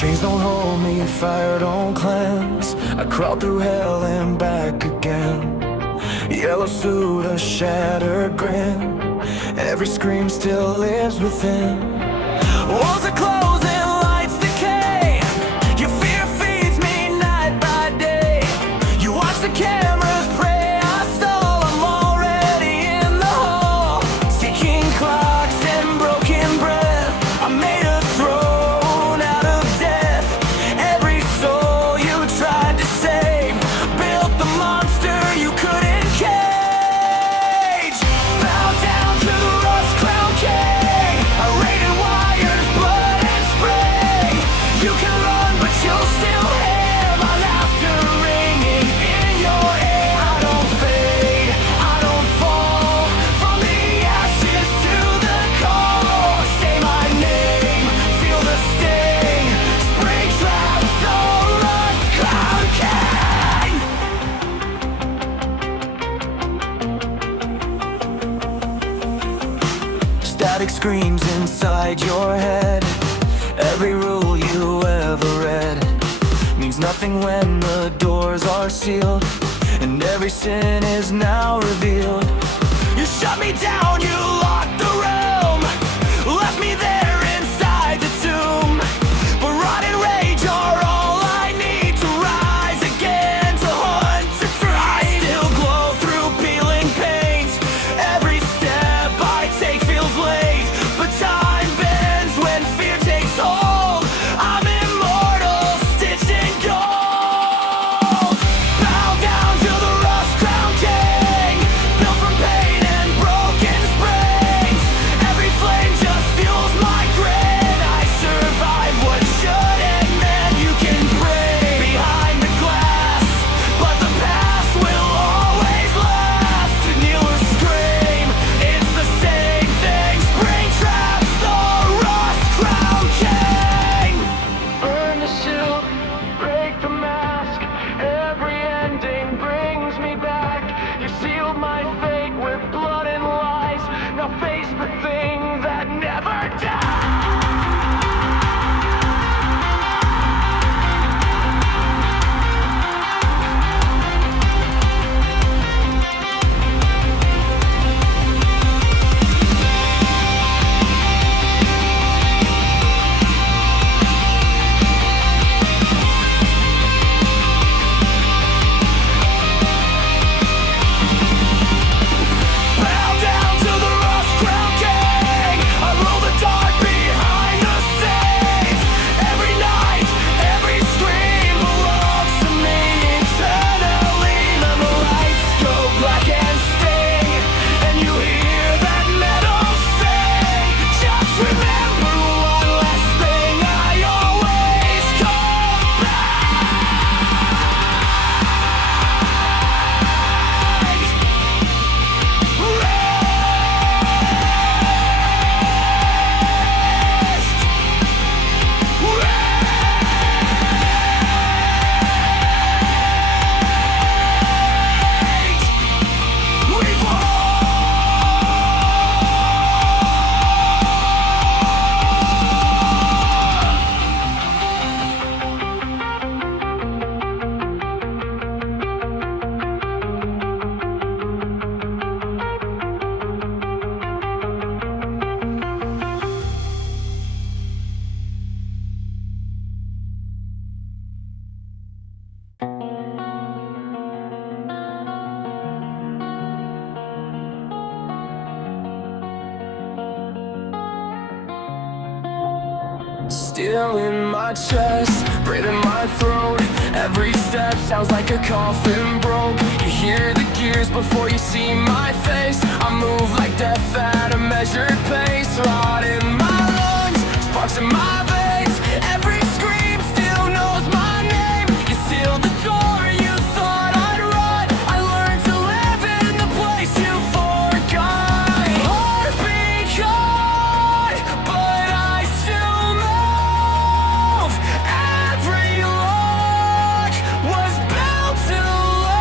Chains don't hold me, fire don't cleanse. I crawled through hell and back again. Yellow suit, a shattered grin. Every scream still lives within. Walls are closing, lights decay. Your fear feeds me night by day. You watch the cameras pray I stall. I'm already in the hall. Ticking clocks and broken breath. I made a throne out of death. Every soul you tried to save built the monster you couldn't cage. Bow down to the rust crown king. I raided wires, blood and spray. You can run but you'll still hear my laughter ringing in your ear. I don't fade, I don't fall. From the ashes to the call. Say my name, feel the sting. Spring traps, the rust crown king. Static screams inside your head. Every rule you ever read means nothing when the doors are sealed, and every sin is now revealed. You shut me down, you locked the realm, left me there inside the tomb. But rot and rage are all I need to rise again, to hunt, to try. I still glow through peeling paint. Every step I take feels late, but time bends when fear takes hold. I'm immortal, stitched in gold. Bow down to the rust crown king, built from pain and broken springs. Every flame just fuels my grin. I survive what should have meant. You can bring behind the glass, but the past will always last. To kneel or scream, it's the same thing. Spring traps, the rust crown king. Burn the shield, break the mask. Every ending brings me back. You sealed my fate with blood and lies. Now face the thing that never dies. Bow down to the rust crown king. I rule the dark behind the scenes. Every night, every scream belongs to me eternally. Then the lights go black and sting, and you hear that metal sing. Just remember one last thing, I always come Still in my chest, breathing my throat. Every step sounds like a coffin broke. You hear the gears before you see my face. I move like death at a measured pace. Rot in my lungs, sparks in my veins. Every scream still knows my name. You sealed the door, you thought I'd run. I learned to live in the place you forgot. Heartbeat caught, but I still move. Every lock was built to lose.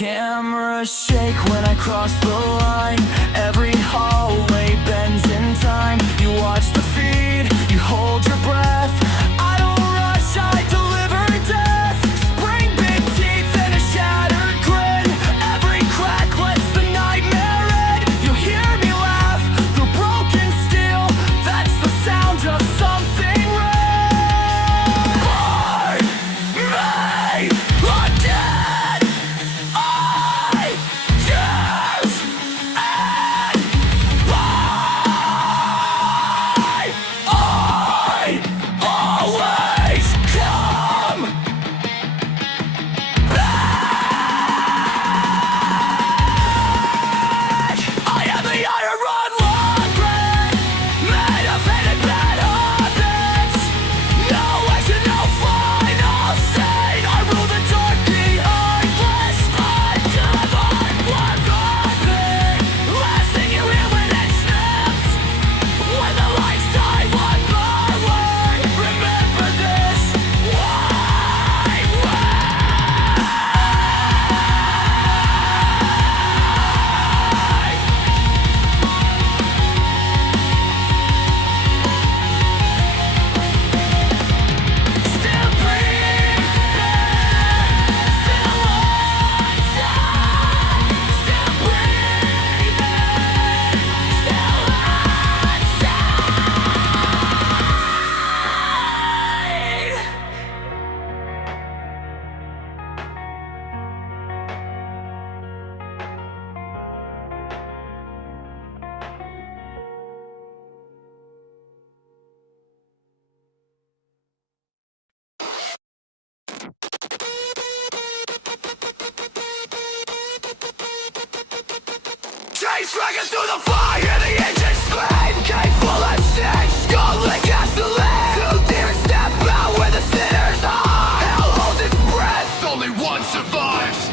Cameras shake when I cross the line. Every hallway bends in time. You watch the feed, you hold your breath. I don't rush, I deliver death. Spring big teeth and a shattered grin. Every crack lets the nightmare in. You hear me laugh through broken steel. That's the sound of something real. Burn me again. I choose and I always come back. I am the iron rod laundry, made of hidden bad habits. No action, no final scene. I rule the dark behind this undelivered one copy. Lasting you hear when it snaps. When the lights die one by one, remember this. Why? Still breathing, still outside. Still breathing, still outside. Chains dragging through the fire, the engine scream. Cave full of shit, skull and gasoline. Two demons step out where the sinners are. Hell holds its breath, only one survives.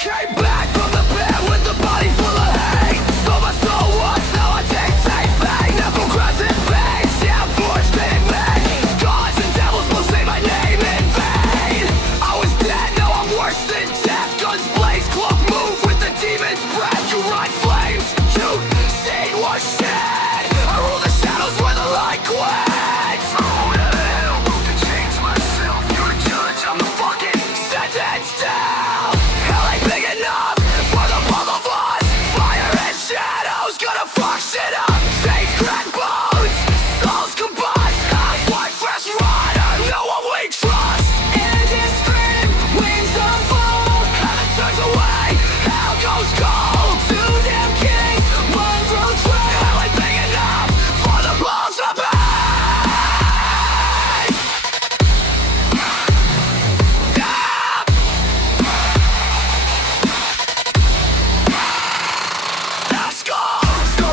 Came back from the pit with the body full of hate. Sold my soul once, now I take pain. Never grabs in pain, yeah, I'm forged in me. Gods and devils will say my name in vain. I was dead, now I'm worse than death. Guns blaze, cloak move with the demon's breath. You ride flames, you see what shit. I rule the shadows where the light quits. Who the hell wrote to change myself? You're the judge, I'm the fucking sentence down. Hell ain't big enough for the both of us. Fire and shadows gonna fuck shit up. Saints crack bones, souls combust. White fresh rider, no one we trust. Engines scream, wings unfold. Heaven turns away, hell goes cold. Two damn kings, one through trade. Hell ain't big enough for the balls to pay. Scar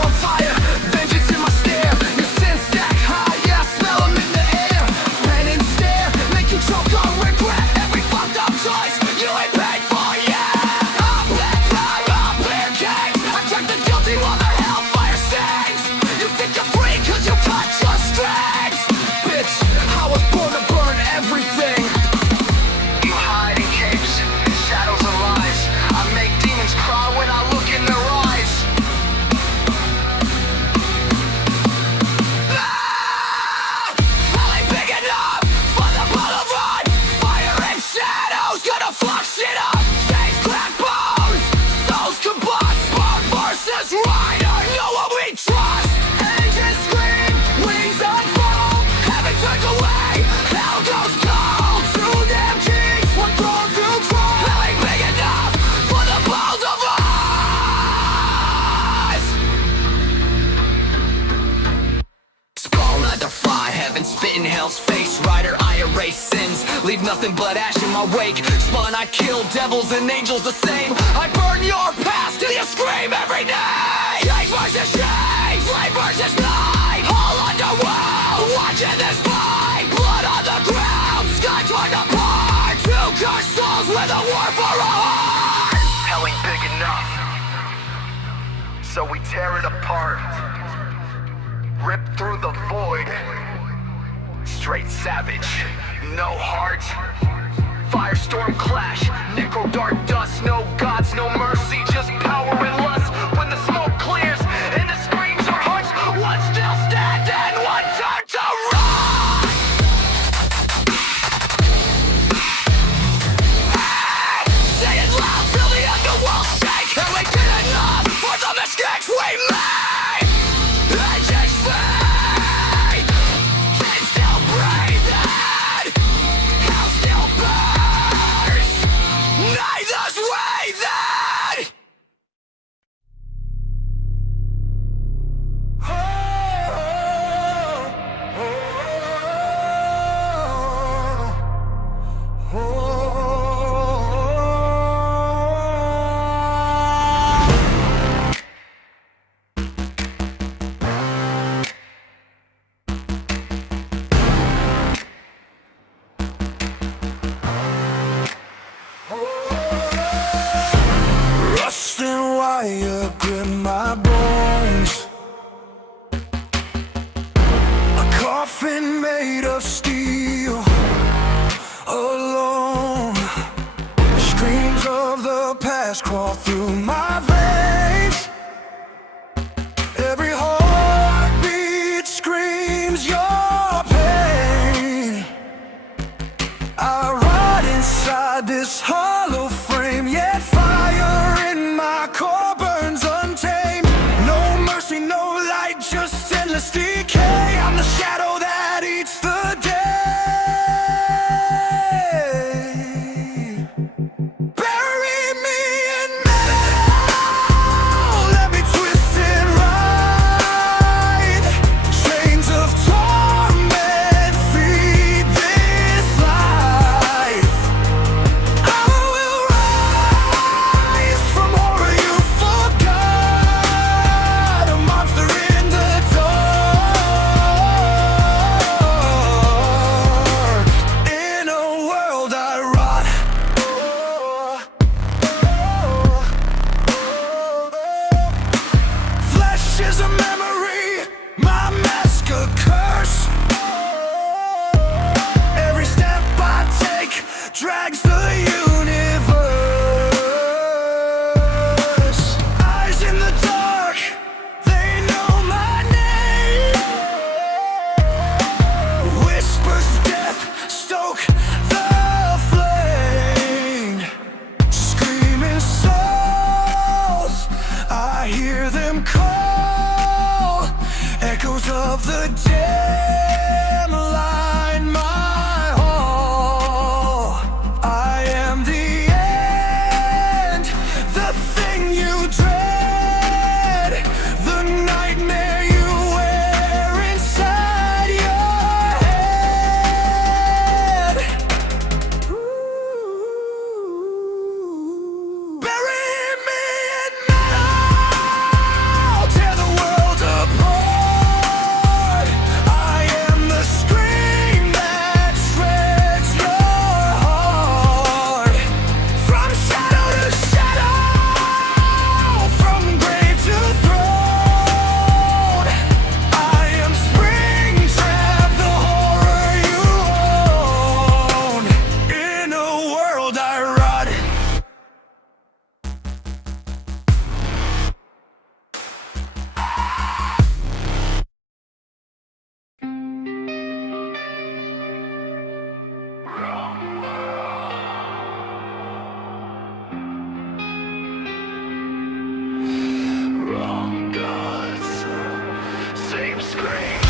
on fire, vengeance in my stare. Your sins stack high, yeah, I smell 'em in the air. Pen and stare, make you choke on regret. Every fucked up choice you ain't paid for yet. I'm back by a bear gang. I check the guilty while the hellfire sings. You think you're free 'cause you cut your strings. Bitch, I was born to burn everything. You hide in capes, shadows and lies. I make demons cry when I look in their eyes. Hell ain't big enough for the bottle run. Fire and shadows gonna fuck shit up. Saints crack bones, souls combust. Spark versus rider, no one we trust. Engines scream, wings unfold. Heaven turns away, hell goes cold. Two damn kings, one thrown through cold. Hell ain't big enough for the bold of us. Spawn, I defy heaven, spit in hell's face. Rider, I erase sins, leave nothing but ash in my wake. Spawn, I kill devils and angels the same. I burn your past till you scream every day. Shake versus shake, flame versus night. All underworld, watching this fight. Blood on the ground, sky torn apart. Two cursed souls with a war for a heart. Hell ain't big enough, so we tear it apart. Rip through the void. Straight savage, no heart. Firestorm clash, necro dark dust. No gods, no mercy, just power and lust. When the smoke clears and the screams are hushed, one still stands and one turns to rust. Say it loud, feel the underworld shake. And we did enough for the mistakes we made. And just fade. They still breathing. Hell still burns. Neither's waiting. Rusting wire grip my bones. A coffin made of steel. Alone. Screams of the past crawl through my veins. Every heartbeat screams your pain. I rot inside this hollow frame, yet fire in my core burns untamed. No mercy, no light, just endless decay. I'm the shadow that eats the day. Bury me in metal, let me twist and ride. Chains of torment feed this life. I will rise from horror you forgot. A monster in the dark. In a world I rot. Flesh is a memory, my mask a curse. Every step I take drags the universe. Eyes in the dark, they know my name. Whispers of death stoke the flame. Screaming souls, I hear them call. Echoes of the dim line my hall. I am the end, the thing you dread, the nightmare you wear inside your head. Bury me in metal, tear the world apart. I am the scream that shreds your heart. From shadow to shadow, from grave to throne. I am Springtrap, the horror you own. In a world I rot. Wrong gods, same scream.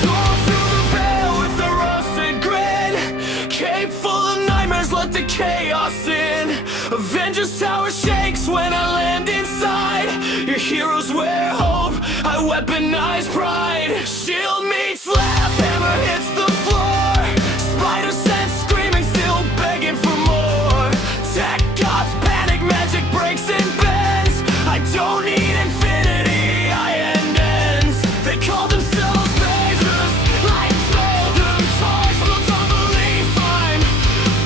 Saw through the veil with a rusted grin. Cape full of nightmares, let the chaos in. Avengers Tower shakes when I land inside. Your heroes wear hope, I weaponize pride. Shield meets laugh, hammer hits the floor. Spider sense screaming, still begging for more. Tech gods panic, magic breaks and bends. I don't need infinity, I end ends. They call themselves razors, I told them toys. Built on belief, I'm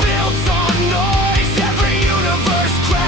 built on noise. Every universe crashes.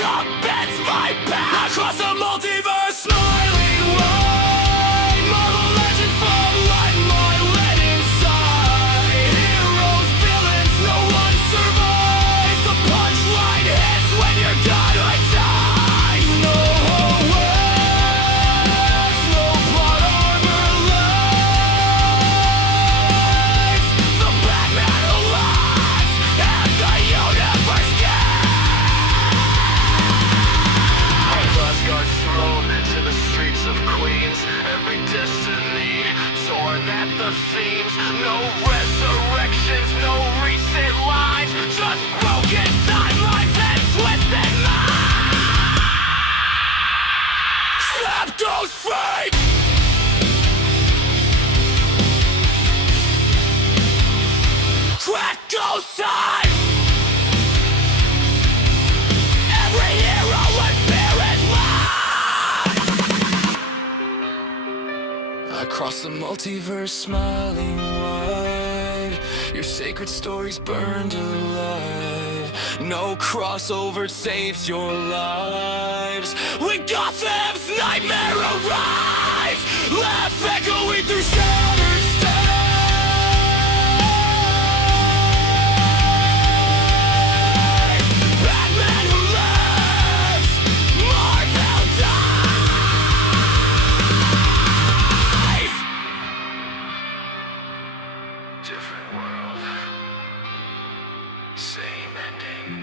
outcome bends my path. Across the multiverse, smiling wide, Marvel legends fall like my lead inside. Heroes, villains, no one survives. The punchline hits when you're gonna die. No words, no plot armor lies. The Batman who lies, and the universe Asgard's thrown into the streets of Queens. Every destiny torn at the seams. No resurrections, no reset lines. Just broken timelines and twisted minds. Slap goes free. Crack goes time. Every hero with fear is I cross the multiverse smiling wide. Your sacred stories burned alive. No crossover saves your lives. When Gotham's nightmare arrives, laugh echoing through shattered skies. Batman who lives, Marvel dies. Different world, same ending.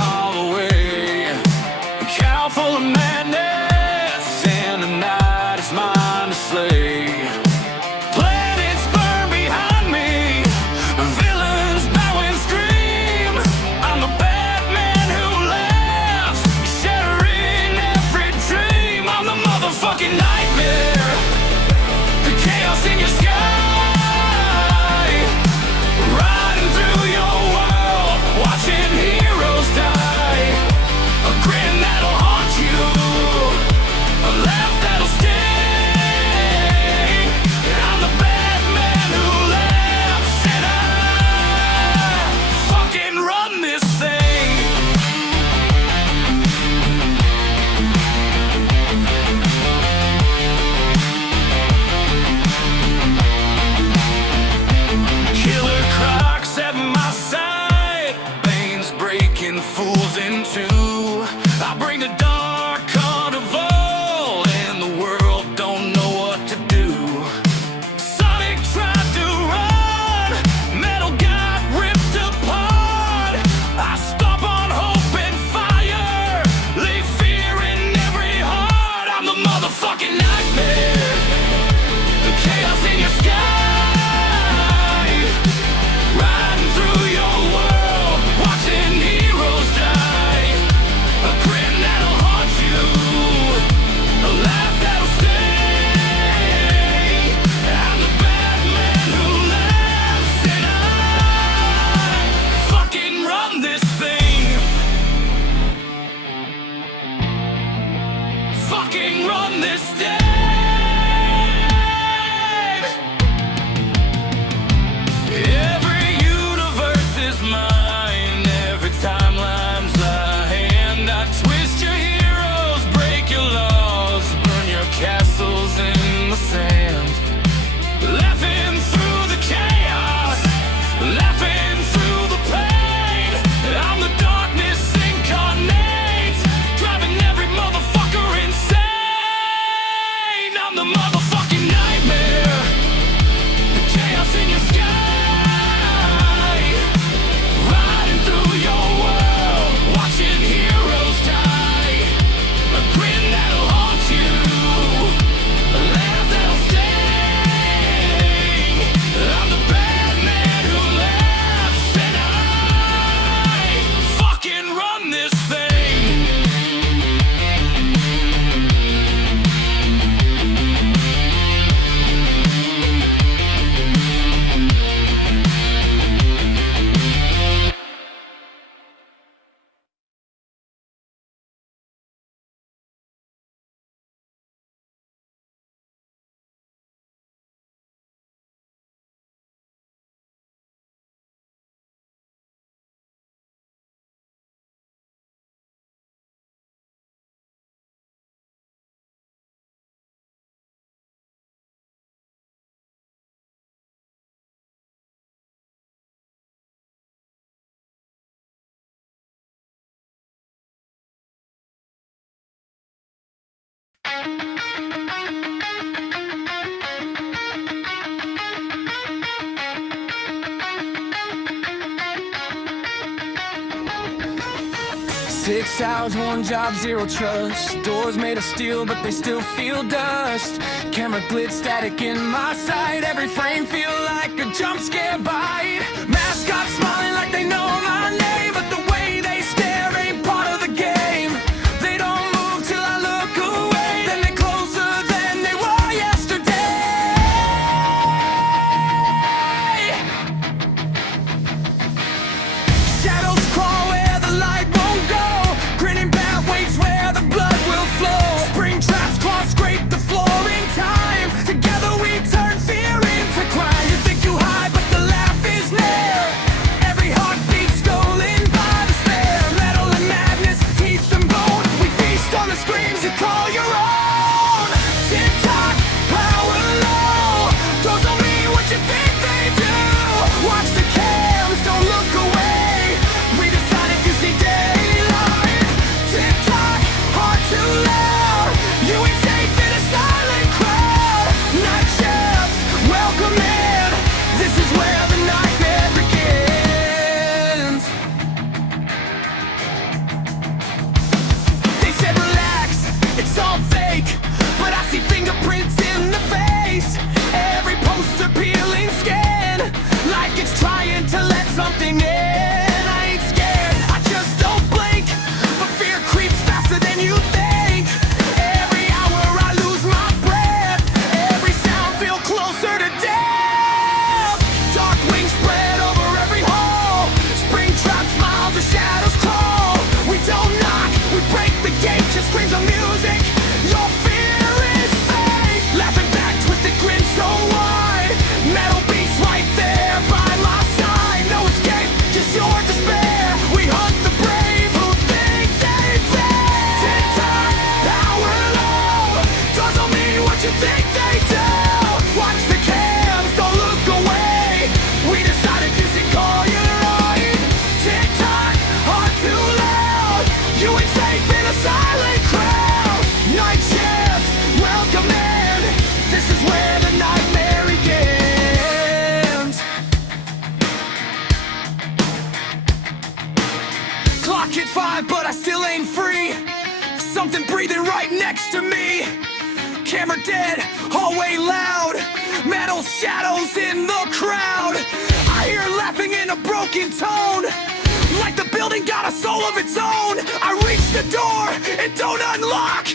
All the way, a cow full of madness, and the night is mine to slay. Planets burn behind me, villains bow and scream. I'm the Batman who laughs, shattering every dream. I'm the motherfucking nightmare, the chaos in your sky, riding through your world, watching heroes die. A grin that'll haunt you, a laugh that'll stay. I'm the Batman who laughs, and I fucking run this thing. Killer Crocs at my side, Bane's breaking fools in two. I bring the dark carnival, and the world don't know what to do. Sonic tried to run, metal got ripped apart. I stomp on hope and fire, leave fear in every heart. I'm the motherfucking nightmare, the chaos in your sky, riding through your world, watching heroes die. A grin that'll haunt you, a laugh that'll stay. I'm the Batman who laughs, and I fucking run this thing. Fucking run this thing. Every universe is mine, every timeline's a hand. I twist your heroes, break your laws, burn your castles in the sand. Laughing through the chaos, laughing through the pain. I'm the darkness incarnate, driving every motherfucker insane. 6 hours, one job, zero trust. Doors made of steel, but they still feel dust. Camera glitch, static in my sight. Every frame feel like a jump scare bite. Mascots smiling like they know my name, but the way they stare ain't part of the game. They don't move till I look away, then they're closer than they were yesterday. Shadows crawl where the light won't go. Grinning bat waits where the blood will flow. Spring traps claw scrape the floor in time. Together we turn fear into crime. You think you hide, but the laugh is near. Every heartbeat stolen by despair. Metal and madness, teeth and bone. We feast on the screams you call your own. Tick tock, power low. Those don't mean what you think they do. Watch the cams, don't look away. We decided to see daylight. Tick tock, heart too loud. You ain't safe in a silent crowd. Night shifts, welcome in. This is where the nightmare begins. They said relax, it's all fake, but I see fingerprints in the face. Every poster peeling skin, like it's trying to let something in. I ain't scared, I just don't blink, but fear creeps faster than you think. Every hour I lose my breath, every sound feel closer to death. Dark wings spread over every hall. Spring trap smiles, the shadows crawl. We don't knock, we break the gate, just screams of music. Your fear is fake. Laughing back, twisted grin so wide. Metal beats right there by my side. No escape, just your despair. We hunt the brave who think they fail. Tick-tock, power low. Doesn't mean what you think they do. Watch the cams, don't look away. We decided this and call your own. Tick-tock, heart too loud. You ain't safe in a silent crowd. Night shifts, welcome in. This is where the nightmare begins. Clock hit 5, but I still ain't free. Something breathing right next to me. Camera dead, hallway loud. Metal shadows in the crowd. I hear laughing in a broken tone, like the building got a soul of its own. I reach the door, it don't unlock.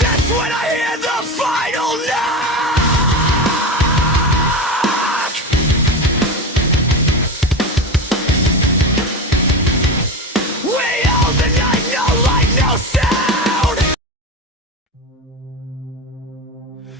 That's when I hear the final knock. We own the night, no light, no sound.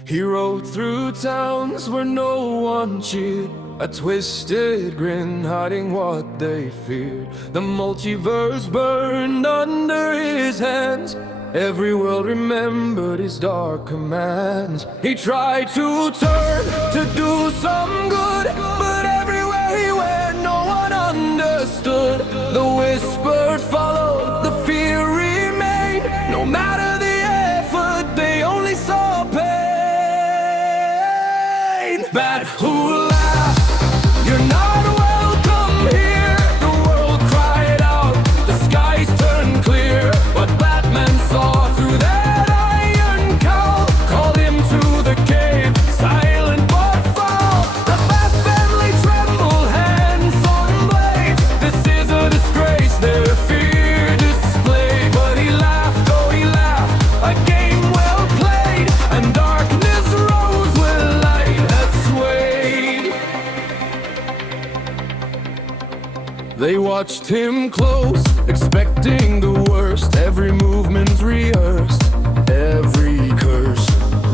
He rode through towns where no one cheered. A twisted grin hiding what they feared. The multiverse burned under his hands. Every world remembered his dark commands. He tried to turn to do some good, but everywhere he went no one understood. The whisper followed, the fear remained. No matter the effort, they only saw pain. Bat who laughed, you're not welcome here. The world cried out, the skies turned clear. But Batman saw through that iron cowl, called him to the cave, silent but foul. The Bat family trembled, hands on blades. This is a disgrace, their fear displayed. But he laughed, oh he laughed, a game well played. And darkness rose where light had swayed. They watched him close, expecting the worst. Every movement's rehearsed, every curse.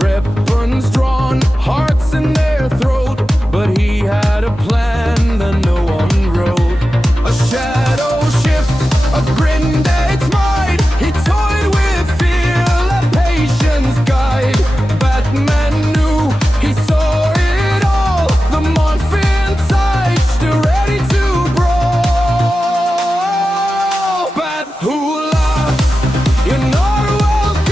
Weapons drawn, hearts in their throat. But he had a plan that no one wrote. A shadow shift, a grin its might. He toyed with fear, let patience guide. Batman knew, he saw it all. The morphine side, still ready to brawl. Bat who laughs, you're not welcome.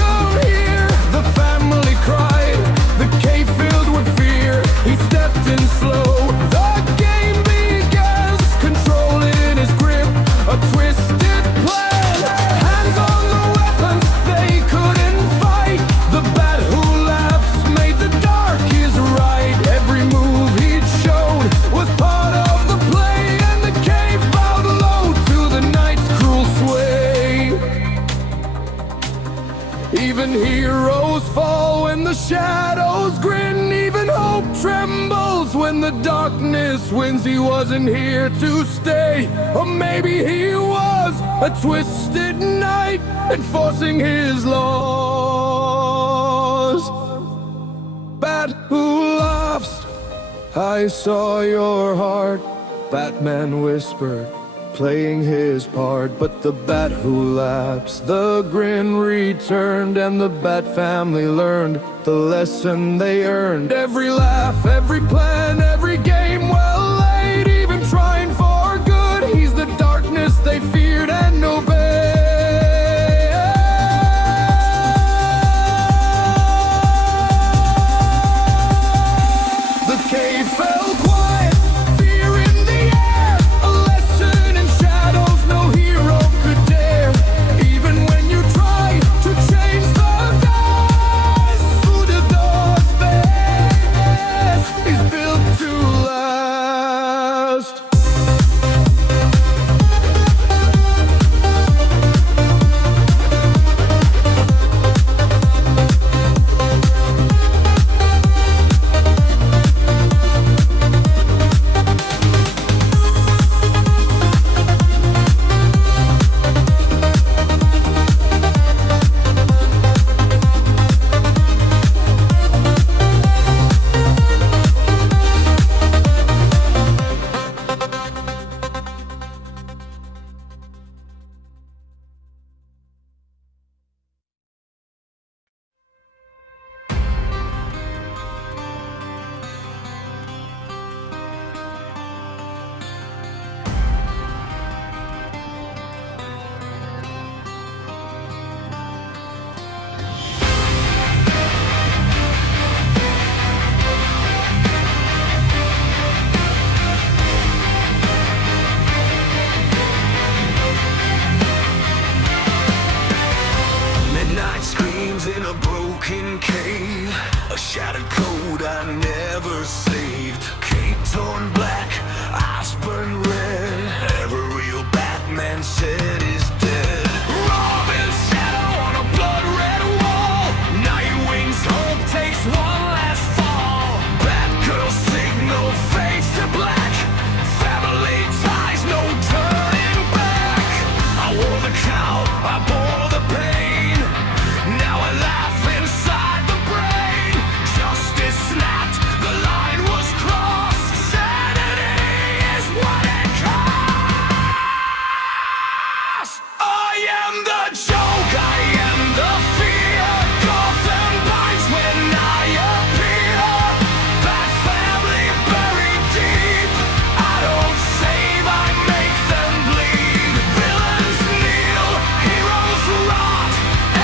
Even heroes fall when the shadows grin. Even hope trembles when the darkness wins. He wasn't here to stay, or maybe he was a twisted knight enforcing his laws. Bat who laughs, I saw your heart, Batman whispered, playing his part. But the bat who laughs, the grin returned, and the Bat family learned the lesson they earned. Every laugh, every plan, every game well laid, even trying for good, he's the darkness they feared and obeyed. The cave fell quiet, fear in the air, a lesson in shadows no hero could dare. Even when you try to change the guise, through the door's face is built to last. Midnight screams in a broken cave, a shattered code I never saved. Cape torn black, eyes burn red, every real Batman said is dead. Robin's shadow on a blood-red wall, Nightwing's hope takes one last fall. Batgirl's signal fades to black, family ties, no turning back. I wore the cowl, I bore the pain, now I laugh inside the brain. Justice snapped, the line was crossed, sanity is what it costs. I am the joke, I am the fear, Gotham bites when I appear. Bat family buried deep, I don't save, I make them bleed. Villains kneel, heroes rot,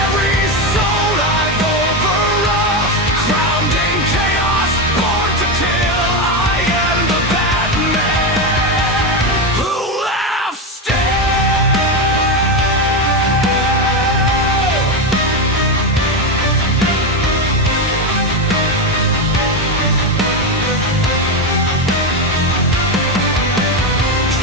every soul I've overwrought. Crowned in chaos, born to kill, I am the Batman who laughs still.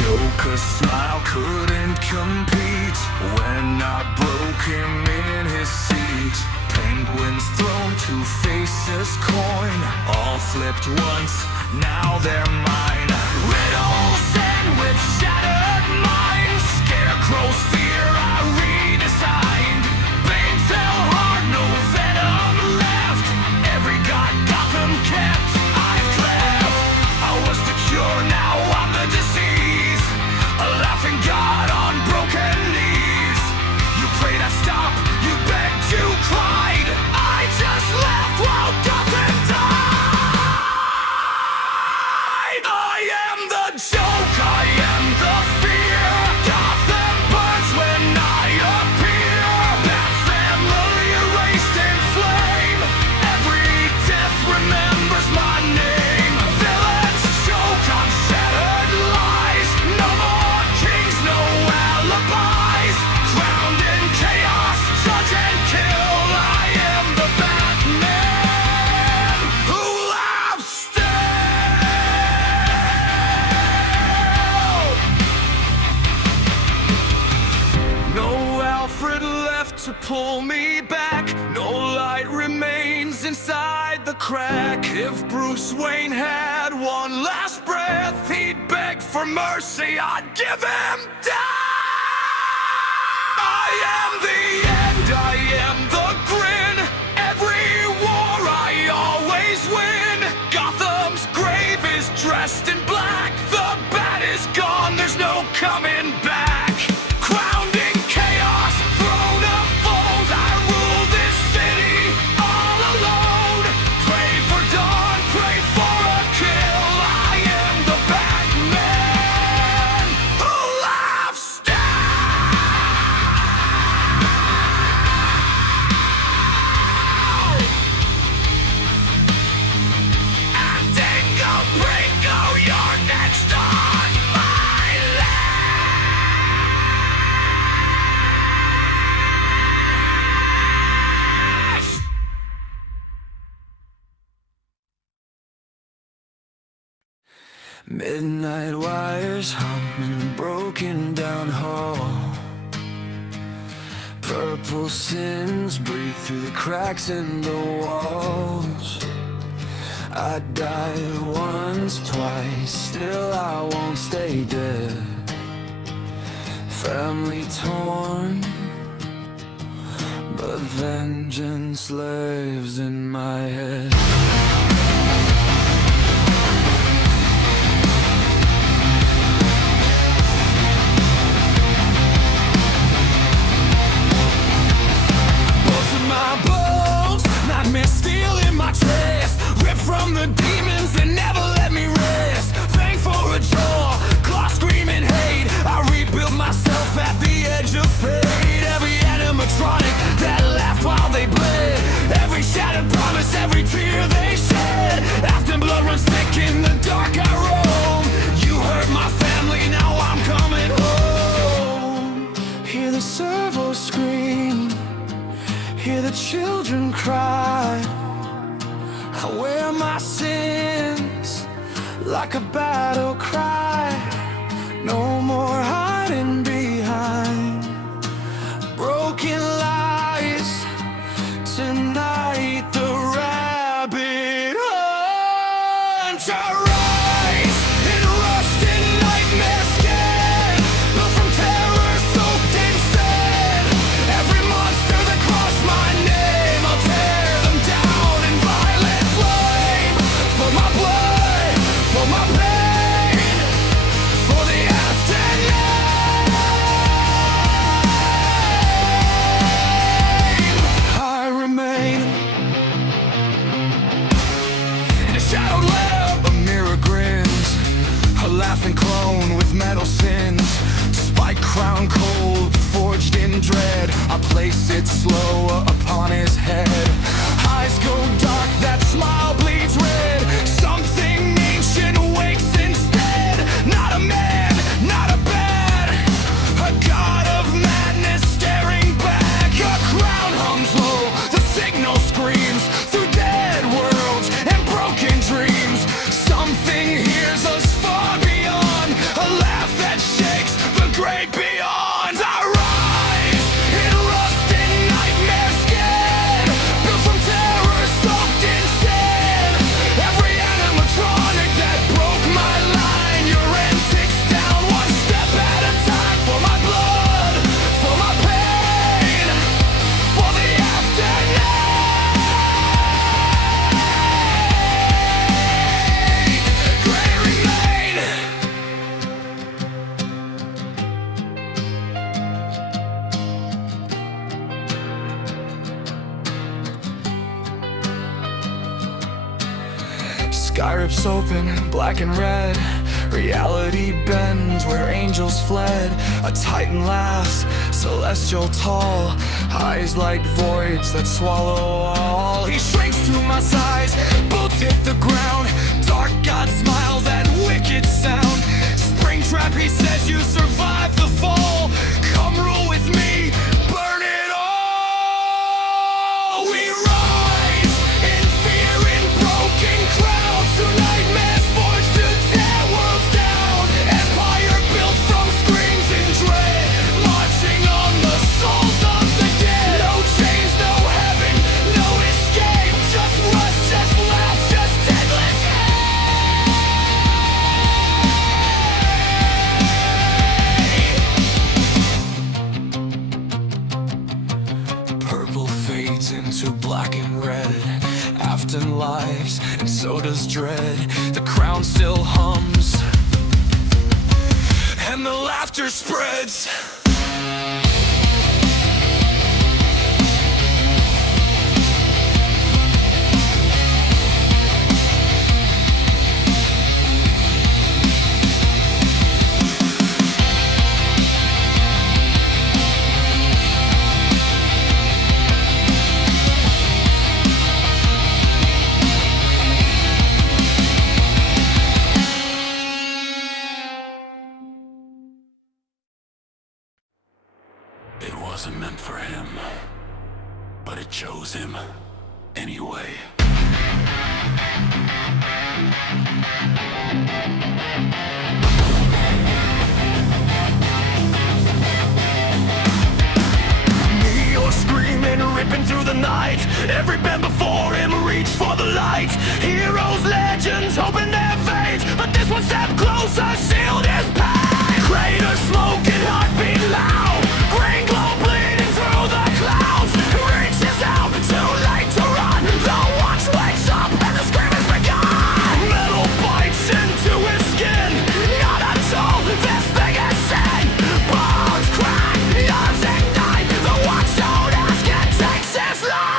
Joker's smile couldn't compete when I broke him in his seat. Penguins thrown, two faces coin, all flipped once, now they're mine. Riddles end with shattered minds, Scarecrow's fear I redesigned. Bane fell hard, no venom left, every god Gotham kept I've cleft. I was the cure, now I'm the disease, a laughing god on broken knees. You prayed I stop, you begged, you cried, I just left while Gotham died. I am the joke, I am the fear, Gotham burns crack. If Bruce Wayne had one last breath, he'd beg for mercy, I'd give him death. I am the end, I am the grin. Every war I always win. Gotham's grave is dressed in black. The bat is gone, there's no coming back. Crowned in chaos, throne of foes, I rule this city all alone. Pray for dawn, pray for a kill. I am the Batman who laughs down. And Dingo Bringo, you're next on my list. Midnight wires humming, broken down hall. Purple sins breathe through the cracks in the walls. I died once, twice, still I won't stay dead. Family torn, but vengeance lives in my head. My bones, nightmares steal in my chest. Ripped from the demons that never let me rest. Thank for a jaw, claw screaming hate. I rebuild myself at the edge of fate. Every animatronic that laughed while they bled. Every shattered promise, every tear they shed. After blood runs thick in the dark I roam. You hurt my family, now I'm coming home. Hear the servos scream, hear the children cry. I wear my sins like a battle cry. No more hiding behind broken lies. Tonight the rabbit hunts arise in rust and nightmare scared, built from terror soaked in sand. Every monster that crossed my name, I'll tear them down in violent flame. For my blood, for my pain, for the aftermath. I remain in a shadowed lab, a mirror grins, a laughing clone with metal sins. Spike crown cold, forged in dread. I place it slow upon his head. Eyes go dark, that smile bleeds red. Something ancient wakes instead. Not a man, not a bat, a god of madness staring back. A crown hums low, the signal screams through dead worlds and broken dreams. Something hears us far beyond, a laugh that shakes the great beyond. I rise in rust and nightmare scared, built from terror soaked in sand. Every animatronic that broke my line, your antics down one step at a time. For my blood, for my pain, for the aftermath. Gray remain. Sky rips open, black and red. Reality bends where angels fled. A titan laughs, celestial tall. Eyes like voids that swallow all. He shrinks to my size, boots hit the ground. Dark god smile, that wicked sound. Springtrap, he says you survived the fall. Come rule with me, burn it all. We rise in fear in broken crowds. To nightmares forged to tear worlds down. Empire built from screams in dread, marching on the souls of the dead. No chains, no heaven, no escape. Just rush, just let black and red. Afton lives, and so does dread. The crown still hums, and the laughter spreads. It wasn't meant for him, but it chose him anyway. Neo screaming, ripping through the night. Every band before him reached for the light. Heroes, legends, hoping their veins, but this one step closer, sealed his pain. Crater smoking, heartbeat loud. Green glow bleeding through the clouds. Reaches out, too late to run. The watch wakes up and the scream has begun. Metal bites into his skin. Not at all, this thing is sin. Bones crack, eyes ignite. The watchstone ask it takes his life.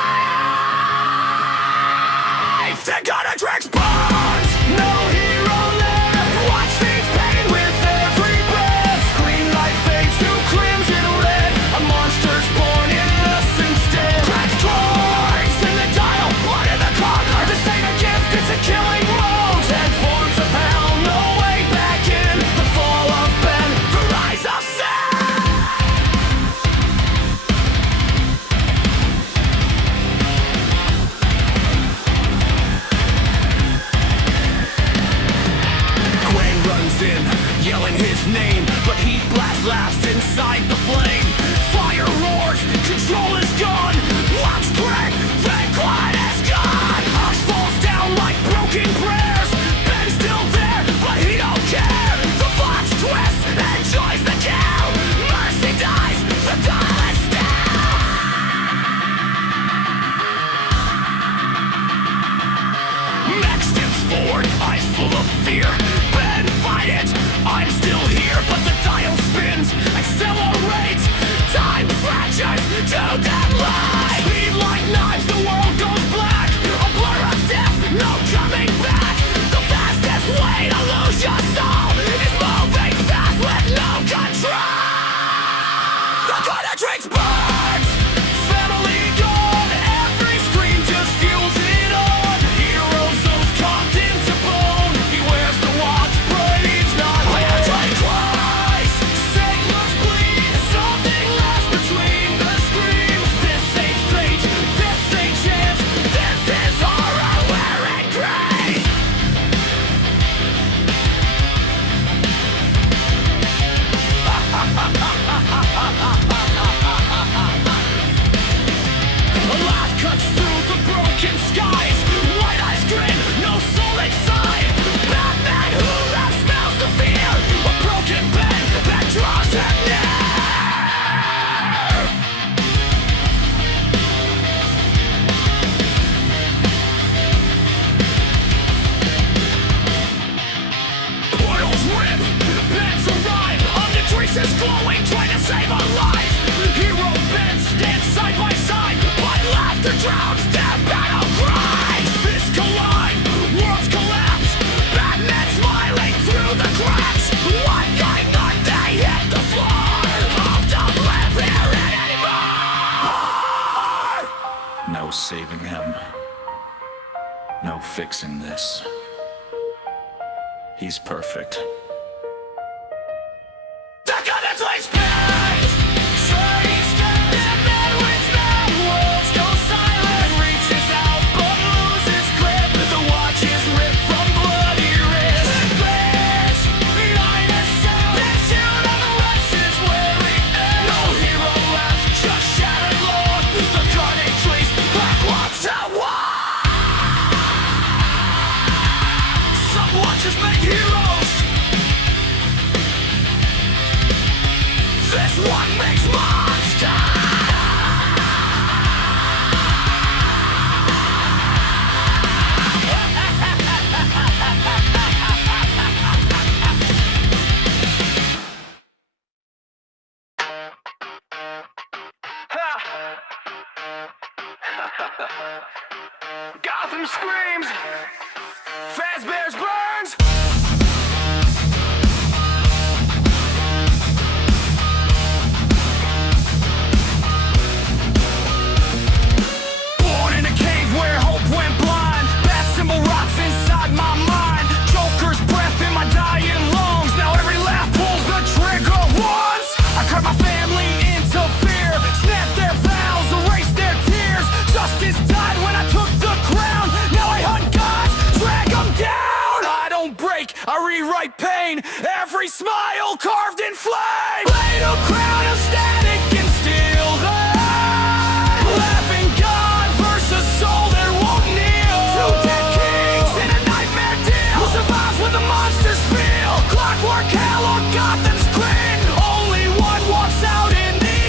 They're gonna drink bones. No hero left. Watch feeds pain with every breath. Green light fades to crimson red. A monster's born innocence dead. Cracked chords in the dial, blood in the corner. This ain't a gift, it's a killing blow. 10 forms of hell, no way back in. The fall of Ben, the rise of sin. Gwen runs in, yelling his name, but heat blast laughs inside the flame. Fire roars, control is gone. Watch crack, thank God is gone. Ox falls down like broken prayers. Ben's still there, but he don't care. The fox twists, enjoys the kill. Mercy dies, the dial is still. Max steps forward, eyes full of fear. Ben, fight it! I'm still here, but the dial spins, accelerates. Time fractures to deadline. Speed like knives, the world goes black. A blur of death, no coming back. The fastest way to lose your soul is moving fast with no control. The corner drinks burns. Family gone, every scream just fuels it on. Heroes of carved into bone. He wears the watch, but he's not home. Twice, sailors bleed. Something lasts between the screams. This ain't fate, this ain't chance. This is horror wearing gray. A laugh cuts through the broken skies. White eyes grin, no soul inside. Batman who laughs smells the fear. A broken pen that draws him near. Portals rip, beds arrive. Omnitrix is glowing, trying to save a life. Hero Ben stands side by side, but laughter drowns their battle cries. Fists collide, worlds collapse. Batman smiling through the cracks. One guy not they hit the floor. Hope don't live here anymore. No saving him. No fixing this. He's perfect. They're gonna place pins. Trace dead man wins now. Worlds go silent. Reaches out but loses grip. The watch is ripped from bloody wrists. Bears, behind a sound. Pursuit of the rest is where we end. No hero left, just shattered lore. The cutting trees, black walks at war. Some watchers make heroes. Gotham screams, Fazbear's burns. Born in a cave where hope went blind. Bat symbol rocks inside my mind. Joker's breath in my dying lungs. Now every laugh pulls the trigger once. I cut my family into fear. Snap their vows, erase their tears. Justice died when I took the crown. Now I hunt gods, drag them down. I don't break, I rewrite pain. Every smile carved in flame. Laid a crown of static and steel. Laughing God versus soul that won't kneel. Two dead kings in a nightmare deal. Who survives when the monsters feel? Clockwork hell on Gotham's grin. Only one walks out in the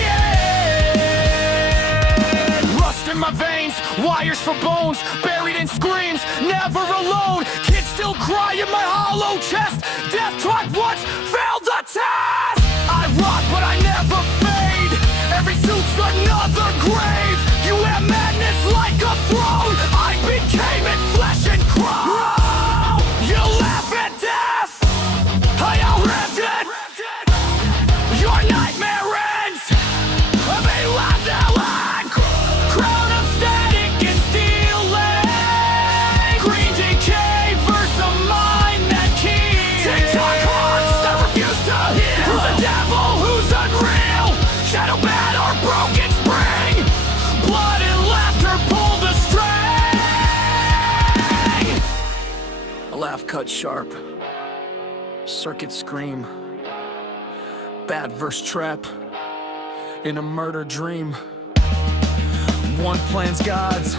end. Rust in my veins, wires for bones. Buried in screams, never alone. Kids still cry in my hollow chest. Death tried once, failed the test. I rot but I never fade. Every suit's another grave. You wear madness like a throne. I became it, flesh and chrome. You laugh at death, I outlived it. Your nightmare ends, they laughed out loud. Crown of static and steel. Green decay versus a mind that keeps. TikTok hearts that refuse to heal. Who's the devil, who's unreal? Shadow bad or broken spring. Blood and laughter pull the string. A laugh cut sharp, circuit scream. Bad verse trap in a murder dream. One plans gods,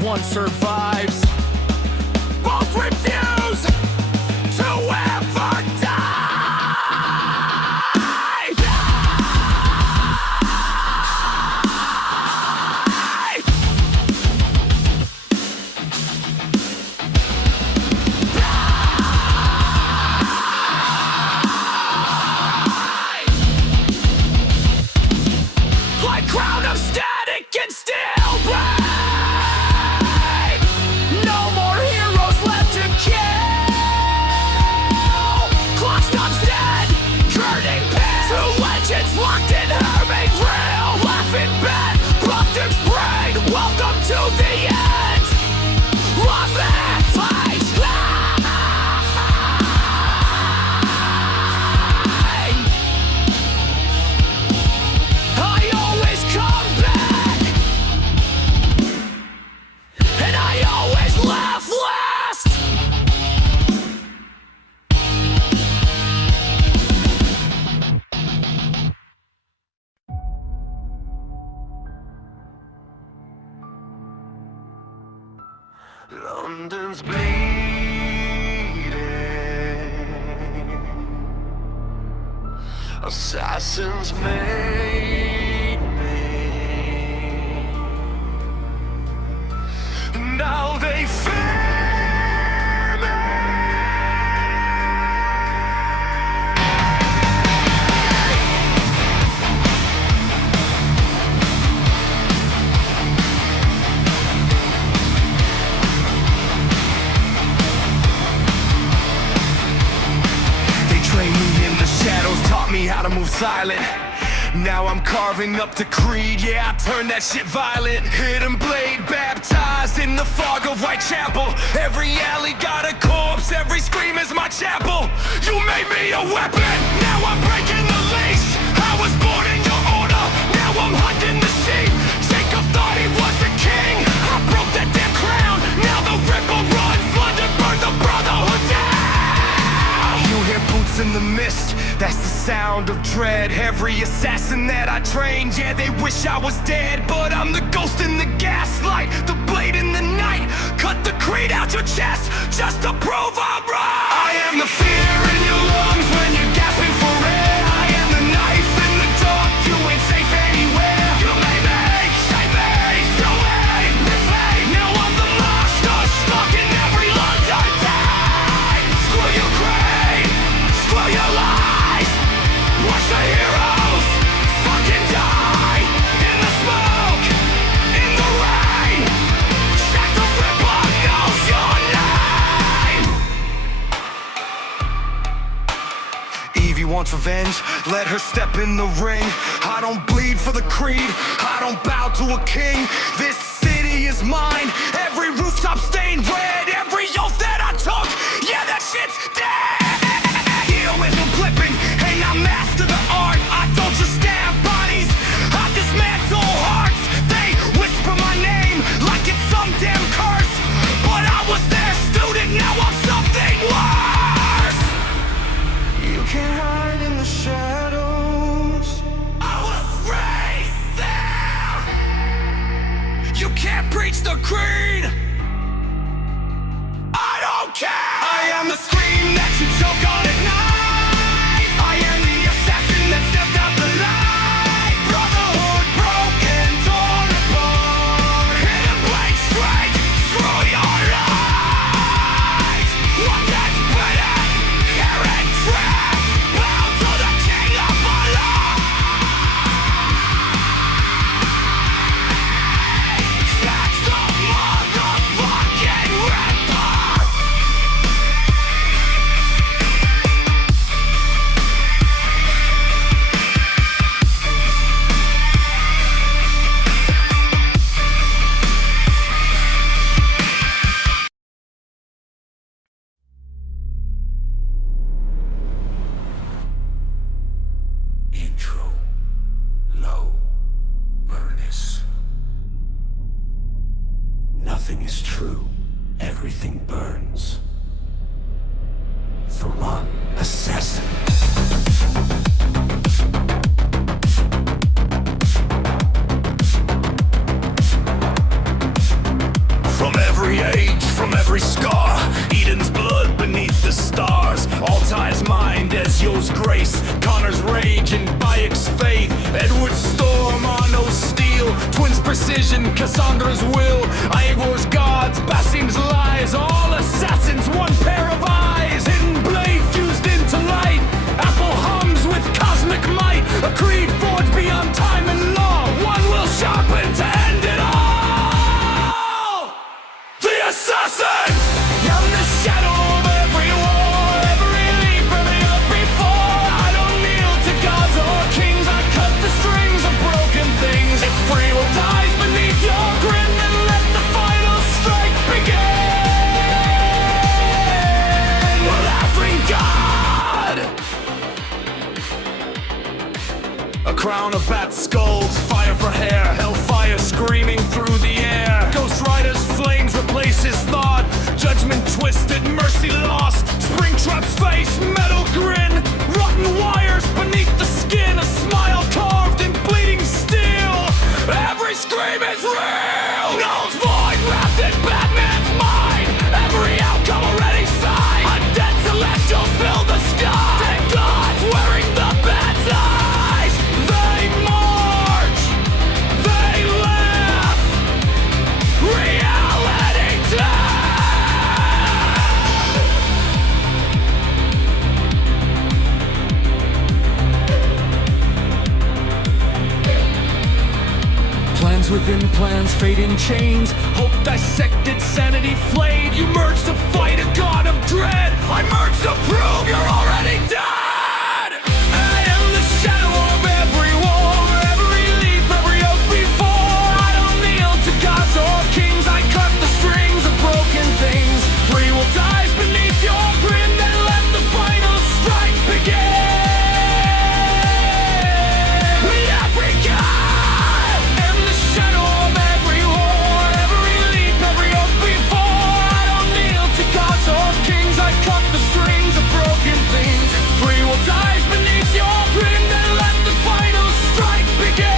one survives. Both refuse to ever die. Like crown of static and steel blade. No more heroes left to kill. Clock stops dead, turning pale. Two legends locked in hermit rail. Laughing bad, blocked in brain. Welcome to the end. Love and fight. I always come back, and I always laugh last. London's bleeding. Assassins made me. Now they fear me. They trained me in the shadows, taught me how to move silent. Now I'm carving up the creed, yeah, I turn that shit violent. Hidden blade, baptized in the fog of Whitechapel. Every alley got a corpse, every scream is my chapel. You made me a weapon, now I'm breaking the leash. I was born in your order, now I'm hunting the sheep. Jacob thought he was the king, I broke that damn crown. Now the ripple runs, London burned the brotherhood down. You hear boots in the mist, that's the sound of dread. Every assassin that I trained, yeah, they wish I was dead. But I'm the ghost in the gaslight, the blade in the night. Cut the creed out your chest, just to prove I'm right. I am the fear in your lungs when you're gasping for air. I am the knife in the dark, you ain't safe anywhere. You made me, shame me, still hate me, fate. Now I'm the monster, stuck in every London day. Screw your creed, screw your lies. Watch the heroes fucking die in the smoke, in the rain. wants revenge, let her step in the ring. I don't bleed for the creed, I don't bow to a king. This city is mine, every rooftop stained red. Every oath that I took, yeah, that shit's dead. Heroism flipping, and I master the art. I don't just stab bodies, I dismantle hearts. They whisper my name like it's some damn curse, but I was their student, now I'm something worse. You can't hide in the shadows, I was raised there. You can't preach the creed, I don't care. I am the scream that you choke on at night. I am the assassin that stepped out the light. Brotherhood broken, torn apart. Hidden blade straight through your life. One that's better, errant trap, bound to the king of Allah. That's the motherfucking rapper. Intro, low, Ernest. Nothing is true, everything burns. Thrawn, assassin. From every age, from every scar, Eden's blood beneath the stars. Altai's mind, Ezio's grace, Connor's rage, and Bayek's faith. Edward's storm, Arno's steel, Twin's precision, Cassandra's will, Ivor's gods, Basim's lies. All assassins, one pair of eyes. Hidden blade fused into light. Apple hums with cosmic might. A creed forged beyond time and law. One will sharpen to end it all. The assassin! I'm the shadow of every war, every leap, every up before. I don't kneel to gods or kings, I cut the strings of broken things. If free will dies beneath your grin, then let the final strike begin. Laughing God! A crown of bat skulls, fire for hair, hellfire screaming through the air. Ghost Rider's flames replace his thought. Judgment twisted, mercy lost. Springtrap's face, metal grin. Rotten wires beneath the skin. A smile carved in bleeding steel. Every scream is real. Null's void wrapped in Batman's mind. Every outcome already signed. Undead celestials fill the sky. Dead gods wearing the bat's eyes. They march. They laugh. Reality time. Plans within plans, fate in chains. Hope dissected, sanity flayed. You merge to fight a god of dread. I merge to prove you're already dead. I am the shadow of every war, every leap, every oath before. I don't kneel to gods or kings, I cut the strings of broken things. Free will dies beneath your grin, then let the final strike begin. Every god am the shadow of every war, every leap, every oath before. I don't kneel to gods or kings, I cut the strings of broken things. Free will dies beneath your grin, then let the final strike begin.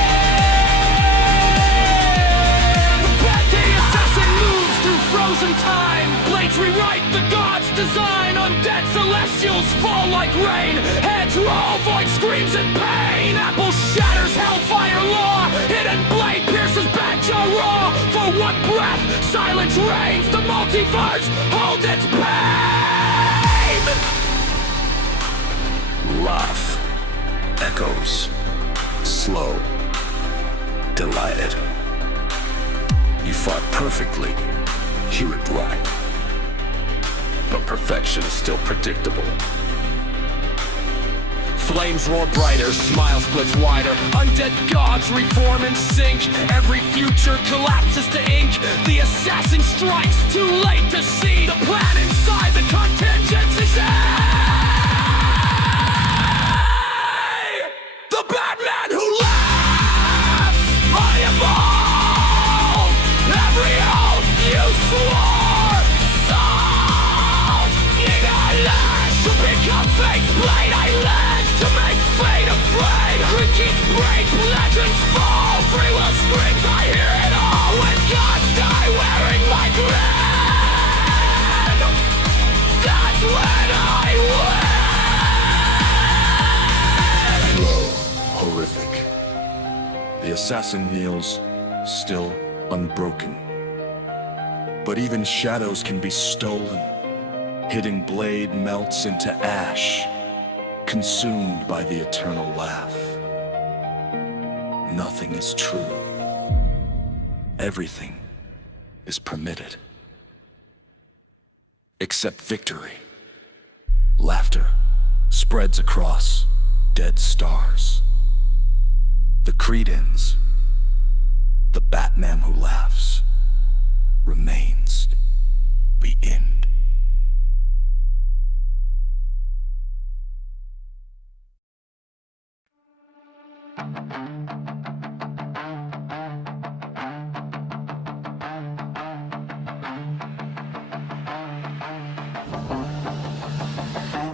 The assassin moves through frozen time. Blades rewrite the god's design. Undead celestials fall like rain. Heads roll, void screams in pain. Apple shatters hellfire law. Hidden blade pierces Badger raw. For one breath, silence reigns. The multiverse holds its pain. Laugh. Echoes. Slow. Delighted. You fought perfectly. Hear it right. But perfection is still predictable. Flames roar brighter, smile splits wider. Undead gods reform and sink. Every future collapses to ink. The assassin strikes, too late to see the plan inside the contingency. The Batman who laughs. I evolve. Every oath you swore. Salt in a lash to become fate's blade. I led to make fate afraid. Crickets break, legends fall. Free will screams, I hear it all. When gods die wearing my grin, that's when I win. Slow, horrific. The assassin kneels, still unbroken. But even shadows can be stolen. Hidden blade melts into ash, consumed by the eternal laugh. Nothing is true. Everything is permitted. Except victory. Laughter spreads across dead stars. The creed ends. The Batman who laughs remains the end.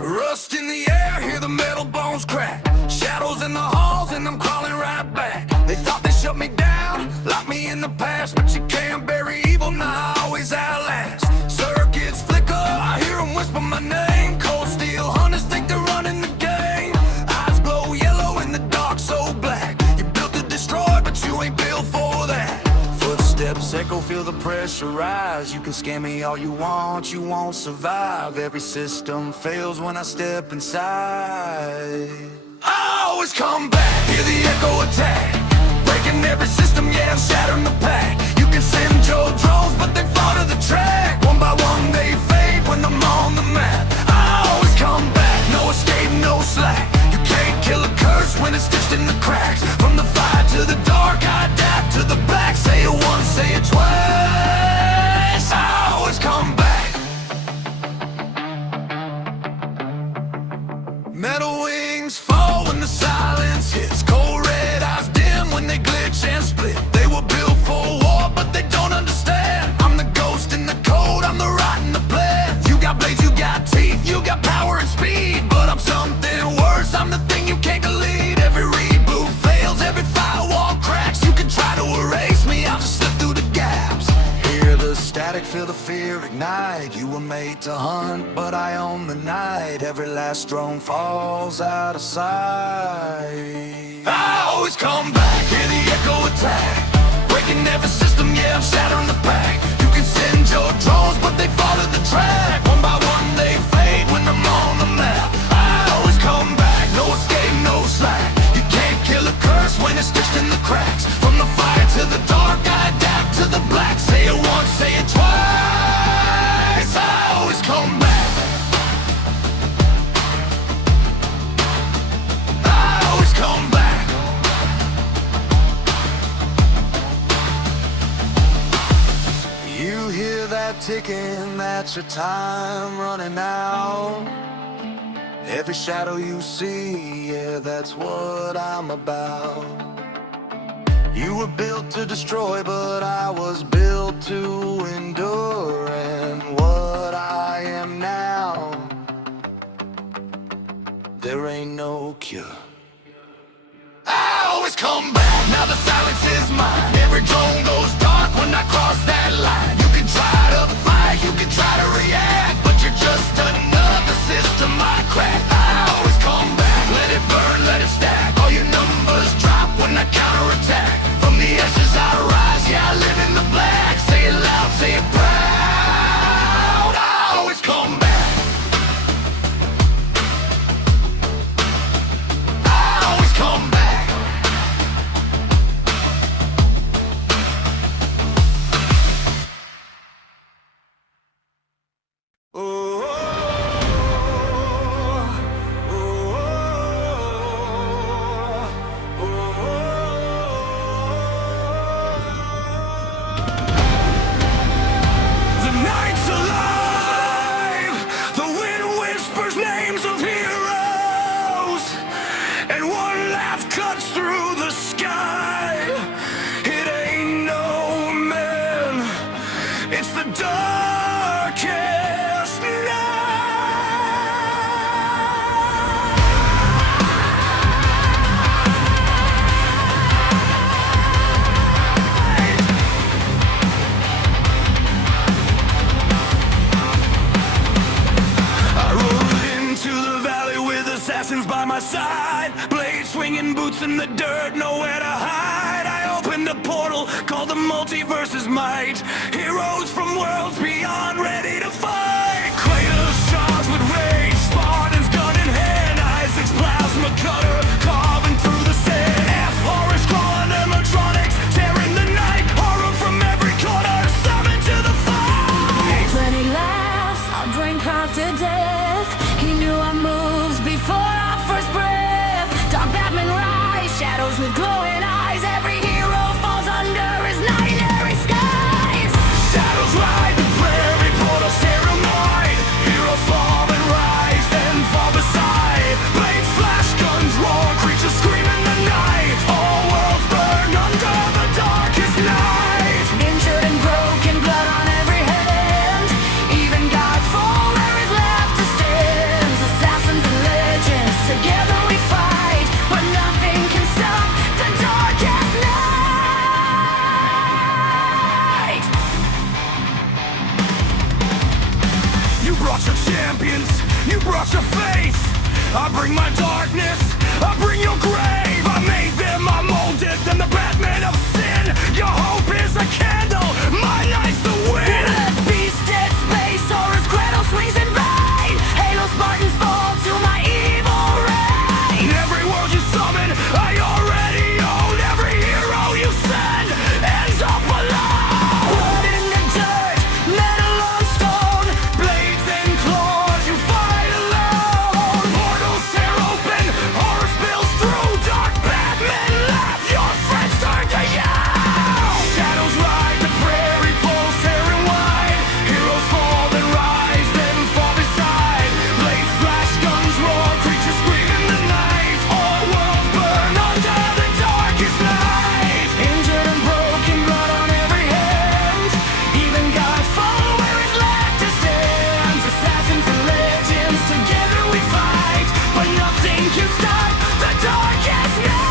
Rust in the air, hear the metal bones crack. Shadows in the halls and I'm crawling right back. They thought they shut me down, locked me in the past. But you can't bury evil, now I always outlast. Circuits flicker, I hear them whisper my name. Cold steel hunters think they're running the game. Eyes glow yellow in the dark, so black. You built to destroy, but you ain't built for that. Footsteps echo, feel the pressure rise. You can scare me all you won't survive. Every system fails when I step inside. I always come back, hear the echo attack. Breaking every system, yeah, I'm shattering the pack. You can send your drones, but they fall to the track. One by one they fade when I'm on the map. I always come back, no escape, no slack. You can't kill a curse when it's stitched in the cracks. From the fire to the dark, I adapt to the black. Say it once, say it twice. I always come back. Metal wings fall when the silence hits. Cold red eyes dim when they glitch and split. They were built for war, but they don't understand. I'm the ghost in the code, I'm the rot in the blend. You got blades, you got teeth, you got power and speed. But I'm something worse, I'm the thing you can't delete. Every reboot fails, every firewall cracks. You can try to erase me, I'll just slip through the gaps. Hear the static, feel the fear ignite. You were made to hunt, but I own the night. Every last drone falls out of sight. I always come back, hear the echo attack. Breaking every system, yeah, I'm shattering the pack. You can send your drones, but they fall to the track. One by one they fade when I'm on the map. I always come back, no escape, no slack. You can't kill a curse when it's stitched in the cracks. From the fire to the dark, I adapt to the black. Say it once, say it twice. I always come back. I always come back. You hear that ticking, that's your time running out. Every shadow you see, yeah, that's what I'm about. You were built to destroy, but I was built to endure. And what I am now, there ain't no cure. I always come back, now the silence is mine. Every drone goes dark when I cross that line. You can try to fight, you can try to react, but you're just another system I crack. I always come back, let it burn, let it stack. All your numbers drop when I counterattack. From the ashes I rise, yeah, I live in the black. Say it loud, say it proud. I always come back. I always come back. my side. Blade swinging, boots in the dirt, nowhere to hide. I opened a portal called the multiverse's might. Heroes from worlds beyond ready to fight. Kratos charged with rage, Spartan's gun in hand. Isaac's plasma cutter carving through the sand. F-horrors crawling animatronics, tearing the night. Horror from every corner, summoned to the fight. Plenty laughs, our brain cracked to death. He knew our moves before our first breath. Dark Batman rise, shadows with glowing eyes. Every hero falls under his nightmare skies. Shadows ride the prairie, portals tear 'em wide. Heroes fall and rise, then fall beside. Blades flash, guns roar, creatures scream in the night. All worlds burn under the darkest night. Injured and broken, blood on every hand. Even gods fall where is left to stand. Assassins and legends, together we fight. But nothing can stop the darkest night. You brought your champions, you brought your faith. I bring my darkness, I bring your grave. I made them, I molded them, the Batman of sin. Your hope is a candle, my night's the wind. The beast dead space, Horus Kratos swings in vain. Halo Spartans fall to my evil reign. In every world you summon, I already own. Every hero you send ends up alone. Blood in the dirt, metal on stone. Blades and claws, you fight alone. Portals tear open, horror spills through. Dark Batman laugh, your friends turn to you. Shadows ride the prairie, portals tearing wide. Heroes fall and rise, then fall beside. Blades flash, guns roar, creatures scream in the night. All worlds burn under the darkest night. Injured and broken, blood on every hand. Even gods fall where is left to stand. Assassins and legends, together we fight. But nothing can stop the darkest night.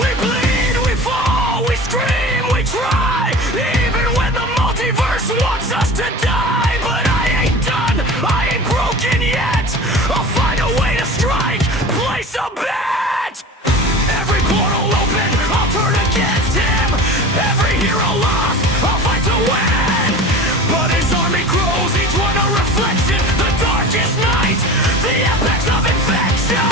We bleed, we fall, we scream, we try. Even when the multiverse wants us to die. But I ain't done, I ain't broken yet. I'll find a way to strike, place a bet. Every portal open, I'll turn against him. Every hero lost, I'll fight to win. But his army grows, each one a reflection. The darkest night, the apex of infection.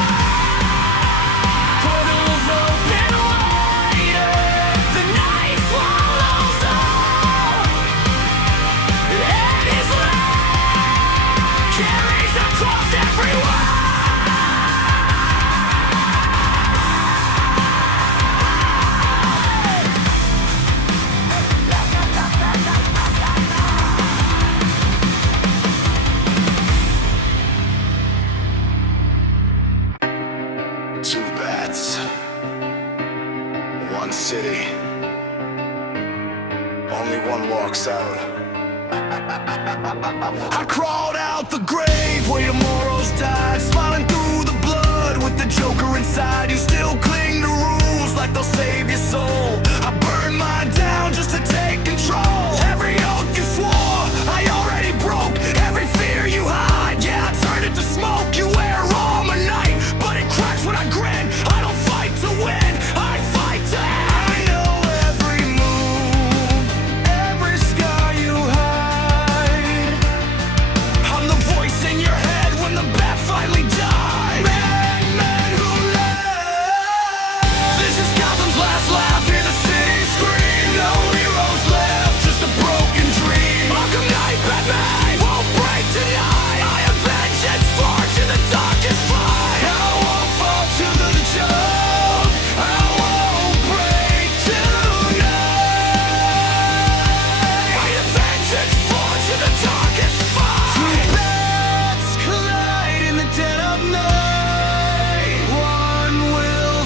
Portals open wider, the night swallows all. And his light carries across everywhere. Two bats, one city, only one walks out. I crawled out the grave where tomorrow's died, smiling through the blood with the Joker inside. You still cling to rules like they'll save your soul. I burned mine down just to take control. Every oath you swore, I already broke. Every fear you hide, yeah, I turned it to smoke. You wear armor night, but it cracks when I grin. I don't fight to win, I fight to end. I know every move, every scar you hide. I'm the voice in your head when the bat finally dies. Man who live. This is Gotham's last laugh, hear the city scream. No heroes left, just a broken dream. Arkham Knight, Batman won't break tonight. I have vengeance forged in the darkest fight. I won't fall to the joke, I won't break tonight. I have vengeance forged in the darkest fight. Two bats collide in the dead of night. One will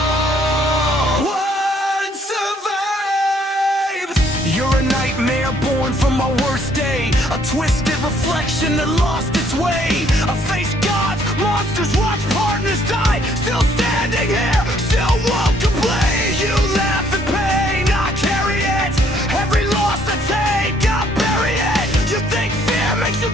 fall, one survives. You're a nightmare born from my worst day, a twisted reflection that lost its way. I face gods, monsters, watch partners die. Still standing here, still won't complain. You laugh in pain, I carry it. Every loss I take, I bury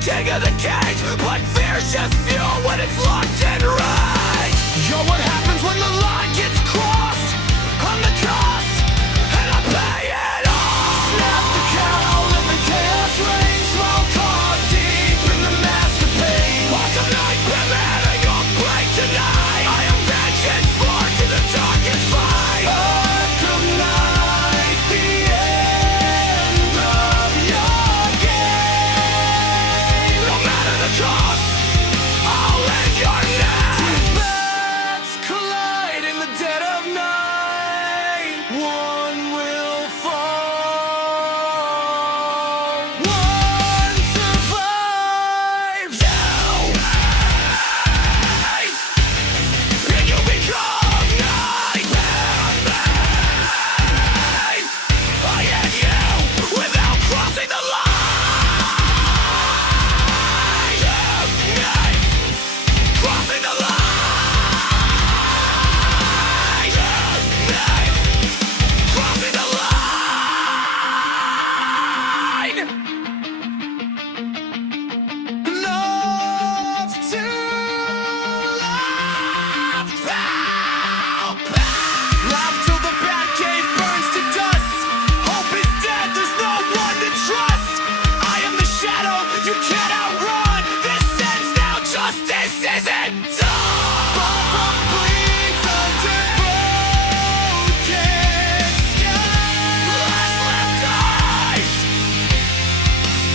king of the cage, but fear's just fuel when it's locked in rage. Yo, what happens when the line gets crossed? I'm the cost, and I pay it all. Snap the cow, let the chaos reign. Small cog deep in the masterpiece. Watch the night preventing a break tonight. I am vengeance for to the darkest fight. Tonight, the end of your game. No matter the cost, I'll end your name. Two bats collide in the dead of night. One will fall. One survives. And you become nightmare. I end you without crossing the line. Crossing the line. Crossing the line. Love to love. Laugh till the bad cave burns to dust. Hope is dead, there's no one to trust. I am the shadow you can't outrun. This ends now, justice isn't done. Barbara bleeds under broken sky. Last left eyes,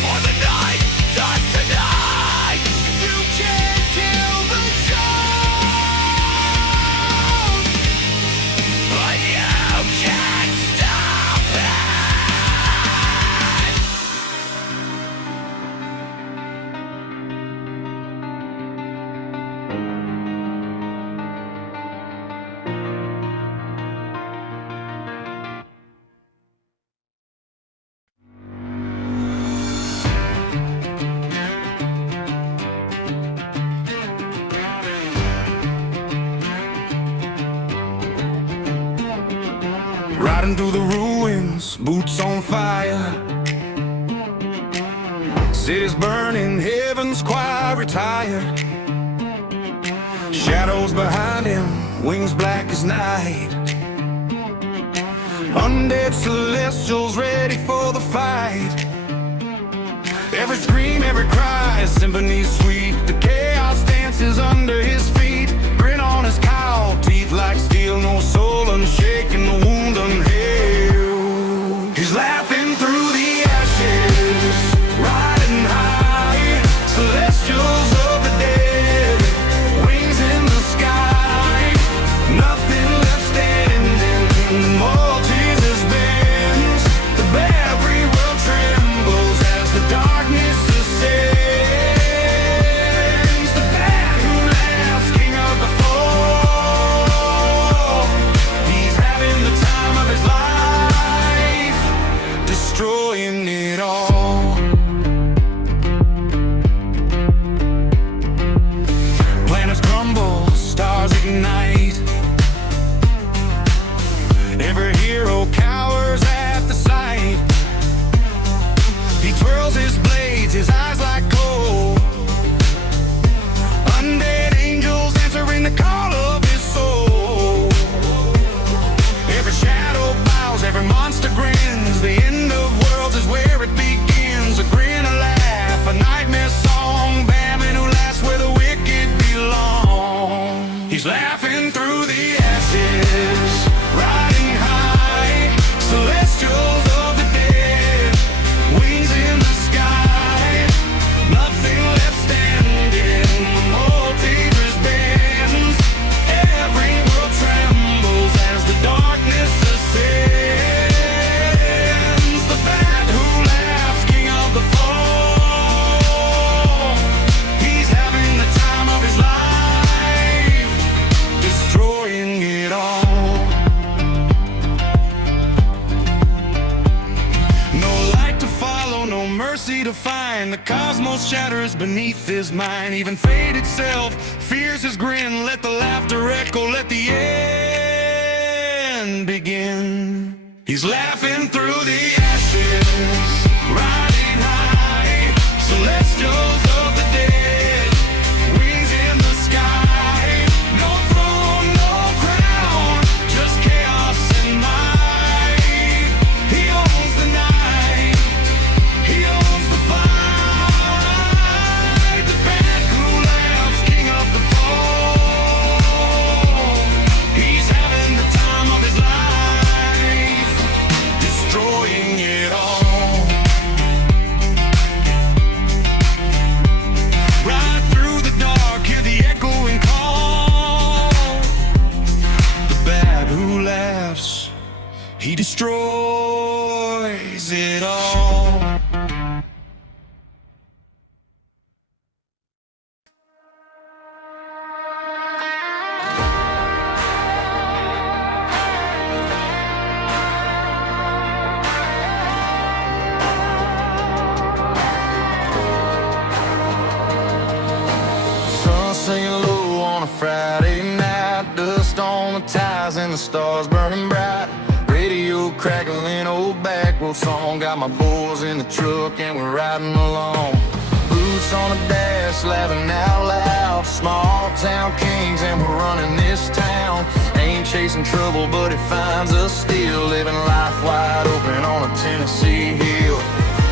or the night does tonight. You can't kill the child, but you can stop it. Riding through the ruins, boots on fire. Cities burning, heaven's quiet, retired. Shadows behind him, wings black as night. Undead celestials ready for the fight. Every scream, every cry, symphony sweet. The chaos dances under his feet. Grin on his cowl, teeth like steel, no soul unshaken, no wound unhealed. He's laughing through the ashes, riding high. Celestials of the dead, wings in the sky. Nothing left standing, more Jesus bends. The every world trembles as the darkness ascends. The man who laughs, king of the fall. He's having the time of his life, destroying it all. Planets crumble, stars ignite. Every hero cowers at the sight. He twirls his blades, his eyes like coal. Undead angels answering the call of his soul. Every shadow bows, every monster grins. The end of worlds is where it begins. A grin, a laugh, a nightmare song. Famine who laughs where the wicked belong. He's laughing through the ashes, riding high. Celestials of the dead, wings in the sky. Nothing left standing, the multiverse bends. Every world trembles as the darkness ascends. The bat who laughs, king of the fall. He's having the time of his life, destroying it all. No light to follow, no mercy to find. The cosmos shatters beneath his mind. Even fate itself fears his grin. Let the laughter echo, let the end begin. He's laughing through the ashes, riding high. Celestials He destroys it all. Sun sinking low on a Friday night, dust on the tires and the stars burning bright. Radio crackling, old backroad song. Got my boys in the truck and we're riding along. Boots on the dash, laughing out loud. Small town kings and we're running this town. Ain't chasing trouble, but it finds us still. Living life wide open on a Tennessee hill.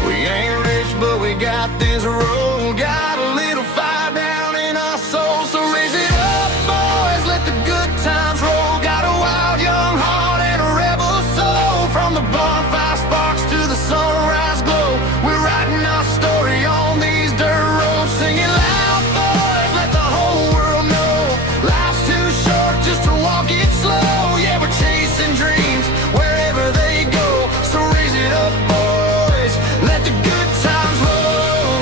We ain't rich, but we got this road. Got a little fire down in our soul, so raise it up, boys, let the good times roll. Got a wild young heart and a rebel soul. From the bonfire sparks to the sunrise glow, we're writing our story on these dirt roads. Singing loud, boys, let the whole world know. Life's too short just to walk it slow. Yeah, we're chasing dreams wherever they go, so raise it up, boys, let the good times roll.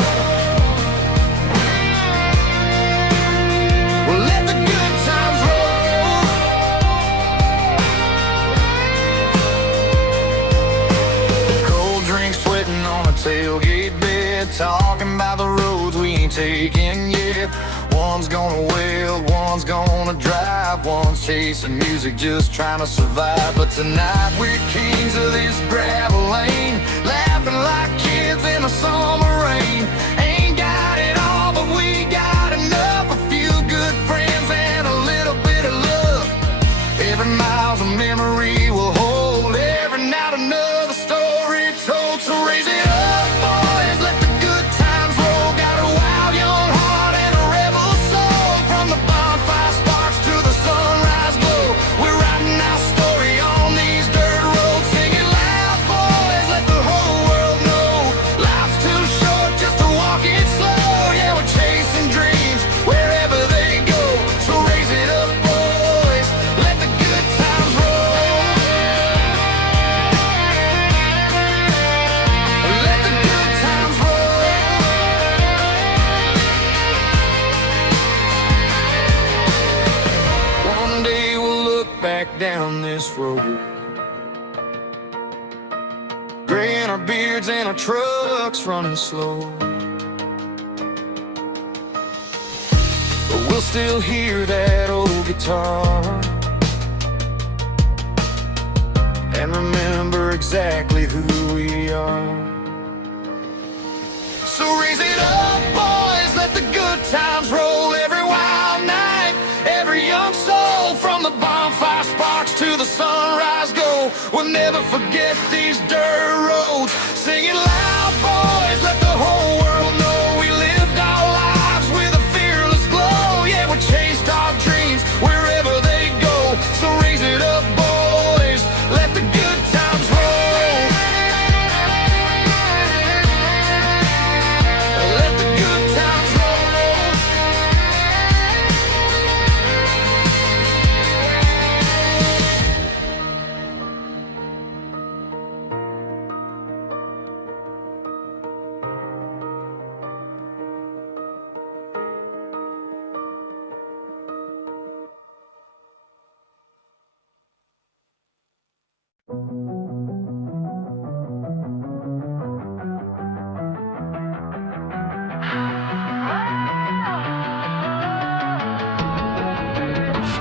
Well, let the good times roll. Cold drink sweating on a tailgate bed, talking about the roads we ain't taking yet. One's gonna weld, one's gonna drive, one's chasing music, just trying to survive. But tonight we're kings of this gravel lane, laughing like kids in the summer rain. Ain't got it all, but we got enough. A few good friends and a little bit of love. Every mile's a memory we'll hold. Every night another story told. So raise it up, boys, let the good times roll. Got a wild young heart and a rebel soul. From the bonfire sparks to the sunrise glow, we're writing our story on these dirt roads. Singing loud, boys, let the whole world know. Life's too short just to walk it slow. Yeah, we're chasing dreams wherever they go, so raise it up, boys, let the good times roll. Let the good times roll. One day we'll look back down this road, graying our beards and our trucks running slow. But we'll still hear that old guitar and remember exactly who we are. So raise it up, boys, let the good times roll. Every wild night, every young soul. From the bonfire sparks to the sunrise go, we'll never forget these dirt roads. Singing loud, boys, let the whole world know. We lived our lives with a fearless glow. Yeah, we chased our dreams wherever they go, so raise it up, boys, let the good times roll. Let the good times roll.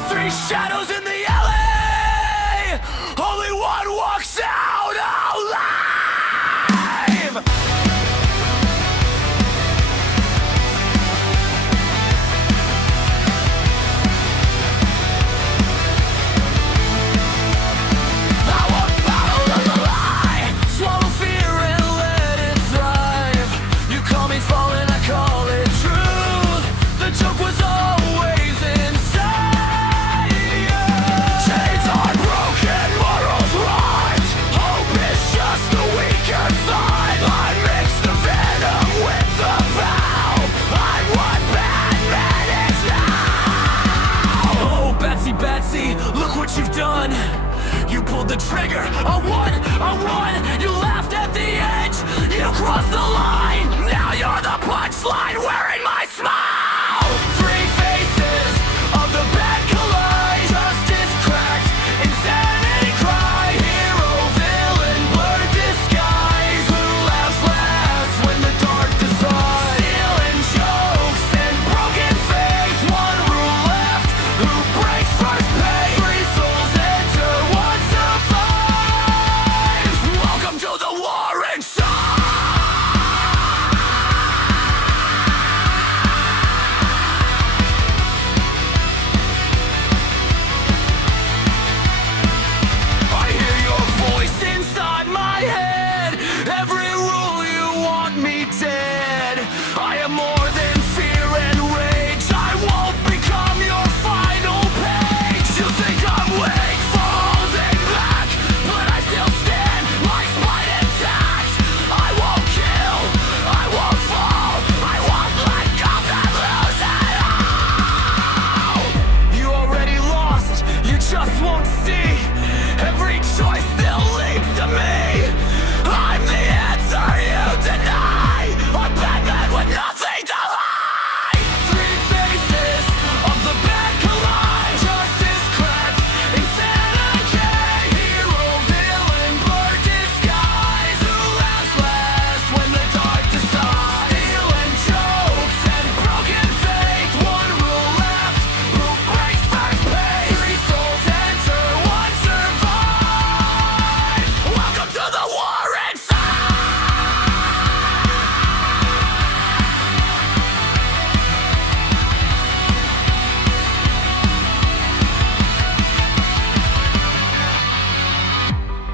Three shadows in the alley, only one walks out alive. I won't bottle the lie, swallow fear and let it thrive. You call me falling, I call it truth. The joke was always inside you. what you've done. You pulled the trigger, I won. You laughed at the edge, you crossed the line. Now you're the punchline, wearing my smile. Three faces of the bad collide. Justice cracked, insanity cry. Hero, villain, blurred disguise. Who laughs last when the dark decides? Stealing jokes and broken faith. One rule left, who breaks first pay? Three souls enter, one survives. Welcome to the war inside. I hear your voice inside my head. Every rule you want me dead. I am more than fear and rage. I won't become your final page. You think I'm weak for holding back, but I still stand, my spine intact. I won't kill, I won't fall, I won't let go and lose it all. You already lost, you just won't see. Every choice still leads to me. I'm the answer you deny. I'm Batman with nothing to hide. Three faces of the bad collide. Justice cracked, insanity. Hero, villain, blurred disguise. Who laughs last when the dark decides? Stealing jokes and broken faith. One rule left, who breaks first pay? Three souls enter, one survives. Welcome to the war inside.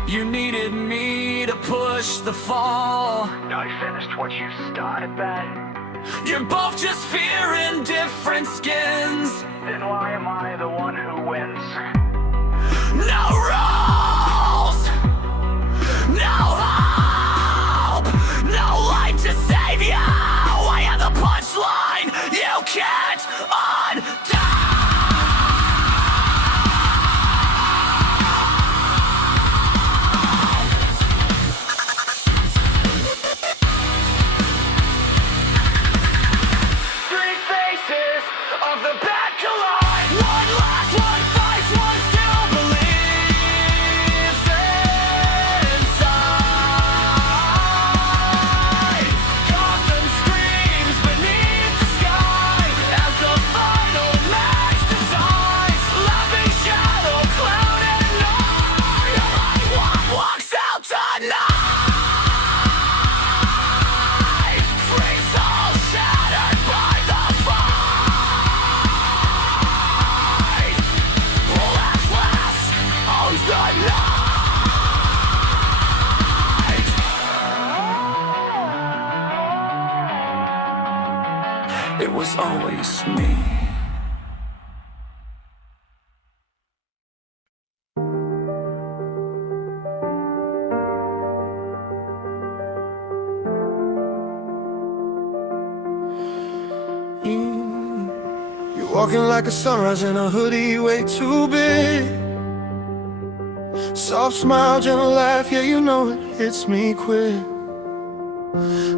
You needed me to push the fall. I finished what you started, Ben. You're both just fear in different skins. Then why am I the one who wins? No rules, no hope, no light to save you. I am the punchline you can't undo. Three faces of the bad collide. One last one fights, one still believes inside. Gotham screams beneath the sky as the final match decides. Laughing shadow, cloud and night. One walks out tonight. Free souls shattered by the fight. Last, owns the night. It was always me. You're walking like a sunrise in a hoodie way too big. Soft smile, gentle laugh, yeah, you know it hits me quick.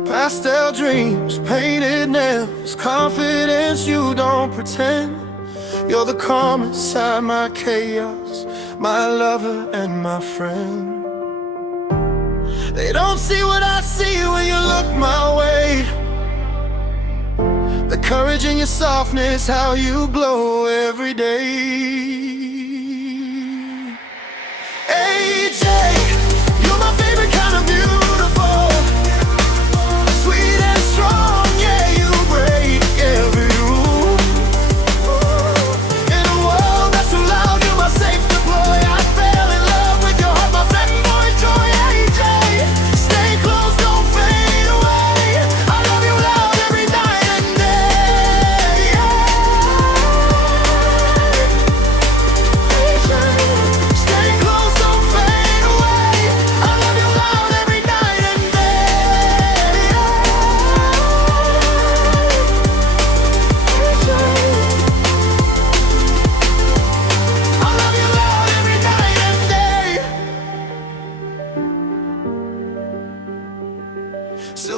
Pastel dreams, painted nails, confidence you don't pretend. You're the calm inside my chaos, my lover and my friend. They don't see what I see when you look my way. The courage in your softness, how you glow every day. AJ, you're my favorite kind of beautiful. Sweet and strong, yeah, you break every rule. In a world that's too loud, you're my safe deploy. I fell in love with your heart, my fanboy joy. AJ, stay close, don't fade away. I love you loud every night and day.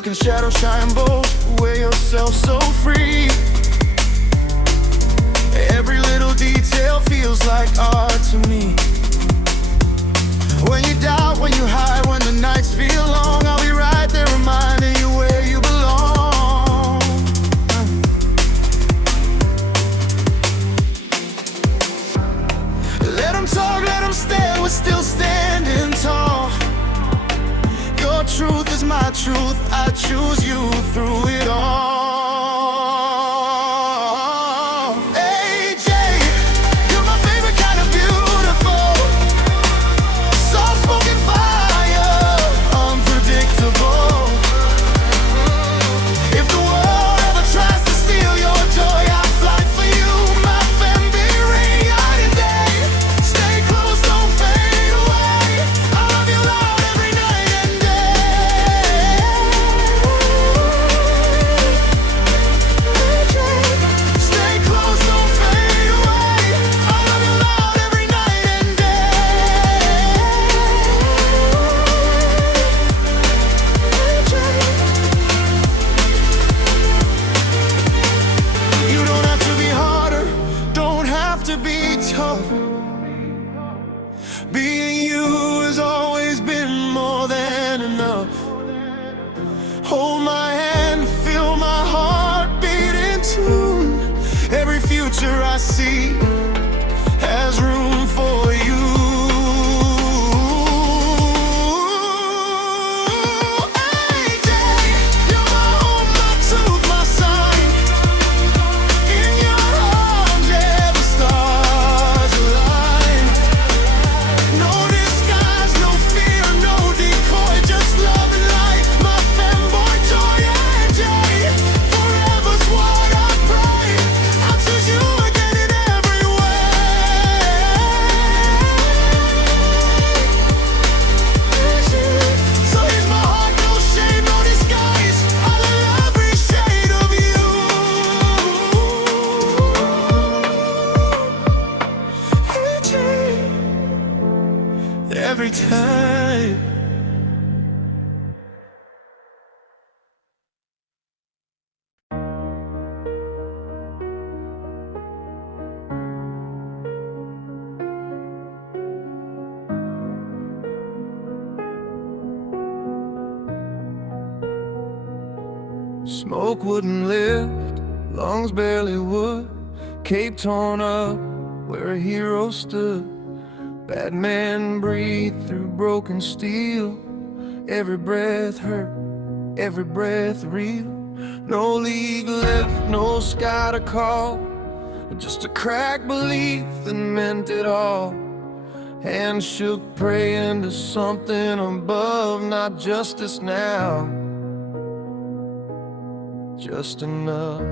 can shadow shine bold, wear yourself so free. Every little detail feels like art to me. When you doubt, when you hide, when the nights feel long, I'll be right there reminding you where you belong. Let them talk, let them stare, we're still standing tall. Your truth is my truth, I choose you through it all. AJ, you're my favorite kind of beautiful. Soft-spoken fire, unpredictable. If the world ever tries to steal your joy, I'll fight for you, my femme, be night and day. Stay close, don't fade away. I love you loud every night and day. Stay close, don't fade away. I love you loud every night and day. You don't have to be harder, don't have to be tough. Being you has always been more than enough. Hold my hand, feel my heart beat in tune. Every future I see has room for you. AJ, you're my home, my truth, my sign. In your arms, yeah, the stars align. No disguise, no fear, no decoy, just love and light. My fanboy joy and Jay, forever's what I pray. I'll choose you again in every way. So here's my heart, no shame, no disguise. I love every shade of you. Every time. Smoke wouldn't lift, lungs barely would. Cape torn up, where a hero stood. Bad man breathed through broken steel. Every breath hurt, every breath real. No league left, no sky to call, just a cracked belief that meant it all. Hands shook, praying to something above, not justice now, just enough.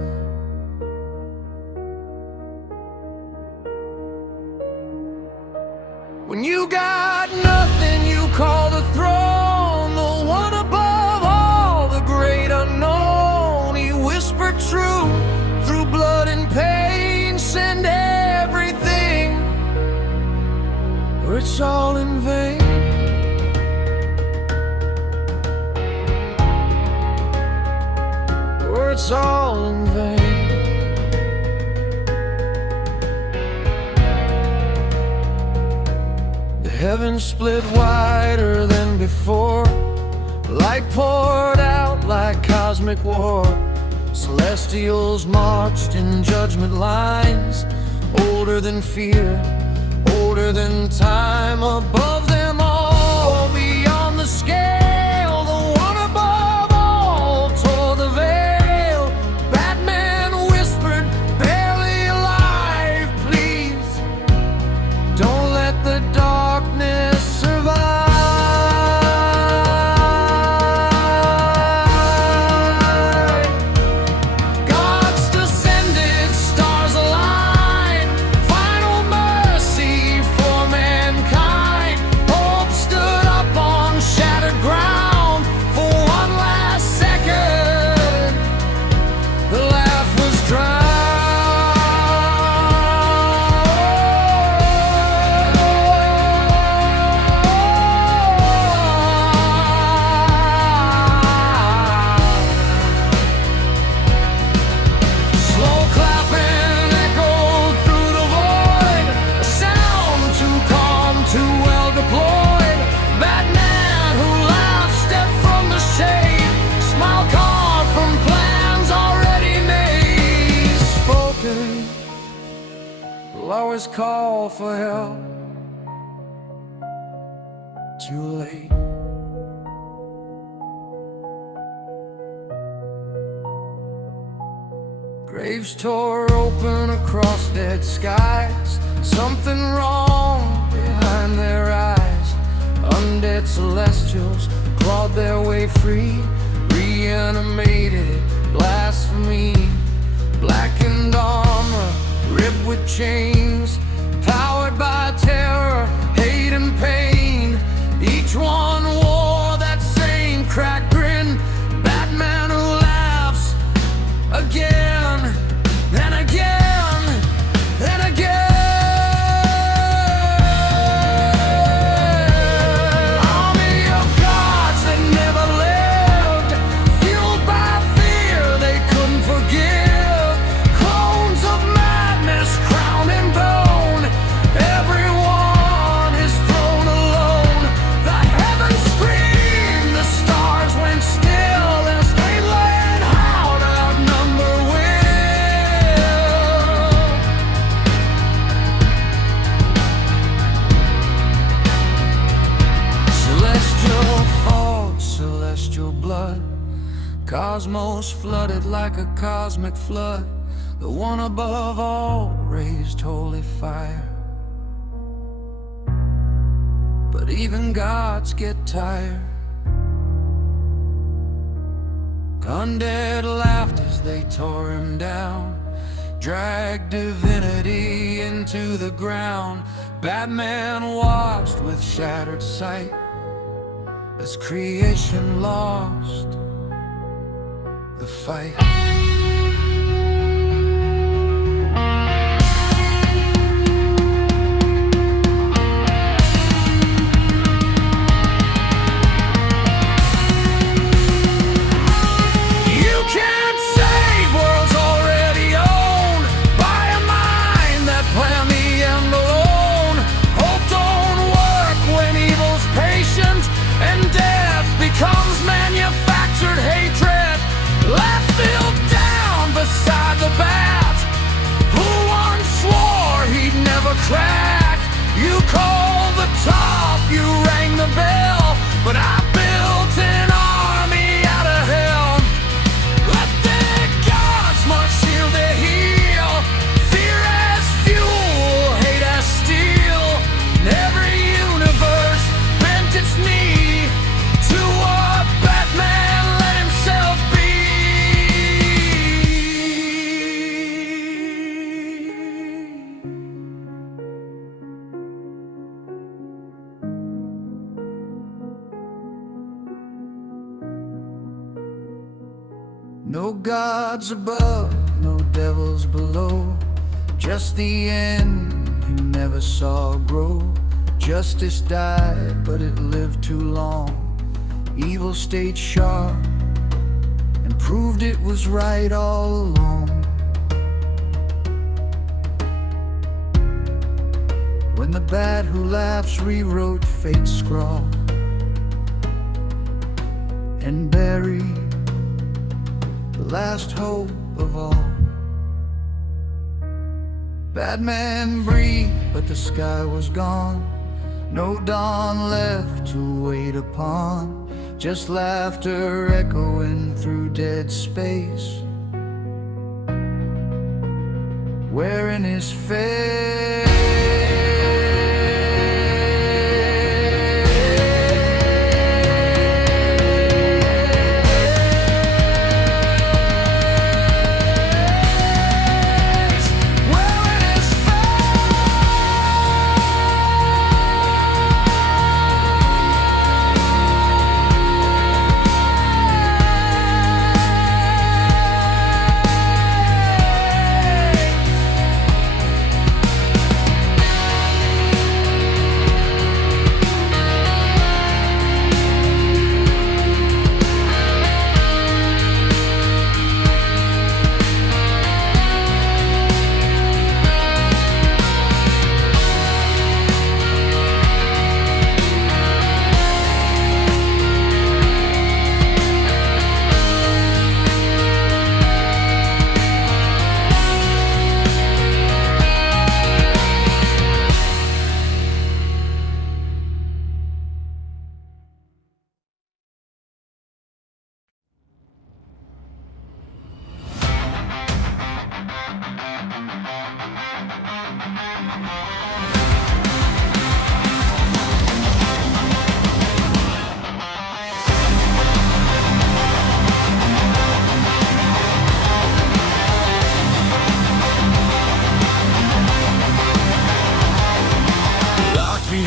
When you got nothing, you call the throne, the one above all, the great unknown. He whispered truth through blood and pain, send everything, or it's all in vain. Or it's all in vain. Heaven split wider than before. Light poured out like cosmic war. Celestials marched in judgment lines, older than fear, older than time. Above them all, beyond the scale, the one above all tore the veil. Batman whispered, barely alive, please don't let the darkness survive. Gods descended, stars aligned, final mercy for mankind. his call for help. Too late. Graves tore open across dead skies. Something wrong behind their eyes. Undead celestials clawed their way free. Reanimated blasphemy. Blackened armor, ripped with chains. Powered by terror, hate and pain. Each one wore that same cracked grin. Batman who laughs again and again and again. Army of gods that never lived, fueled by fear they couldn't forgive. Clones of madness, crown and bone. Everyone is thrown alone. The heavens screamed, the stars went still as they led out outnumber will. Celestial fog, celestial blood. Cosmos flooded like a cosmic flood. The one above all raised holy fire. But even gods get tired. Undead laughed as they tore him down, dragged divinity into the ground. Batman watched with shattered sight as creation lost the fight. You can't save worlds already owned by a mind that planned the end alone. Hope don't work when evil's patient and death becomes manufactured hatred. Left filled down beside the bat who once swore he'd never crack. You called the top, you rang the bell, but I built an army out of hell. Let their gods march till they heal. Fear as fuel, hate as steel. And every universe bent its knee to what Batman let himself be. No gods above, no devils below. Just the end you never saw grow. Justice died, but it lived too long. Evil stayed sharp and proved it was right all along. When the bat who laughs rewrote fate's scrawl and buried the last hope of all. Batman breathed, but the sky was gone. No dawn left to wait upon. Just laughter echoing through dead space. Wearing his face.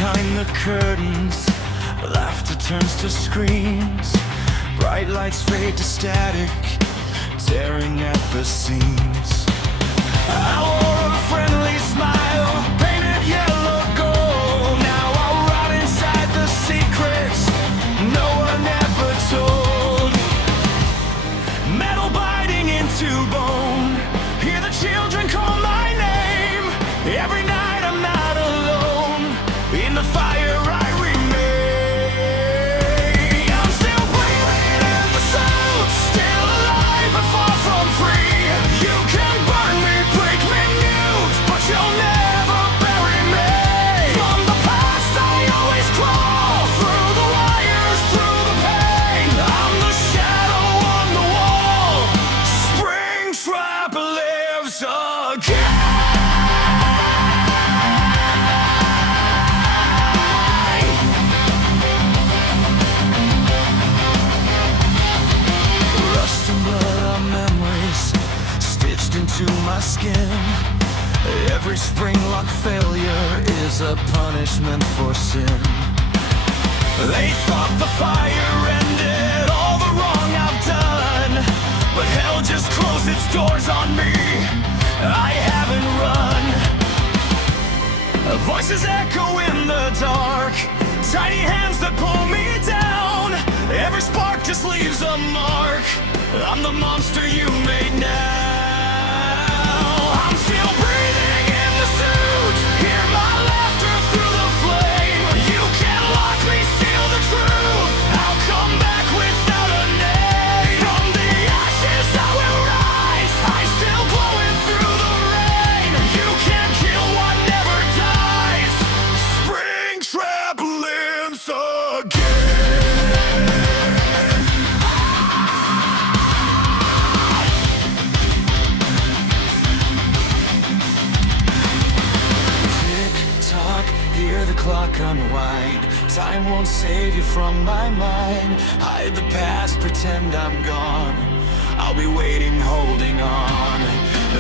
behind the curtains, laughter turns to screams. Bright lights fade to static, tearing at the seams. I wore a friendly smile, painted yellow gold. Now I rot inside the secrets no one ever told. Metal biting into bone, hear the children call my name. Every night I'm not alone, in the fire I remain. I'm still breathing in the suit, still alive but far from free. You can burn me, break me mute, but you'll never bury me. From the past I always crawl, through the wires, through the pain. I'm the shadow on the wall, Springtrap lives again. Rust and blood are memories stitched into my skin. Every spring lock failure is a punishment for sin. They thought the fire ended all the wrong I've done, but hell just closed its doors on me. I haven't run. Voices echo in the dark, tiny hands that pull me down. Every spark just leaves a mark. I'm the monster you made now. I'm still breathing in the suit, hear my laughter through the flame. You can't lock me, seal the truth, I'll come back without a name. From the ashes I will rise, I still glowing through the rain. You can't kill what never dies, Springtrap lives again. Tick-tock, hear the clock unwind. Time won't save you from my mind. Hide the past, pretend I'm gone. I'll be waiting, holding on.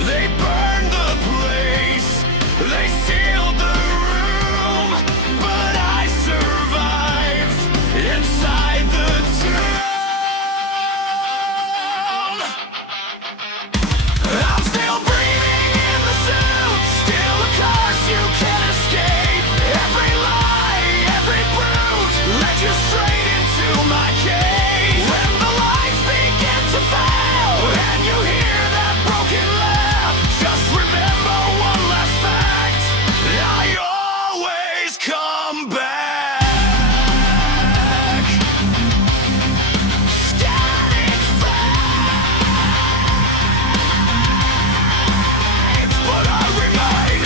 They burned the place, they sealed the room, but I survived inside the tomb. I'm still breathing in the suit, still a curse you can't escape. Every lie, every brute led you straight into my cave. When the lights begin to fail and you hear that broken laugh, just remember one last fact, I always come back. Static facts, but I remain.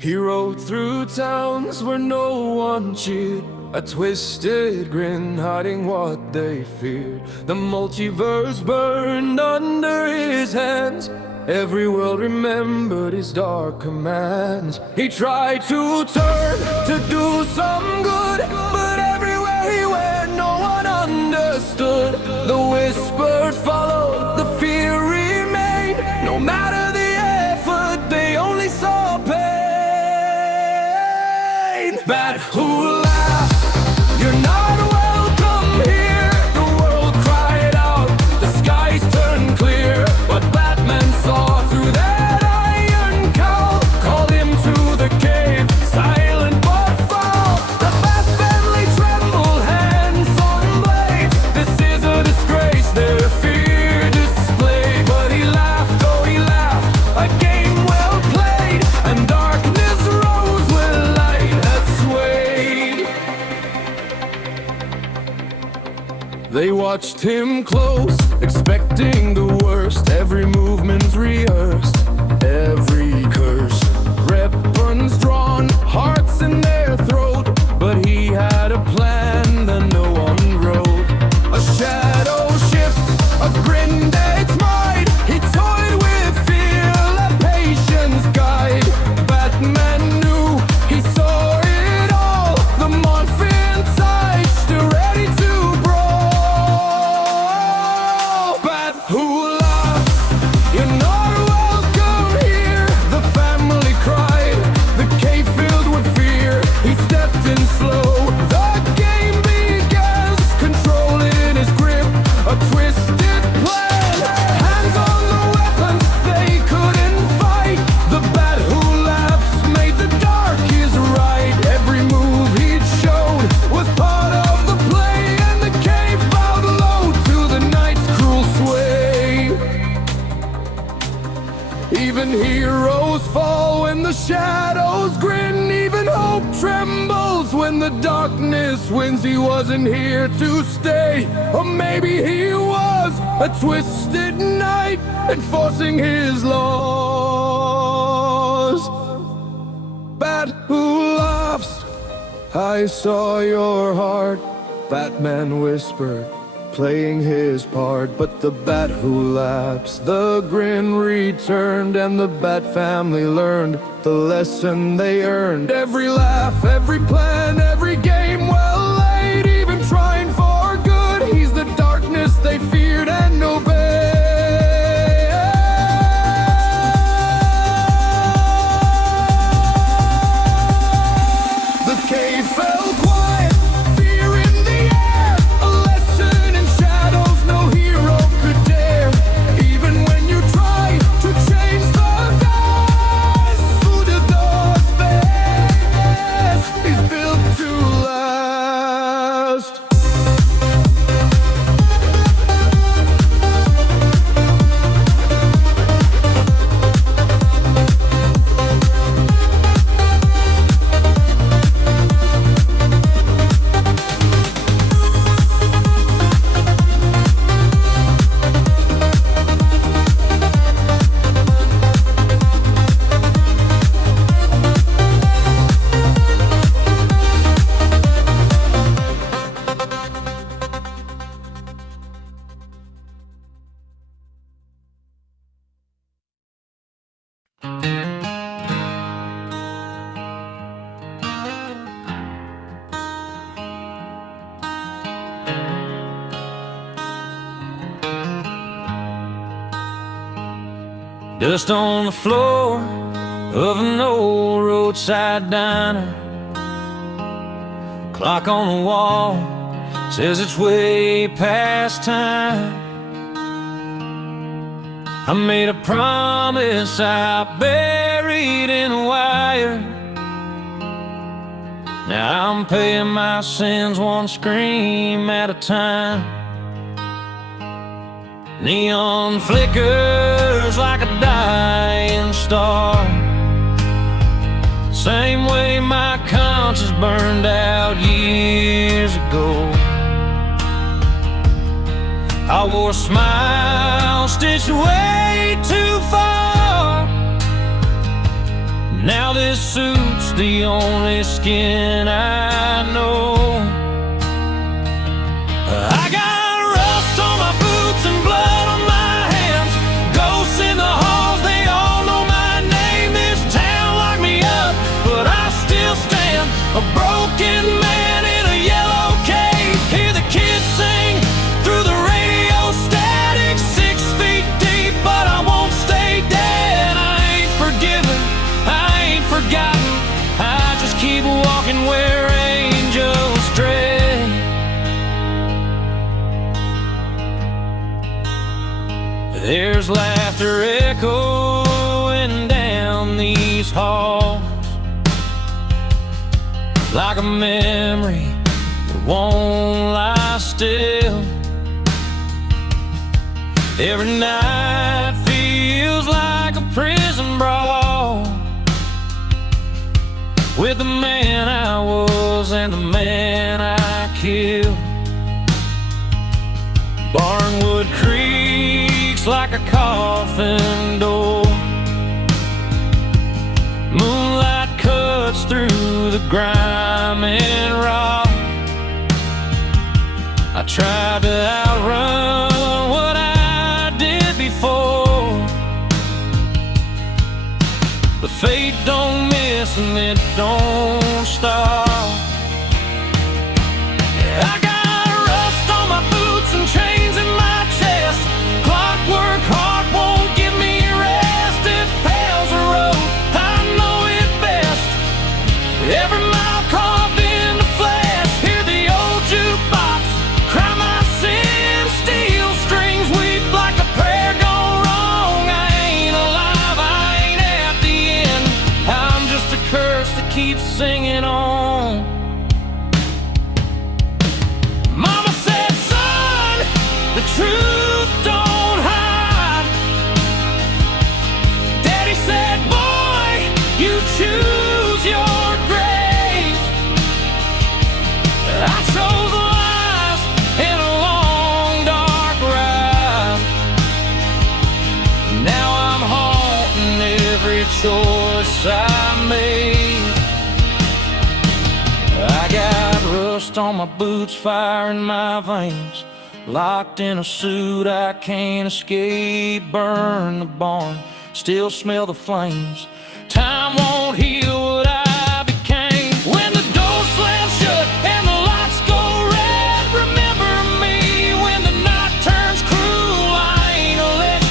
He rode through towns where no one cheered, a twisted grin hiding what they feared. The multiverse burned under his hands, every world remembered his dark commands. He tried to turn to do some good, but everywhere he went no one understood. The whisper followed, the fear remained. No matter the effort, they only saw pain. Bat who laughs, you're not welcome here. The world cried out, the skies turned clear, but Batman saw through that iron cowl, called him to the cave, silent but foul. The Bat family trembled, hands on blades. This is a disgrace, their fear displayed. But he laughed, oh he laughed, a game well played, and darkness rose where light had swayed. They watched him close, expecting the worst. Every movement's rehearsed, every curse. Weapons drawn, hearts in their throat. But he had a plan that no one wrote. A shadow shift, a grin that's might. He toyed with fear, let patience guide. Batman knew, he saw stepped in slow. The game begins, control in his grip, a twisted plan. Hands on the weapons, they couldn't fight. The bat who laughs made the dark his right. Every move he'd shown was part of the play, and the cave bowed low to the night's cruel sway. Even heroes fall when the shadows grin. Even hope trembles when the darkness wins. He wasn't here to stay, or maybe he was a twisted knight enforcing his laws. Bat who laughs, I saw your heart, Batman whispered, playing his part. But the bat who laughs, the grin returned, and the Bat family learned the lesson they earned. Every laugh, every plan, every game well laid, even trying for good, he's the darkness they feared and obeyed. The cave fell quiet, fear in the air, a lesson in shadows no hero could dare. Even when you try to change the dice, who did those best is built to last. Dust on the floor of an old roadside diner. Clock on the wall says it's way past time. I made a promise I buried in a wire. Now I'm paying my sins one scream at a time. Neon flickers like a dying star, same way my conscience burned out years ago. I wore a smile stitched way too far. Now this suit's the only skin I know. I got rust on my boots and blood on my hands, ghosts in the halls, they all know my name. This town locked me up, but I still stand, a broken man in a yellow cave. Hear the kids sing through the radio static, 6 feet deep, but I won't stay dead. I ain't forgiven, I ain't forgotten, I just keep walking where angels tread. There's laughter echoing down these halls, like a memory that won't lie still. Every night feels like a prison brawl, with the man I was and the man I killed. Barnwood creaks like a coffin door, moonlight cuts through the grime and rock. I tried to outrun what I did before, but fate don't miss and it don't stop. I got rust on my boots and chains in my chest. Clockwork heart won't give me rest. It fails a road, I know it best. Every mile caught Rust on my boots, fire in my veins. Locked in a suit, I can't escape. Burn the barn, still smell the flames. Time won't heal what I became. When the door slams shut and the lights go red, remember me when the night turns cruel. I ain't a legend,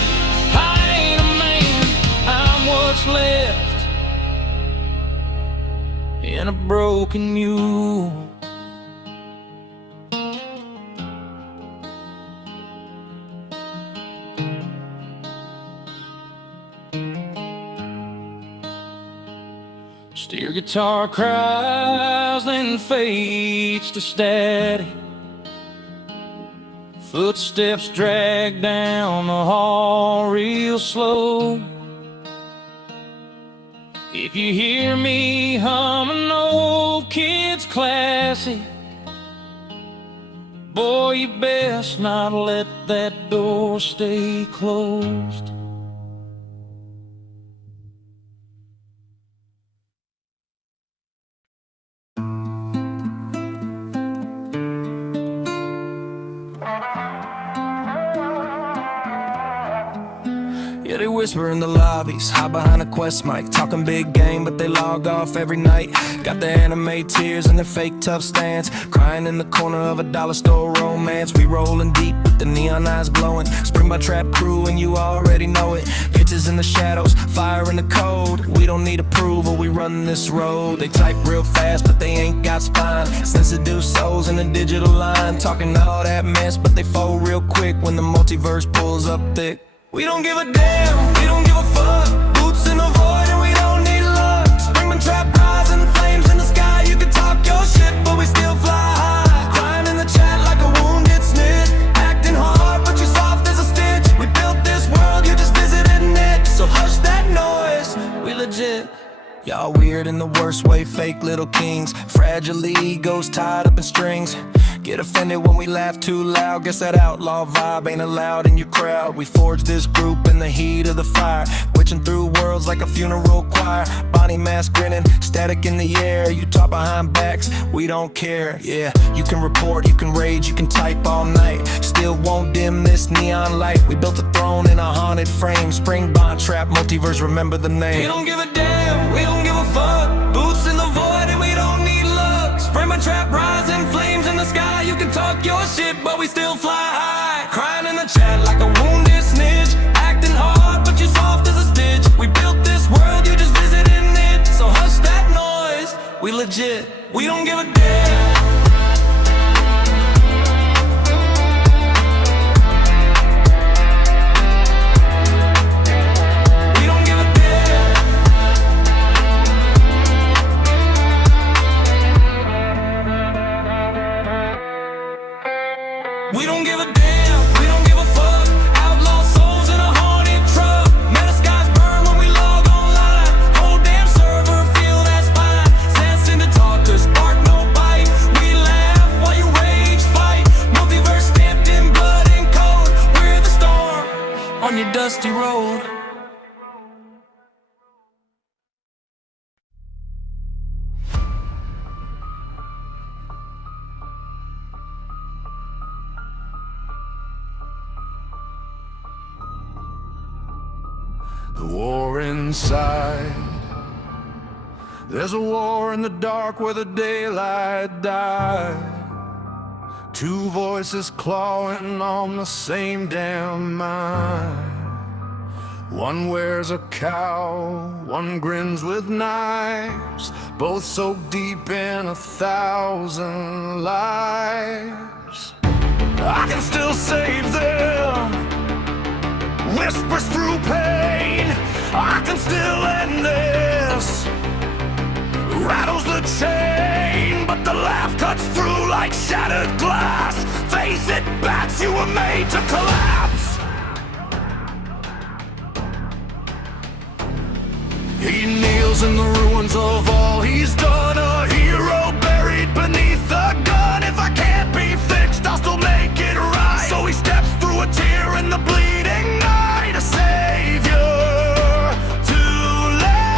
I ain't a man, I'm what's left in a broken mule. Steer guitar cries, then fades to steady. Footsteps drag down the hall real slow. If you hear me hum an old kid's classic, boy, you best not let that door stay closed. Yeah, they whisper in the lobbies, hide behind a Quest mic, talking big game, but they log off every night. Got the anime tears and their fake tough stance, crying in the corner of a dollar store romance. We rolling deep with the neon eyes glowing, Spring by Trap Crew and you already know it. Pitches in the shadows, fire in the code. We don't need approval, we run this road. They type real fast, but they ain't got spine. Sensitive souls in the digital line, talking all that mess, but they fold real quick when the multiverse pulls up thick. We don't give a damn, we don't give a fuck. Boots in the void and we don't need luck. Springman trap rising, flames in the sky. You can talk your shit, but we still fly high. Crying in the chat like a wounded snitch. Acting hard, but you're soft as a stitch. We built this world, you just visiting it. So hush that noise, we legit. Y'all weird in the worst way, fake little kings. Fragile egos tied up in strings. Get offended when we laugh too loud. Guess that outlaw vibe ain't allowed in your crowd. We forged this group in the heat of the fire, witching through worlds like a funeral choir. Bonnie mask grinning, static in the air. You talk behind backs, we don't care. Yeah, you can report, you can rage, you can type all night, still won't dim this neon light. We built a throne in a haunted frame. Spring Bond Trap Multiverse, remember the name. We don't give a damn, we don't give a fuck. Boots in the void and we don't need luck. Spring Bond Trap rising, flames in the sky. You can talk your shit, but we still fly high. Crying in the chat like a wounded snitch. Acting hard, but you're soft as a stitch. We built this world, you just visiting it. So hush that noise, we legit. We don't give a damn. We don't give a damn, we don't give a fuck. Outlaw souls in a haunted truck. Metal skies burn when we log online. Whole damn server, feel that spine. Sense in the talk, spark no bite. We laugh while you rage fight. Multiverse stamped in blood and code. We're the storm on your dusty road. The war inside. There's a war in the dark where the daylight died. Two voices clawing on the same damn mind. One wears a cowl, one grins with knives. Both so deep in 1,000 lives. I can still save them. Whispers through pain, I can still end this. Rattles the chain, but the laugh cuts through like shattered glass. Face it, bats, you were made to collapse. He kneels in the ruins of all he's done. A hero buried beneath the gun. If I can't be fixed, I'll still make it right. So he steps through a tear in the bleeding night. A savior, too late.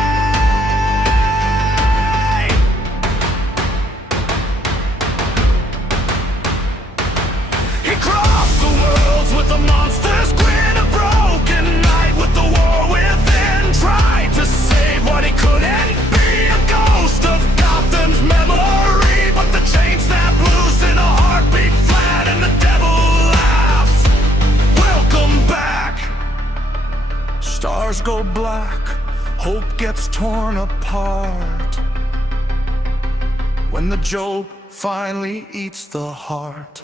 Hope gets torn apart when the joke finally eats the heart.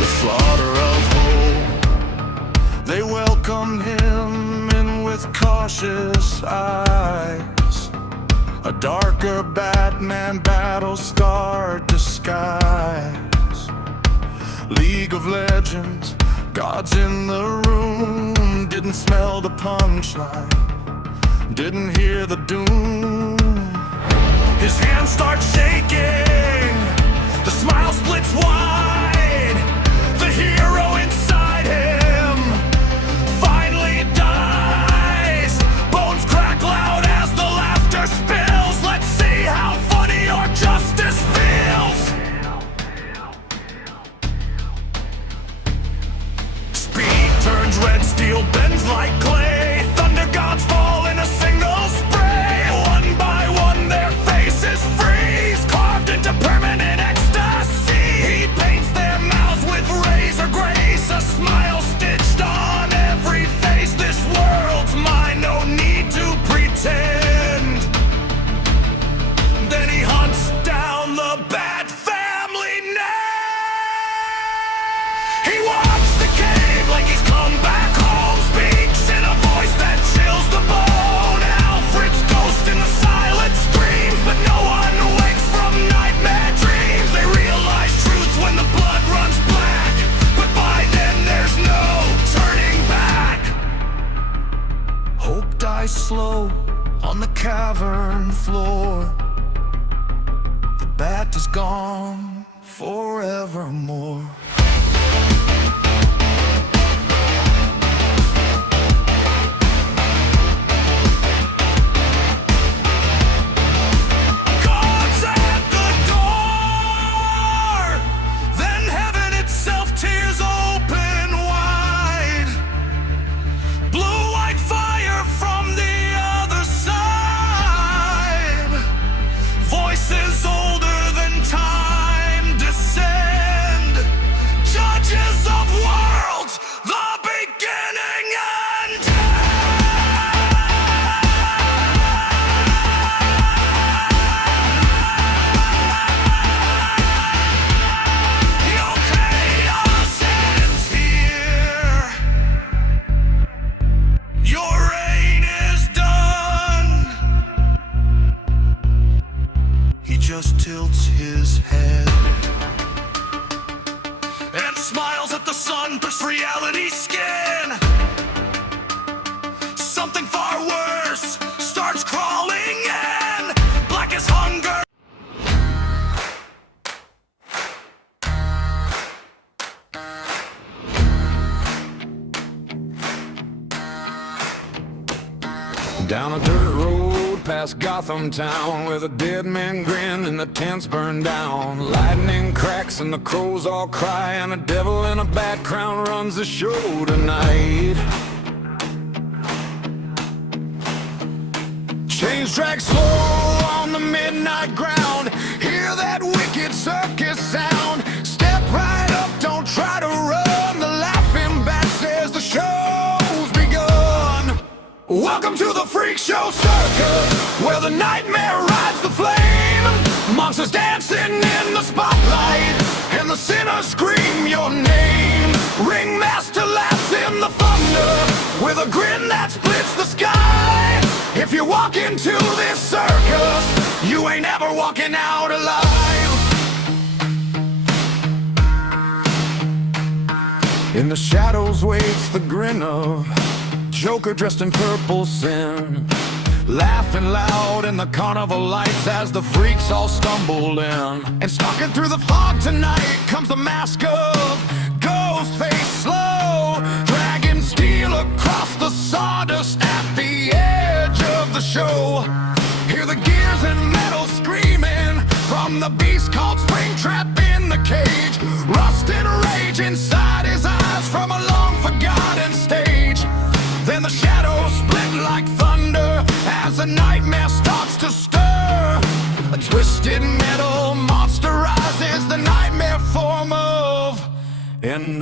The slaughter of hope, they welcomed him in with cautious eyes. A darker Batman battle-scarred disguise. League of Legends, gods in the room. Didn't smell the punchline, didn't hear the doom. His hand starts shaking, the smile splits wide. The hero inside him finally dies. Bones crack loud as the laughter spills. Let's see how funny your justice feels. Speed turns red, steel bends like clay. Thunder gods fall in a single spray. One by one their faces freeze, carved into permanent ecstasy. He paints their mouths with razor grace, a smile stitched on every face. This world's mine, no need to pretend. Then he hunts down the Bat Family name. He walks the cave like he's come back home, speaks in a voice that chills the bone. Alfred's ghost in the silence screams, but no one wakes from nightmare dreams. They realize truth when the blood runs black, but by then there's no turning back. Hope dies slow on the cavern floor. The bat is gone forevermore. God's at the door, then heaven itself tears open wide. Blue-white fire from the other side. Voices older than time descend. Judges of worlds, the beginning and your chaos ends here. Your reign is done. He just tilts his head and smiles at the sun, bursts reality's skin. Something far worse starts crawling in, black as hunger. Down a dirt road past Gotham town, where the dead men grin and the tents burn down. Lightning cracks and the crows all cry, and a devil in a bat crown runs the show tonight. Chains drag slow on the midnight ground. Hear that wicked circus sound. Step right up, don't try to run. The laughing bat says the show's begun. Welcome to the Freak Show Circus, where the nightmare rides the flame. Monsters dancing in the spotlight, and the sinners scream your name. Ringmaster laughs in the thunder, with a grin that splits the sky. If you walk into this circus, you ain't ever walking out alive. In the shadows waits the grin of Joker dressed in purple sin, laughing loud in the carnival lights as the freaks all stumble in. And stalking through the fog tonight comes the mask of Ghostface Slow, dragging steel across the sawdust at the edge of the show. Hear the gears and metal screaming from the beast called Springtrap in the cage. Rust and rage inside his eyes from a long forgotten stage. Then the shadows split like thunder as a nightmare starts to stir. A twisted metal monster rises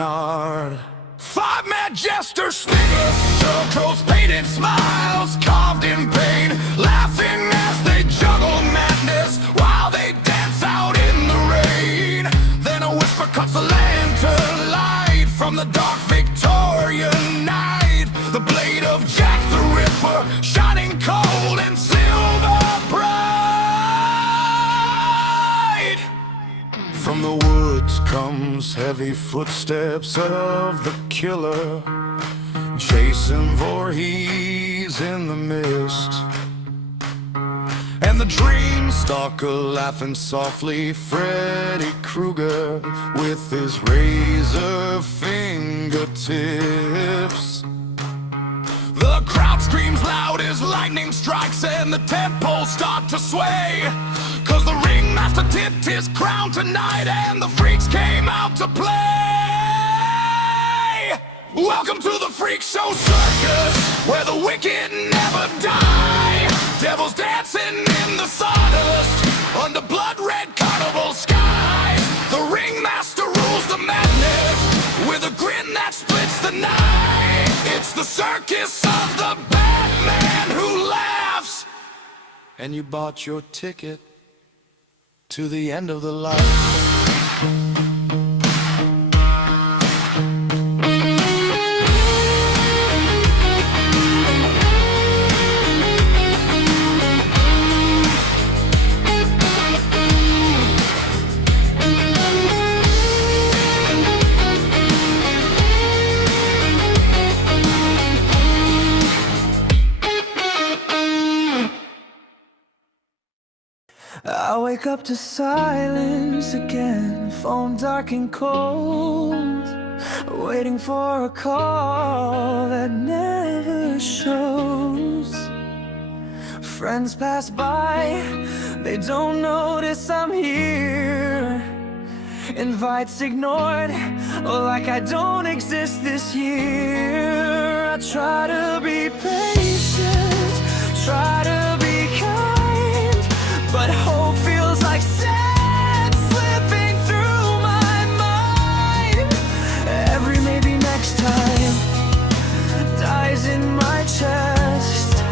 Bernard. Five mad jesters, stickers, circles, painted smiles, carved in pain, laughing as they juggle madness while they dance out in the rain. Then a whisper cuts the lantern light from the dark Victorian night. The blade of Jack the Ripper, shining cold and silver bright. From the woods comes heavy footsteps of the killer, Jason Voorhees in the mist. And the dream stalker laughing softly, Freddy Krueger with his razor fingertips. The crowd screams loud as lightning strikes and the temples start to sway, 'cause the ringmaster tipped his crown tonight and the freaks came out to play. Welcome to the Freak Show Circus, where the wicked never die. Devils dancing in the sawdust under blood-red carnival skies. The ringmaster rules the madness with a grin that splits the night. It's the circus of the Batman who laughs. And you bought your ticket to the end of the light. I wake up to silence again, phone dark and cold, waiting for a call that never shows. Friends pass by, they don't notice I'm here. Invites ignored, like I don't exist this year. I try to be patient, try to be kind, but hope feels like sand slipping through my mind. Every maybe next time dies in my chest.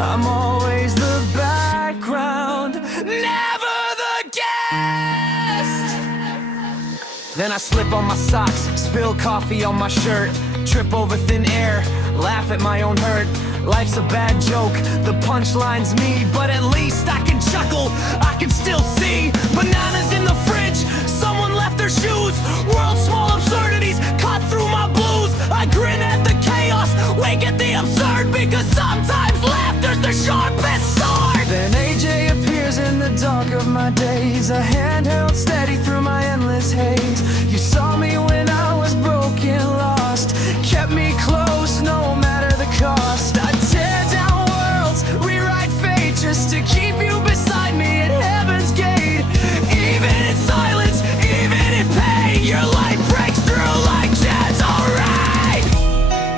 I'm always the background, never the guest. Then I slip on my socks, spill coffee on my shirt, trip over thin air, laugh at my own hurt. Life's a bad joke, the punchline's me, but at least I can chuckle, I can still see bananas in the fridge, someone left their shoes, world's small absurdities cut through my blues. I grin at the chaos, wink at the absurd, because sometimes laughter's the sharpest sword. Then AJ appears in the dark of my days, a hand held steady through my endless haze. You saw me when I was broken, lost, kept me close no matter the cost. I tear down worlds, rewrite fate, just to keep you beside me at heaven's gate. Even in silence, even in pain, your light breaks through like jets, alright.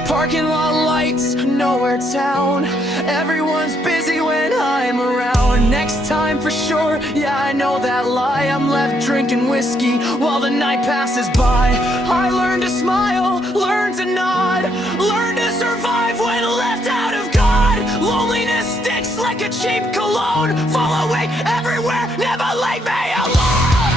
Parking lot lights, nowhere town, everyone's busy when I'm around. Next time for sure, yeah I know that lie. I'm left drinking whiskey while the night passes by. I learn to smile, learn to nod, learn to survive when left out of God. Loneliness sticks like a cheap cologne, fall away everywhere, never leave me alone.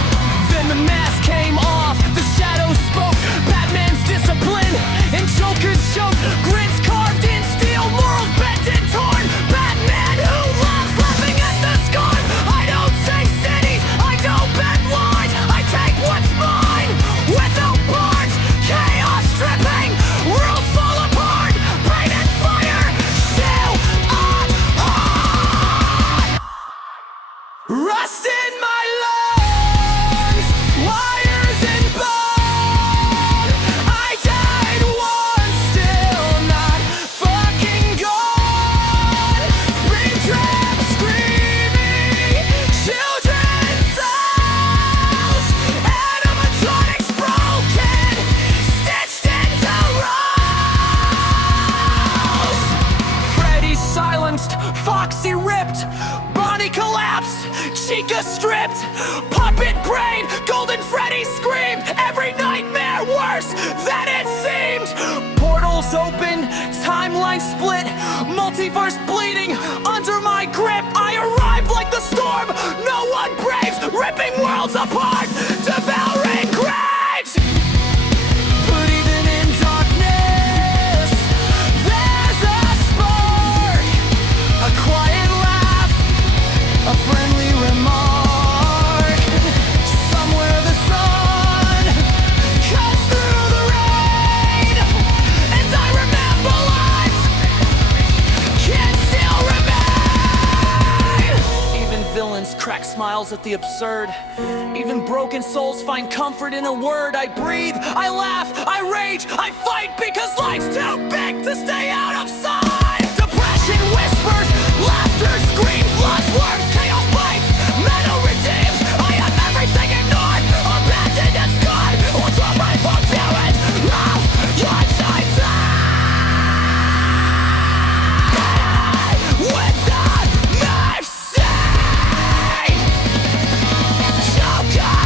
Then the mask came off, the shadows spoke, Batman's discipline and Joker's choke. Grins carved in steel, morals bent and torn. Batman who loves laughing at the scorn. I don't say cities, I don't bend lines, I take what's mine without barns. Chaos stripping, worlds fall apart, pain and fire still on high. Rust in my lungs, wires and bone. I died once, still not fucking gone. Springtrap screaming, children's cells, animatronics broken, stitched into rolls. Freddy silenced, Foxy ripped, Bonnie collapsed, Chica stripped, puppet brain, Golden Freddy screamed, every nightmare worse eyes open, timeline split, multiverse bleeding under my grip. I arrive like the storm no one braves, ripping worlds apart, devouring graves. But even in darkness, there's a spark, a quiet laugh, a friendly remark. Somewhere the sun comes through the rain, and I remember lives can still remain. Even villains crack smiles at the absurd. Even broken souls find comfort in a word. I breathe, I laugh, I rage, I fight because life's too big to stay out of sight. Depression whispers, laughter screams, lust works, chaos bites, metal redeems. I am everything ignored, abandoned and scarred. What's wrong my parents? Love your time. Without mercy, Joker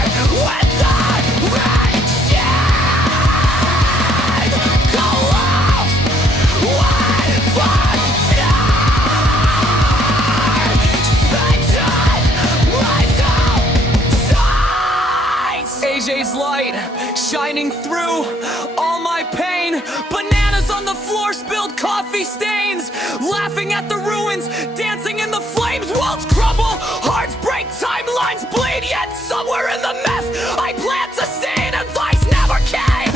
without reaching. Collapse one for AJ's light shining through all my pain. Bananas on the floor, spilled coffee stains. Laughing at the ruins, dancing in the flames. Worlds crumble, hearts break, timelines bleed. Yet somewhere in the mess, I plant a seed and lies never came.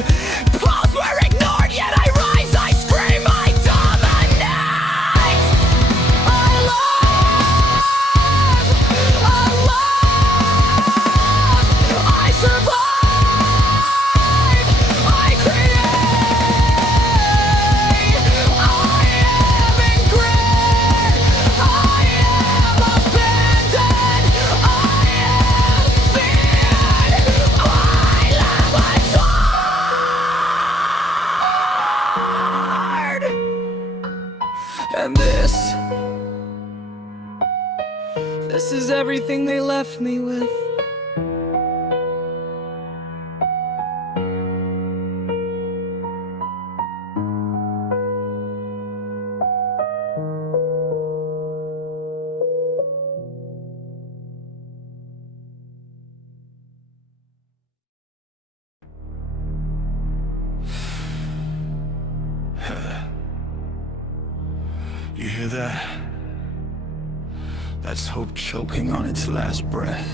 Calls were ignored, yet I rise, I scream, I dominate. I love, I survive, I create. I am in grid, I am abandoned, I am feared, I love hard. And this is everything they left me with. You hear that? That's hope choking on its last breath.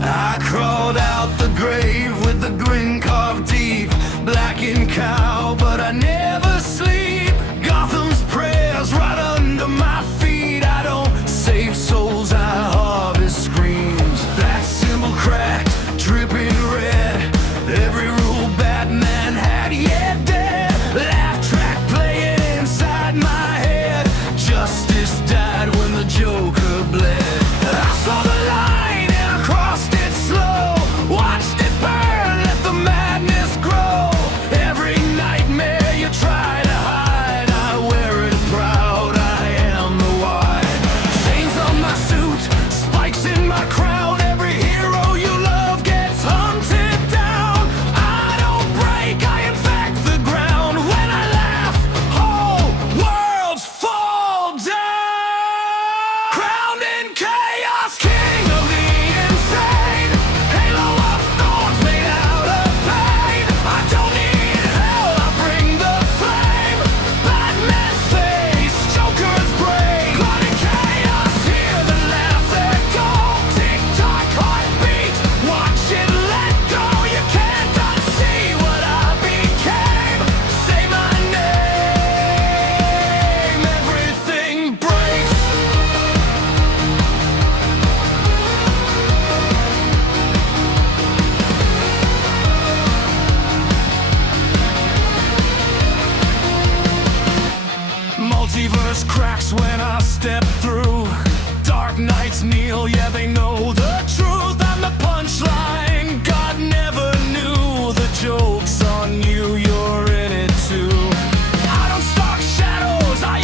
I crawled out the grave with the grin carved deep, black and cow, but I never sleep. Gotham's prayers right under my feet. I don't save souls, I harvest screams. Black symbol cracked, dripping red. Every rule Batman had, yeah, dead. Laugh track playing inside my head. Justice died when the Joker bled. I saw the line and I crossed it slow. Watched it burn, let the madness grow. Every nightmare you try to hide, I wear it proud, I am the wide. Chains on my suit, spikes in my crown. Every hero you love gets hunted down. I don't break, I infect the ground. When I laugh, whole worlds fall down. Crowned in chaos, king of the insane. Halo of thorns made out of pain. I don't need hell, I bring the flame. Batman's face, Joker's brain. Blood and chaos, hear the laugh echo. Tick-tock, heartbeat, watch it let go. You can't unsee what I became. Say my name, everything breaks. Multiverse cracks when I step through. Dark nights kneel, yeah, they know the truth. I'm the punchline. God never knew the joke's on you, you're in it too. I don't stalk shadows, I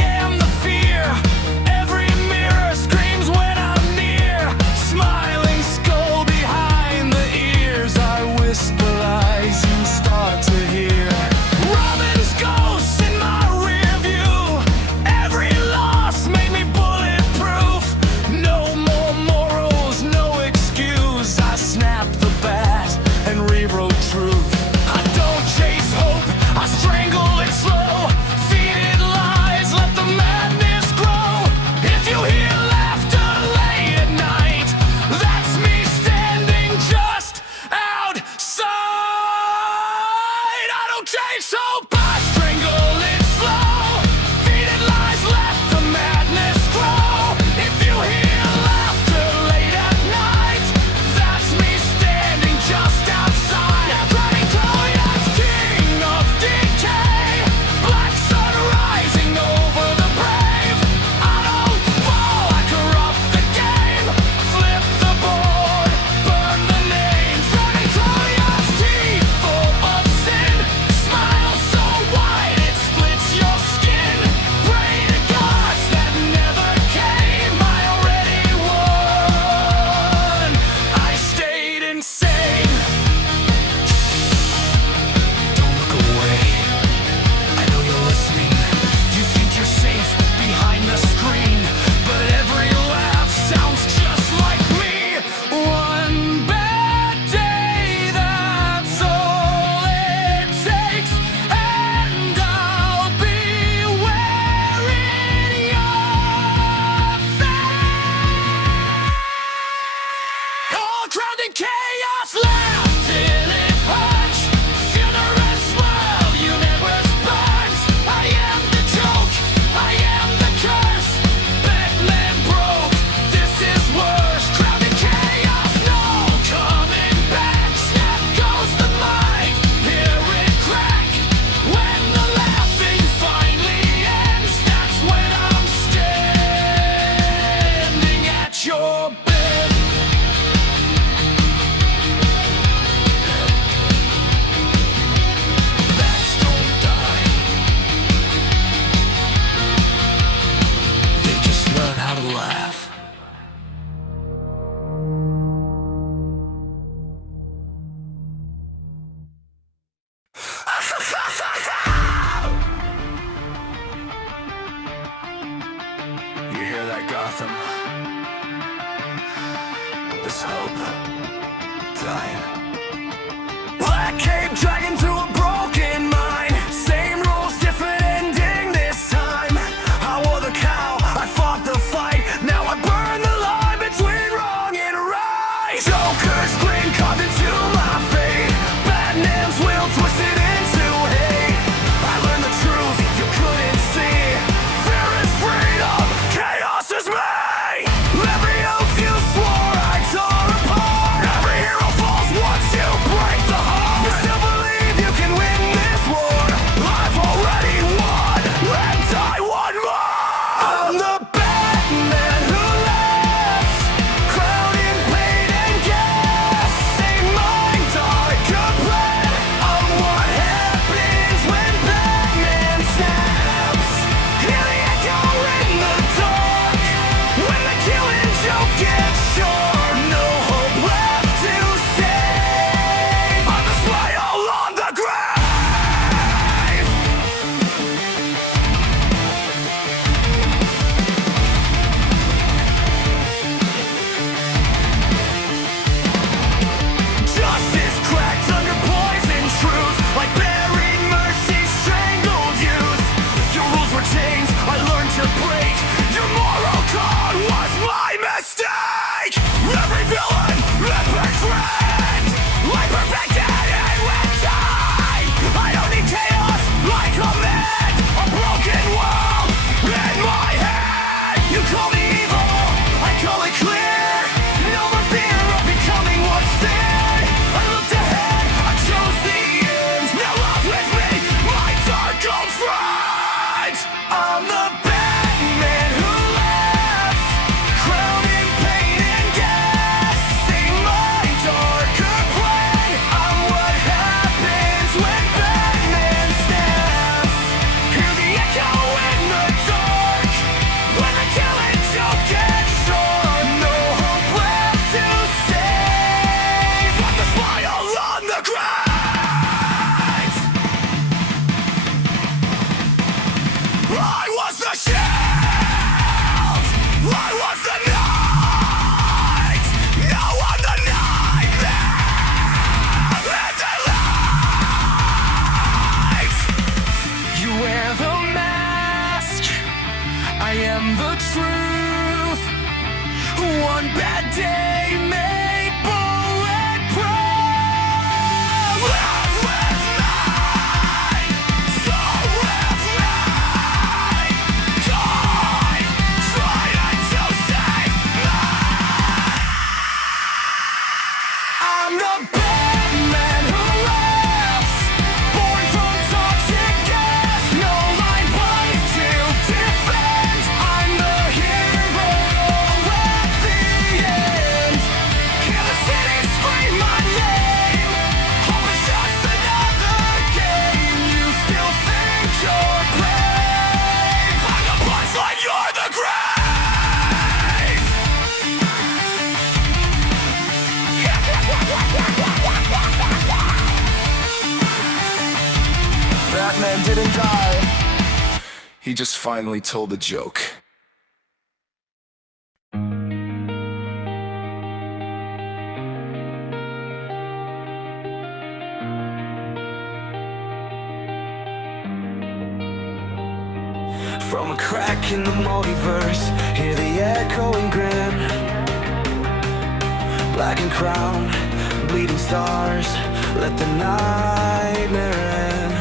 Gotham. There's hope. Dying. Black cape dragging through a broken mind. Same rules, different ending this time. I wore the cowl, I fought the fight. Now I burn the line between wrong and right. Joker's grin carved into my fate. Batman's will twisted into hate. I learned the truth you couldn't see. Fear is freedom, chaos is me. Every oath you swore I tore apart. Every hero falls once you break the heart. You still believe you can win this war. I've already won, and I want more. I'm the Batman who laughs, crowned in pain and gas. Say my darker plan of what happens when Batman snaps. Hear the echo in the dark when the killing joke gets short. No hope left to save. I'm the smile on the grave. Justice cracked under poison truth, like buried mercy strangled youth. Your rules were chains I learned to break. Your moral code was my mistake. Every villain left betrayed, I perfected it with time. I don't need chaos, I command a broken world in my head. You call me evil, I call it clear. No more fear of becoming what's there. I looked ahead, I chose the end. Now walk with me, my dark old friend. I'm the Batman who laughs, crowned in pain and gas. Say my darker plan on what happens when Batman snaps. Hear the echo in the dark when the killing joke gets short. No hope left to save. I'm the smile on the grave. I was the shield, I was the night. Now I'm the nightmare and the light. You wear the mask, I am the truth. One bad day made bulletproof. Live with me, so with me. Die, trying to save me. I'm the Batman who laughs, born from toxic gas. No life to defend. I'm the hero at the end. Hear the city scream my name. Hope it's just another game. You still think you're brave. I'm the punchline, you're the grave. Batman didn't die. He just finally told a joke. From a crack in the multiverse, hear the echoing grin. Blackened crown, bleeding stars, let the nightmare end.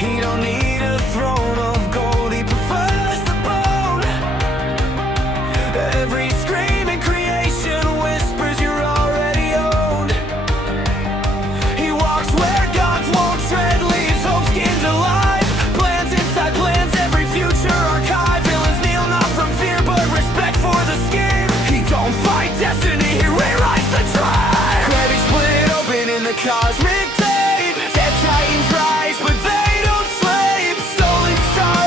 He don't need a throne of gold, he prefers the bone. Every screaming creation whispers you're already owned. He walks where gods won't tread, leaves hope skinned alive. Plans inside plans, every future archive. Villains kneel not from fear but respect for the scheme. He don't fight destiny, he rewrites the track. Gravy split open in the cosmic tape. Dead titans rise but they don't sleep. Stolen stars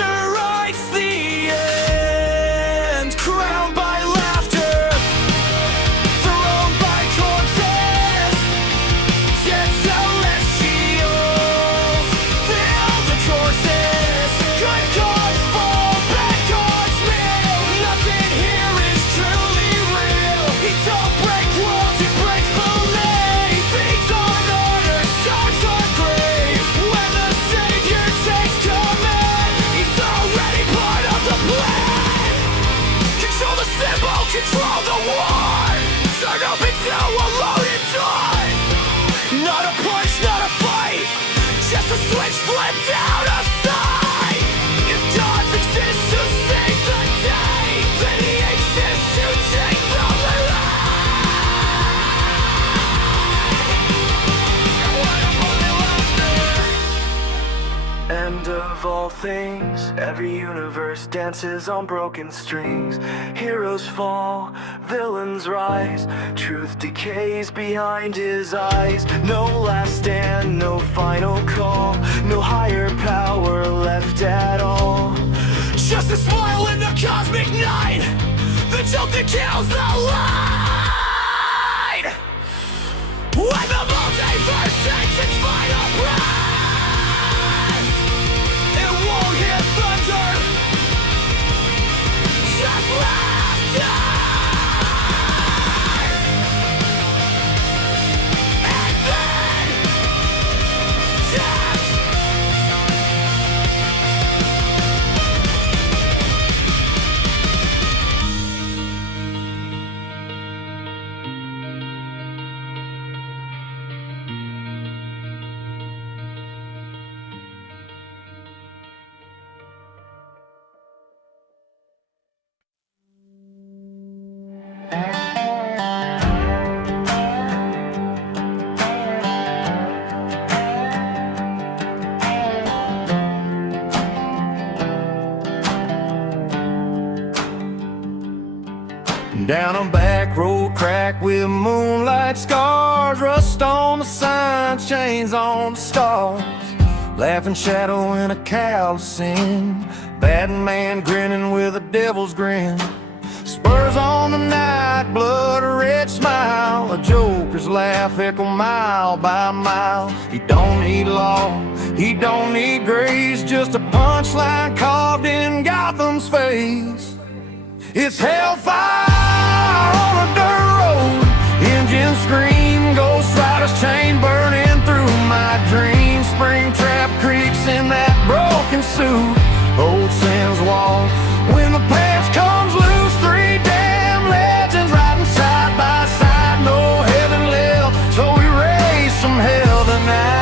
Winter writes the end, crowned by laughter, thrown by corpses, dead celestials fill the courses. Good cards fall, bad cards mail. Nothing here is truly real. He don't break worlds, he breaks belief. Things on order, sharks are grave. When the Savior takes command, he's already part of the plan. Control the symbol, control the war. Turn up into a loaded door. Not a punch, not a fight, just a switch flipped out of sight. If gods exist to save the day, then he exists to take the End of all things, every universe dances on broken strings. Heroes fall, villains rise, truth decays behind his eyes. No last stand, no final call, no higher power left at all. just a smile in the cosmic night, the joke that kills the light. When the multiverse takes its final breath, it won't hit thunder, just laughter. And then death. Down a back road crack with moonlight scars, rust on the sign, chains on the stars, laughing shadow in a callous sin, batting man grinning with a devil's grin, spurs on the night, blood a red smile, a joker's laugh echo mile by mile. He don't need law, he don't need grace, just a punchline carved in Gotham's face. It's hellfire on a dirt road, engine scream, ghost rider's chain burning through my dreams. Springtrap creaks in that broken suit, old sins wall. When the past comes loose, three damn legends riding side by side, no heaven left, so we raise some hell tonight.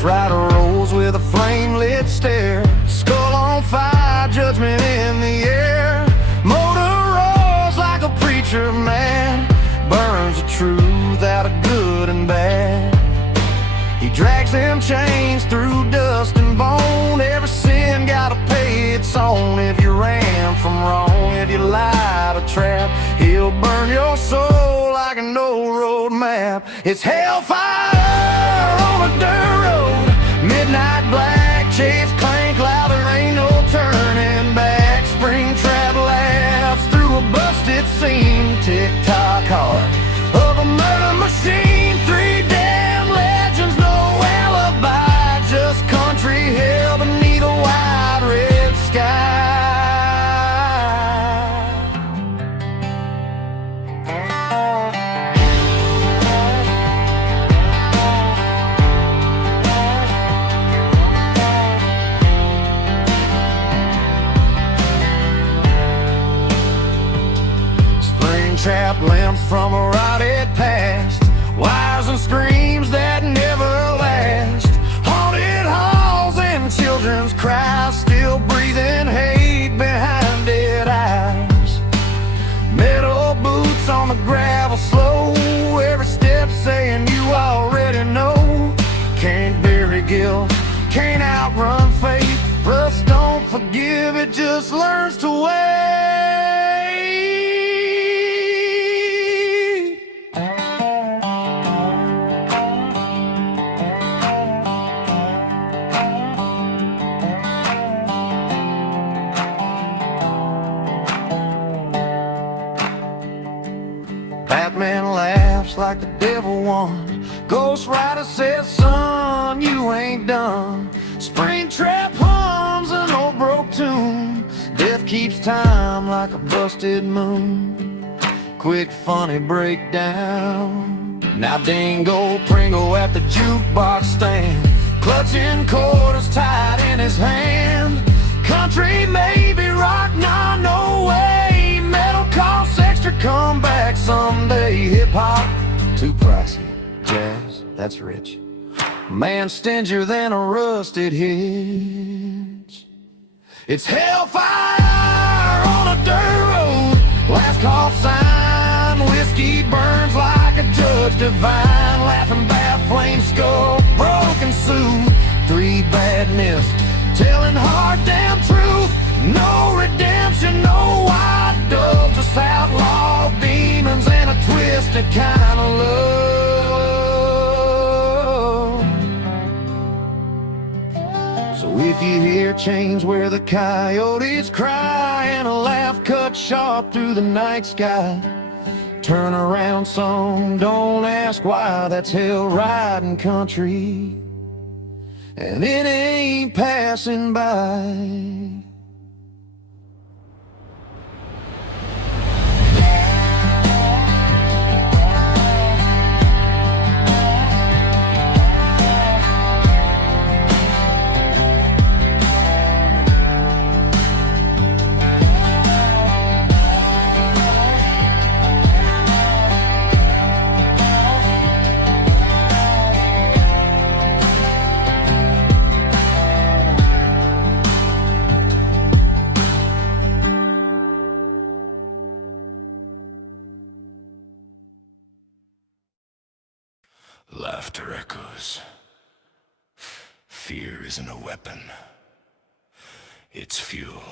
Rider rolls with a flame-lit stare, skull on fire, judgment in the air. Motor roars like a preacher man, burns the truth out of good and bad. He drags them chains through dust and bone, every sin gotta pay its own. If you ran from wrong, if you lied or trap, he'll burn your soul like an old road map. It's hellfire on a dirt road, midnight black, chase clank loud, there ain't no turning back. Springtrap laughs through a busted scene, tick-tock heart of a murder machine. Three damn legends, no alibi, just country hell beneath a wide red sky. Trap lamps from a rotted past, wires and screams that never last, haunted halls and children's cries, still breathing hate behind dead eyes. Metal boots on the gravel slow, every step saying you already know. Can't bury guilt can't outrun fate. Rust don't forgive, it just learns to wait. Batman laughs like the devil won. Ghost Rider says, son, you ain't done. Springtrap hums an old broke tune. Death keeps time like a busted moon. Quick funny breakdown. Now Dingo Pringle at the jukebox stand, clutching quarters tight in his hand. Country maybe rock, nah, no way. Metal costs extra, come back someday. Hip-hop, too pricey. Jazz, that's rich. Man stingier than a rusted hitch. It's hellfire on a dirt road. Last call sign, whiskey burns like a judge divine. Laughing bat, flame skull, broken suit. Three bad myths, telling hard damn truth. No redemption, no white dove, just outlaw demons and a twisted kind of love. So if you hear chains where the coyotes cry and a laugh cut sharp through the night sky, turn around song, don't ask why. That's hell riding country, and it ain't passing by. Laughter echoes. Fear isn't a weapon, it's fuel.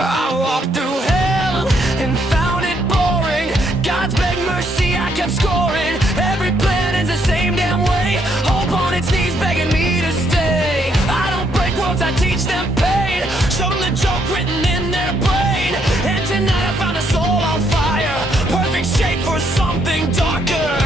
I walked through hell and found it boring. God's beg mercy, I kept scoring. Every plan is the same damn way. Hope on its knees begging me to stay. I don't break worlds, I teach them pain. Show them the joke written in their brain. And tonight I found a soul on fire, perfect shape for something darker.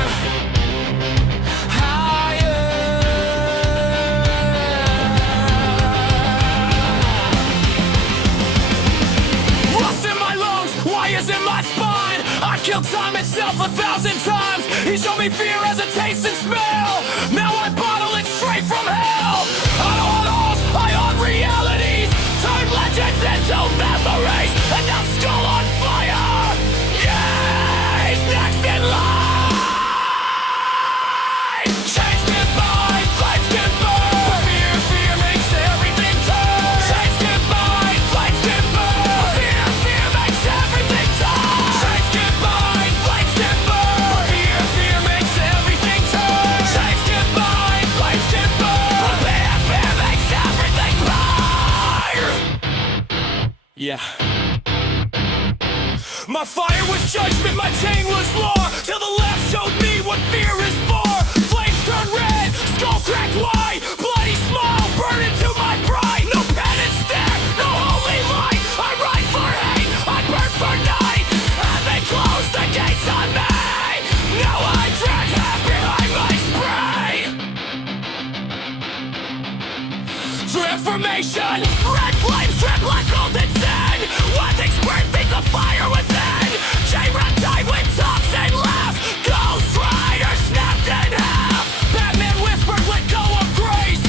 In my spine, I killed time itself 1,000 times. He showed me fear as a taste and smell. Now I bottle it straight from hell. I don't want alls, I own realities. Turn legends into memories. And now skull on fire. Yeah, he's next in line. Change goodbye, flames can burn. Fear, fear makes everything turn. Change goodbye, flames can burn. Fear, fear makes everything turn. Change goodbye, flames can burn. Fear, fear makes everything turn. Change goodbye, flames can burn. Fear, fear makes everything burn. Yeah. My fire was judgment, my chain was law. Till the left showed me what fear is for. Flames turn red, skull cracked wide. Bloody smile, burn into my pride. No penance there, no holy light. I ride for hate, I burn for night. And they close the gates on me. Now I drag half behind my spray. Transformation, red flames trip like golden sand. One thing's burn beats a fire within. Chain wrapped tight with tongues and laughs. Ghost Rider snapped in half. Batman whispered, let go of grace.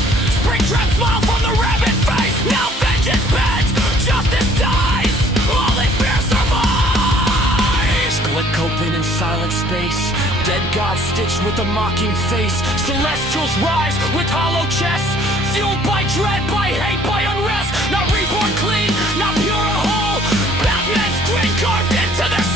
Springtrap smile from the rabbit face. Now vengeance bends, justice dies. Only fear survives. Split open in silent space. Dead gods stitched with a mocking face. Celestials rise with hollow chests. Fueled by dread, by hate, by unrest. Not reborn clean, not pure or whole. Batman's grin carved into their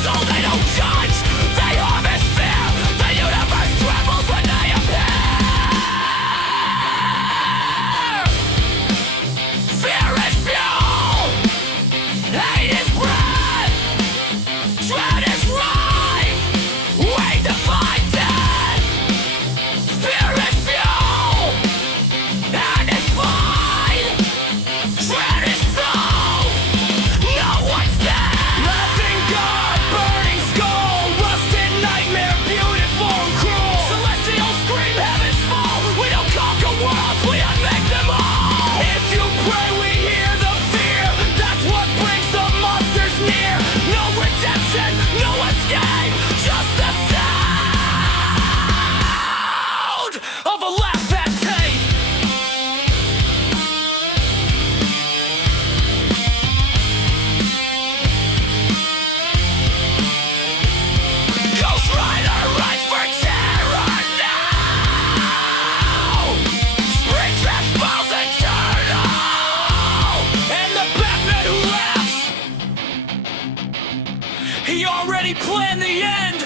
He already planned the end.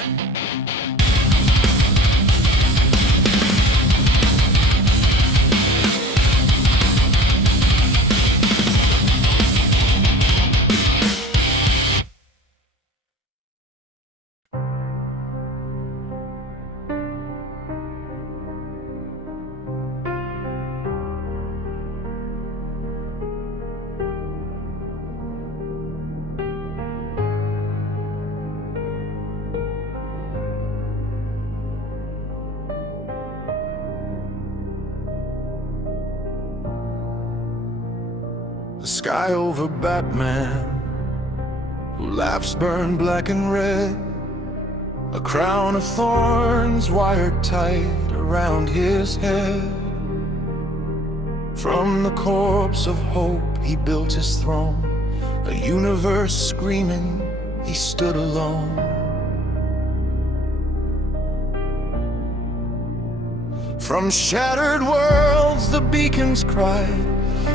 The sky over Batman, who laughs burn black and red. A crown of thorns wired tight around his head. From the corpse of hope he built his throne. A universe screaming, he stood alone. From shattered worlds the beacons cried.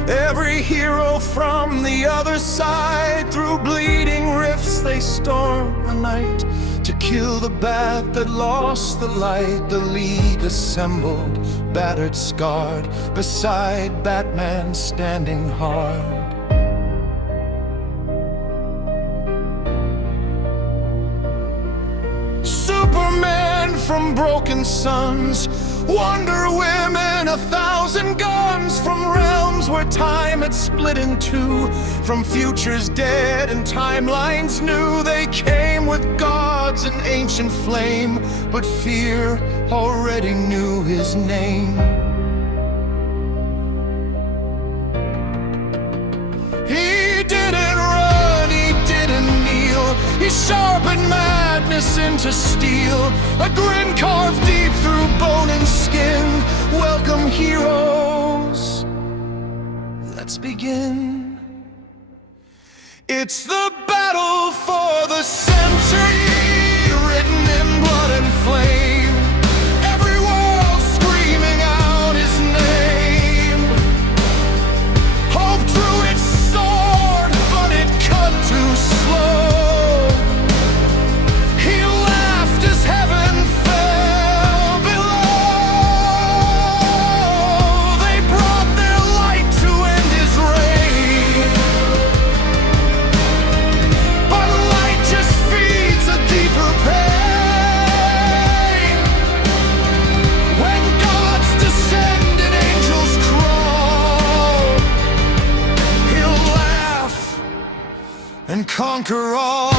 Every hero from the other side. Through bleeding rifts they stormed the night to kill the bat that lost the light. The League assembled, battered, scarred, beside Batman standing hard. Superman from broken suns, Wonder Women, 1,000 guns. From realms where time had split in two, from futures dead and timelines new. They came with gods and ancient flame, but fear already knew his name. He didn't run, he didn't kneel. He sharpened madness into steel. A grin carved deep through bone and skin. Welcome, heroes. Let's begin. It's the battle for the century, written in blood and flame. Every world screaming out his name. Hope drew its sword, but it cut too slow. He laughed as heaven fell below. They brought their light to end his reign, but light just feeds a deeper pain. When gods descend and angels crawl, he'll laugh and conquer all.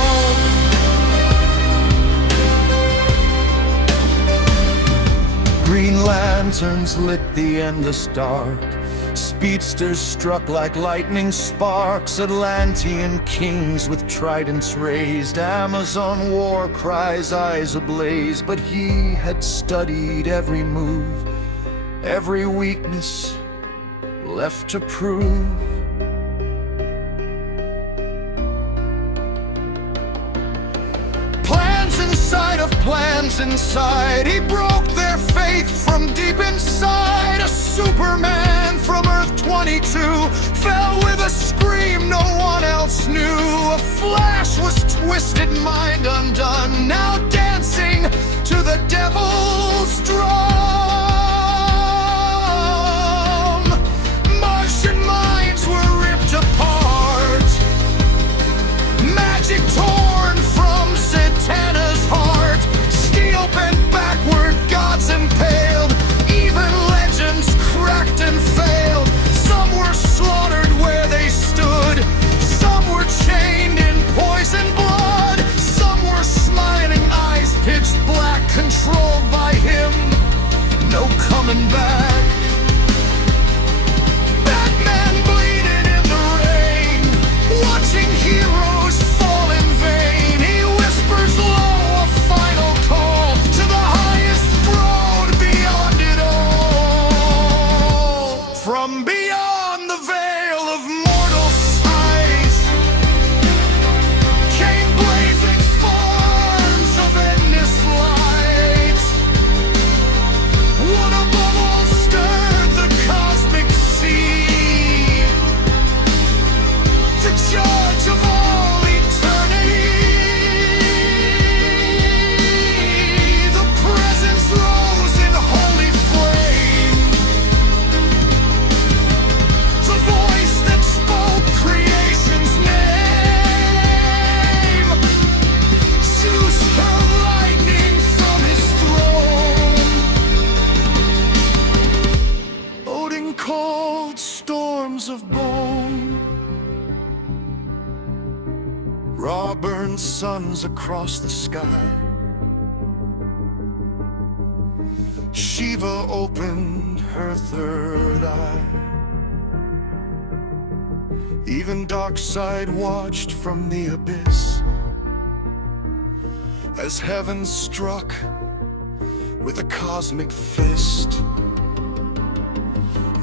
Green lanterns lit the endless dark. Speedsters struck like lightning sparks. Atlantean kings with tridents raised. Amazon war cries, eyes ablaze. But he had studied every move, every weakness left to prove. Plans inside of plans inside. He broke their faith from deep inside. A Superman from Earth 22 fell with a scream no one else knew. A Flash was twisted, mind undone, now dancing to the devil's drum. Martian minds were ripped apart, magic torn from Satana's heart. Steel bent backward, gods impaled, even legends cracked and failed. Some were slaughtered where they stood, some were chained in poison blood. Some were smiling eyes pitch black, controlled by suns across the sky. Shiva opened her third eye. Even Darkseid watched from the abyss as heaven struck with a cosmic fist.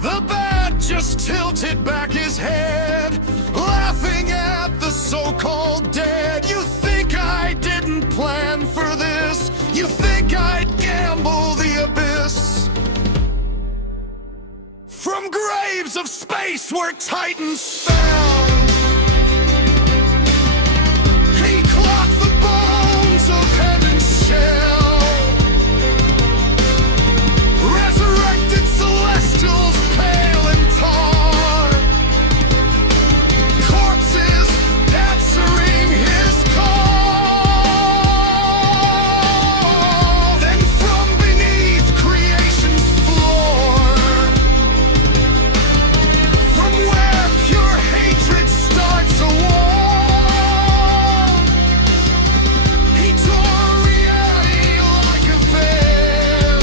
The Bat just tilted back his head, laughing at the so-called dead. You think I didn't plan for this? You think I'd gamble the abyss? From graves of space where titans found, he clocked the bones of heaven's shell, resurrected celestials pale and tarred, corpses answering his call. Then from beneath creation's floor, from where pure hatred starts a war, he tore reality like a veil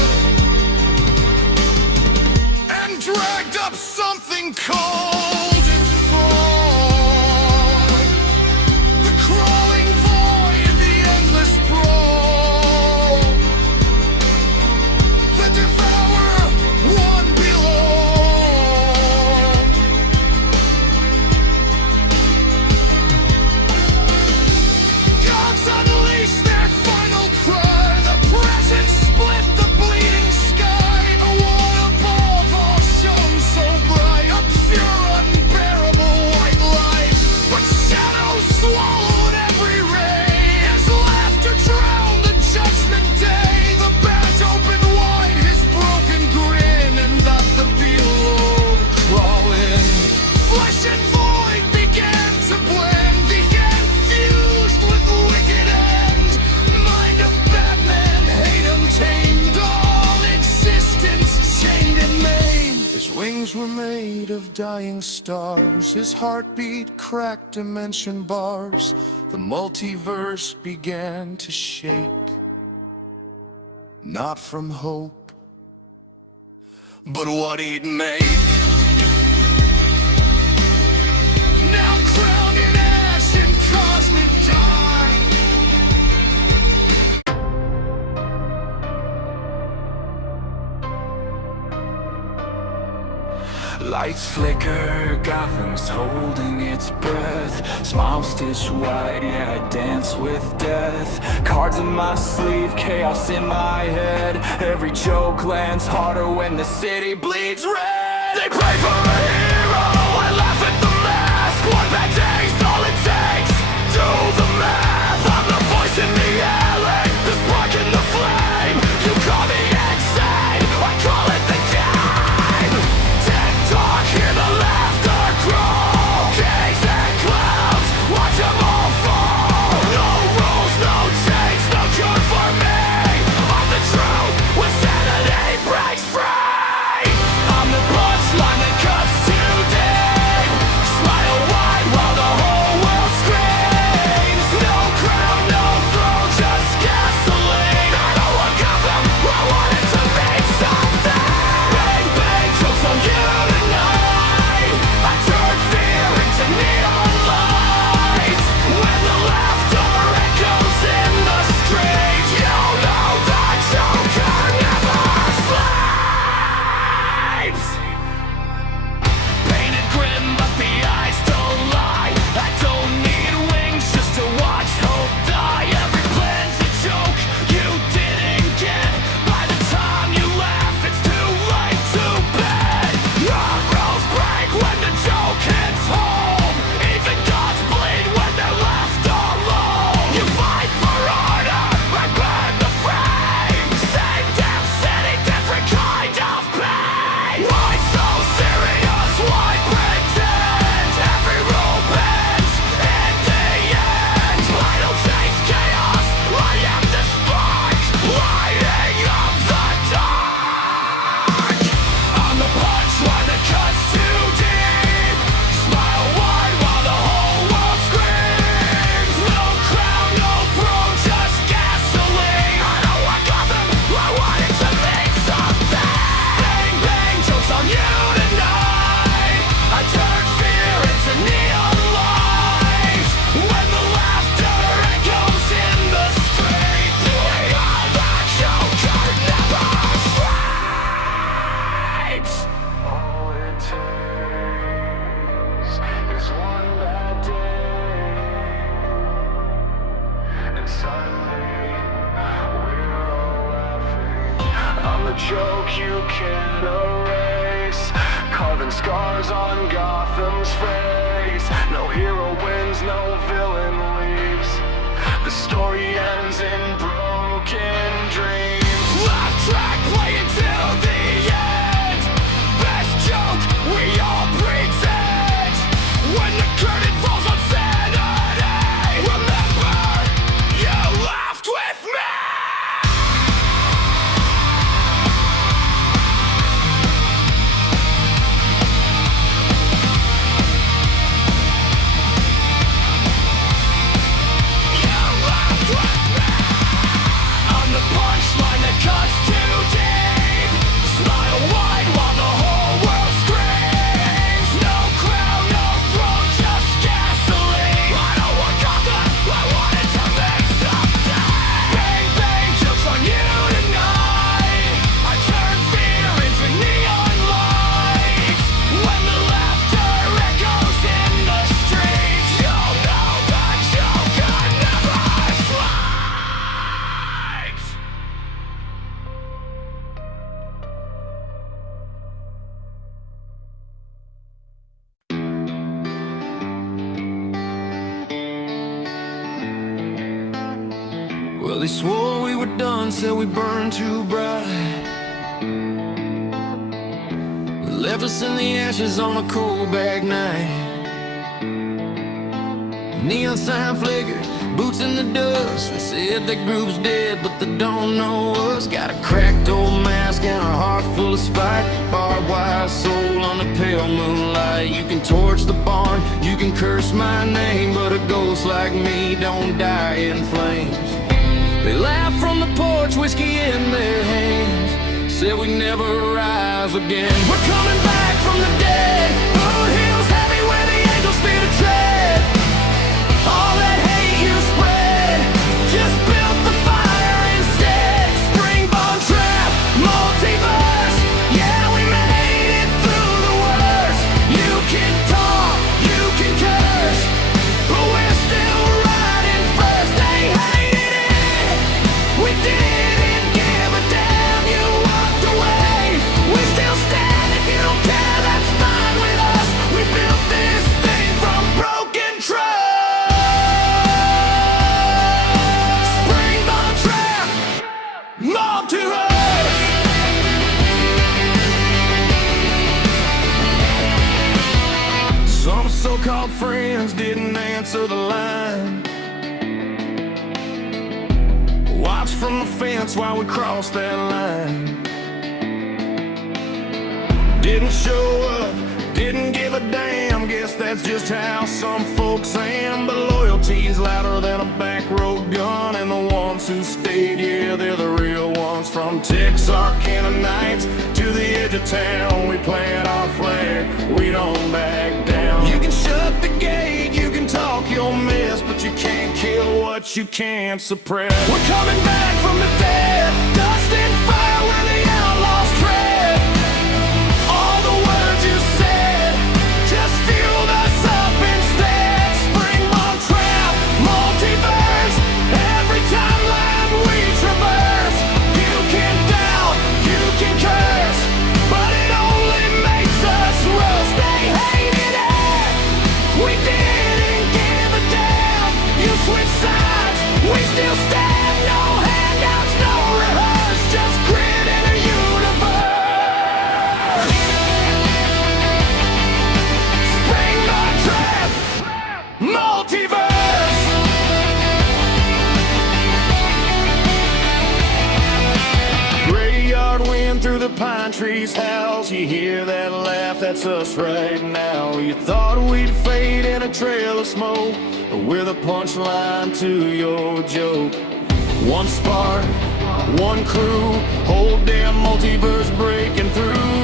and dragged up something cold and full. The crawling void, the endless brawl, the devourer, one below. Gods unleash their final cry. The present split the bleeding sky. The one above all shone so bright, a pure, unbearable white light. But shadows swallowed every ray as laughter drowned the judgment day. The Bat opened wide his broken grin and let the below crawl in. Flesh and void began to blend, began fused with wicked end. Mind of Batman, hate untamed, all existence chained and maimed. His wings were made of dying stars, his heartbeat cracked dimension bars. The multiverse began to shake, not from hope, but what he'd made. Now crowned in ash and cosmic time. Lights flicker, Gotham's holding its breath. Smile stitched white, yeah, I dance with death. Cards in my sleeve, chaos in my head. Every joke lands harder when the city bleeds red. They pray for a hero, I laugh at the mask. One bad day's all it takes, do the math. I'm the voice in the alley, the spark in the flame. You call me insane, I call it the game. Dead talk, hear the laughter grow. Kings and clowns, watch them all fall. No rules, no change, no cure for me. I'm the truth, when sanity breaks free. I'm the punchline that cuts to I'm the joke you can't erase, carving scars on Gotham's face. No hero wins, no villain leaves. The story ends in broken dreams. Laugh track playing till the end. Best joke we all pretend. When the curtain falls on Saturday, remember you laughed with me. You laughed with me. I'm the punchline that cuts too deep. Smile wide while the whole world screams. No crown, no throne, just gasoline. I don't want Gotham, I want it to make something. Bang, bang, jokes on you tonight. I turn fear into neon lights. When the laughter echoes in the streets, you'll know the Joker never sleeps. Well, they swore we were done, said we burned too bright. Left us in the ashes on a cold back night. Neon sign flickered, boots in the dust. They said the group's dead, but they don't know us. Got a cracked old mask and a heart full of spite. Barbed wire soul on the pale moonlight. You can torch the barn, you can curse my name, but a ghost like me don't die in flames. They laugh from the porch, whiskey in their hands. Said we never rise again. We're coming back from the dead. Boot heels heavy where the angels fear to tread. All that hate you spread, just built the fire instead. Springboard trap, multiverse. Yeah, we made it through the worst. You can talk, you can curse, but we're still riding first. They hated it, we didn't give a damn. You walked away, we still stand. If you don't care, that's fine with us. We built this thing from broken trust. Springboard trap, multiverse. Some so-called friends didn't answer the line. Watch from the fence while we crossed that line. Didn't show up, didn't give a damn. Guess that's just how some folks am. But loyalty's louder than a back road gun. And the ones who stayed, yeah, they're the real ones. From Texarkana nights to the edge of town, we plant our flag, we don't back down. You can shut the gate, you can talk your mess, but you can't kill what you can't suppress. We're coming back from the dead, dust and fire where the outlaws tread. All the words you said just fueled us up instead. Springboard trap, multiverse. Every timeline we traverse, you can doubt, you can curse, but it only makes us worse. They hated it, we didn't give a damn. You switch sides, we still stand. No handouts, no rehearse, just grit in a universe. Springboard trap, multiverse. Graveyard wind through the pine trees howls. You hear that laugh, that's us right now. You thought we'd fade in a trail of smoke, but we're the punchline to your joke. One spark, one crew, whole damn multiverse breaking through.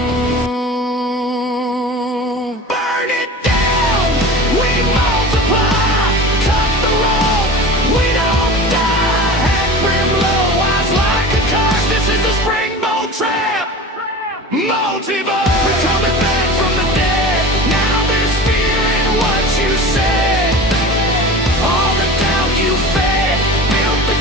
Burn it down, we multiply, cut the rope, we don't die. Head brim low, eyes like a curse. This is the Springboard trap, multiverse. We're coming back from the dead. Now there's fear in what you said. All the doubt you fed built the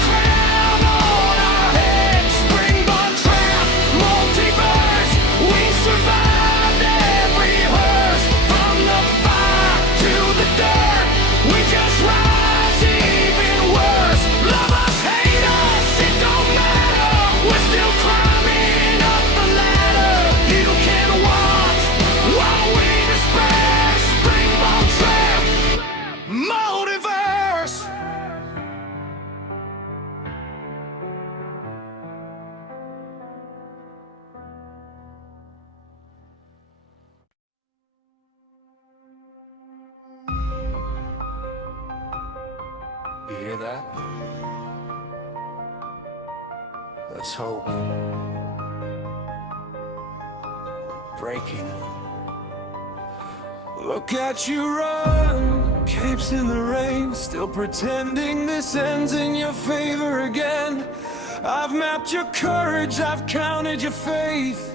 that? Let's hope. Breaking. Look at you run, capes in the rain, still pretending this ends in your favor again. I've mapped your courage, I've counted your faith.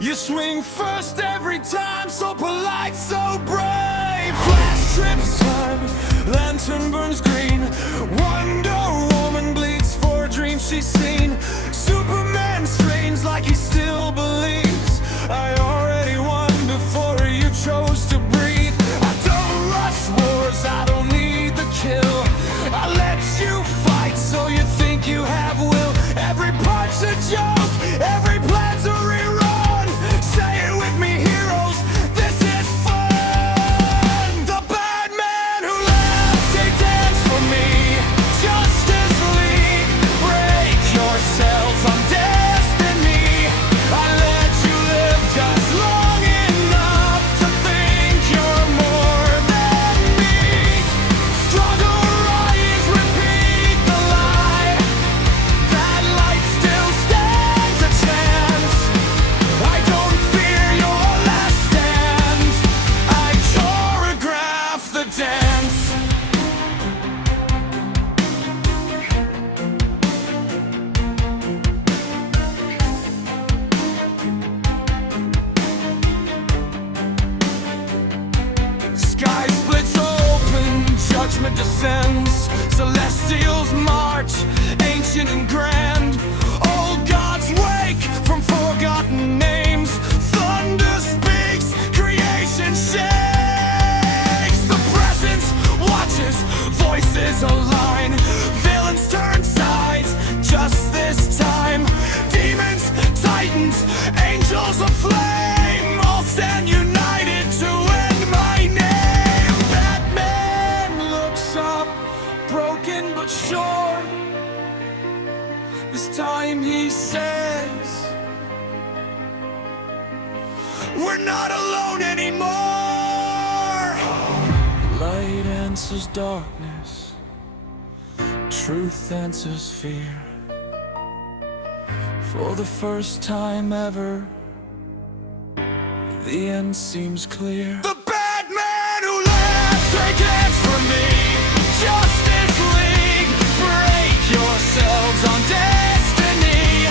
You swing first every time, so polite, so brave. Flash trips time, lantern burns green. Wonder Woman bleeds for dreams she's seen. Superman strains like he still believes. I already won before you chose to breathe. I don't rush wars, I don't need the kill. I let you fight so you think you have will. Every punch a joke, every plan's a rerun. Say it with me, heroes, this is fun. The bad man who laughs, they dance for me. Justice League, break yourselves on destiny. I let you live just long enough to think you're more than meat. Struggle, rise, repeat the lie. That light still stands a chance. I don't fear your last stand. I choreograph the dance. Sky splits open, judgment descends. Celestials march, ancient and grand. Old gods wake from forgotten names. Thunder speaks, creation shakes. The presence watches, voices align. Villains turn sides, just this time. Demons, titans, angels aflame, all stand united to end my name. Batman looks up, broken but sure. This time he says, we're not alone anymore. Light answers darkness, truth answers fear. For the first time ever, the end seems clear. The bad man who laughs, they dance for me. Justice League, break yourselves on destiny.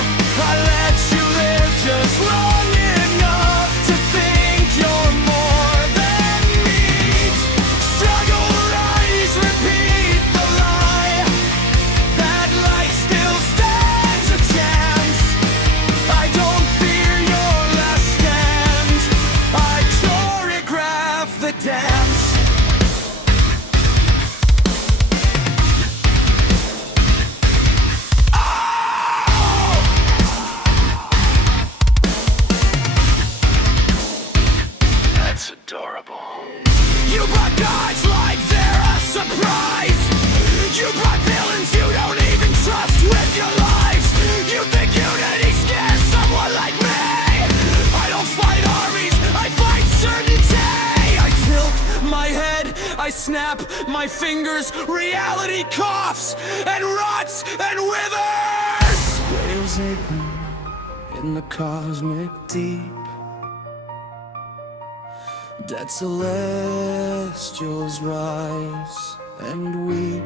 I let you live just long enough to think you're more than meat. Struggle, rise, repeat the lie. That light still stands a chance. I don't fear your last stand. I choreograph the dance. That's adorable. You brought gods like they're a surprise. You brought villains you don't even trust with your lives. You think unity scares someone like me? I don't fight armies, I fight certainty. I tilt my head, I snap my fingers. Reality coughs and rots and withers. Waves open in the cosmic deep. Dead celestials rise and weep.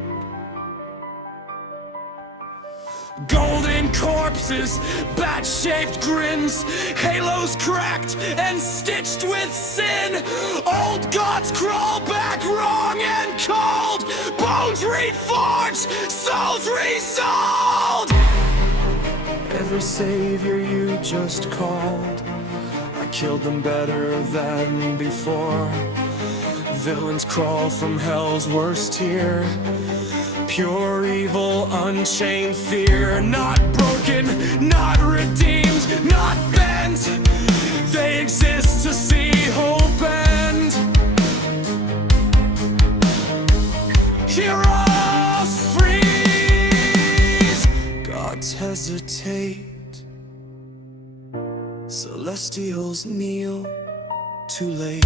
Golden corpses, bat-shaped grins, halos cracked and stitched with sin. Old gods crawl back wrong and cold. Bones reforged, souls resold. Every savior you just called, I killed them better than before. Villains crawl from hell's worst tier. Pure evil, unchained fear. Not broken, not redeemed, not bent. They exist to see hope end. Heroes freeze, gods hesitate. Celestials kneel, too late.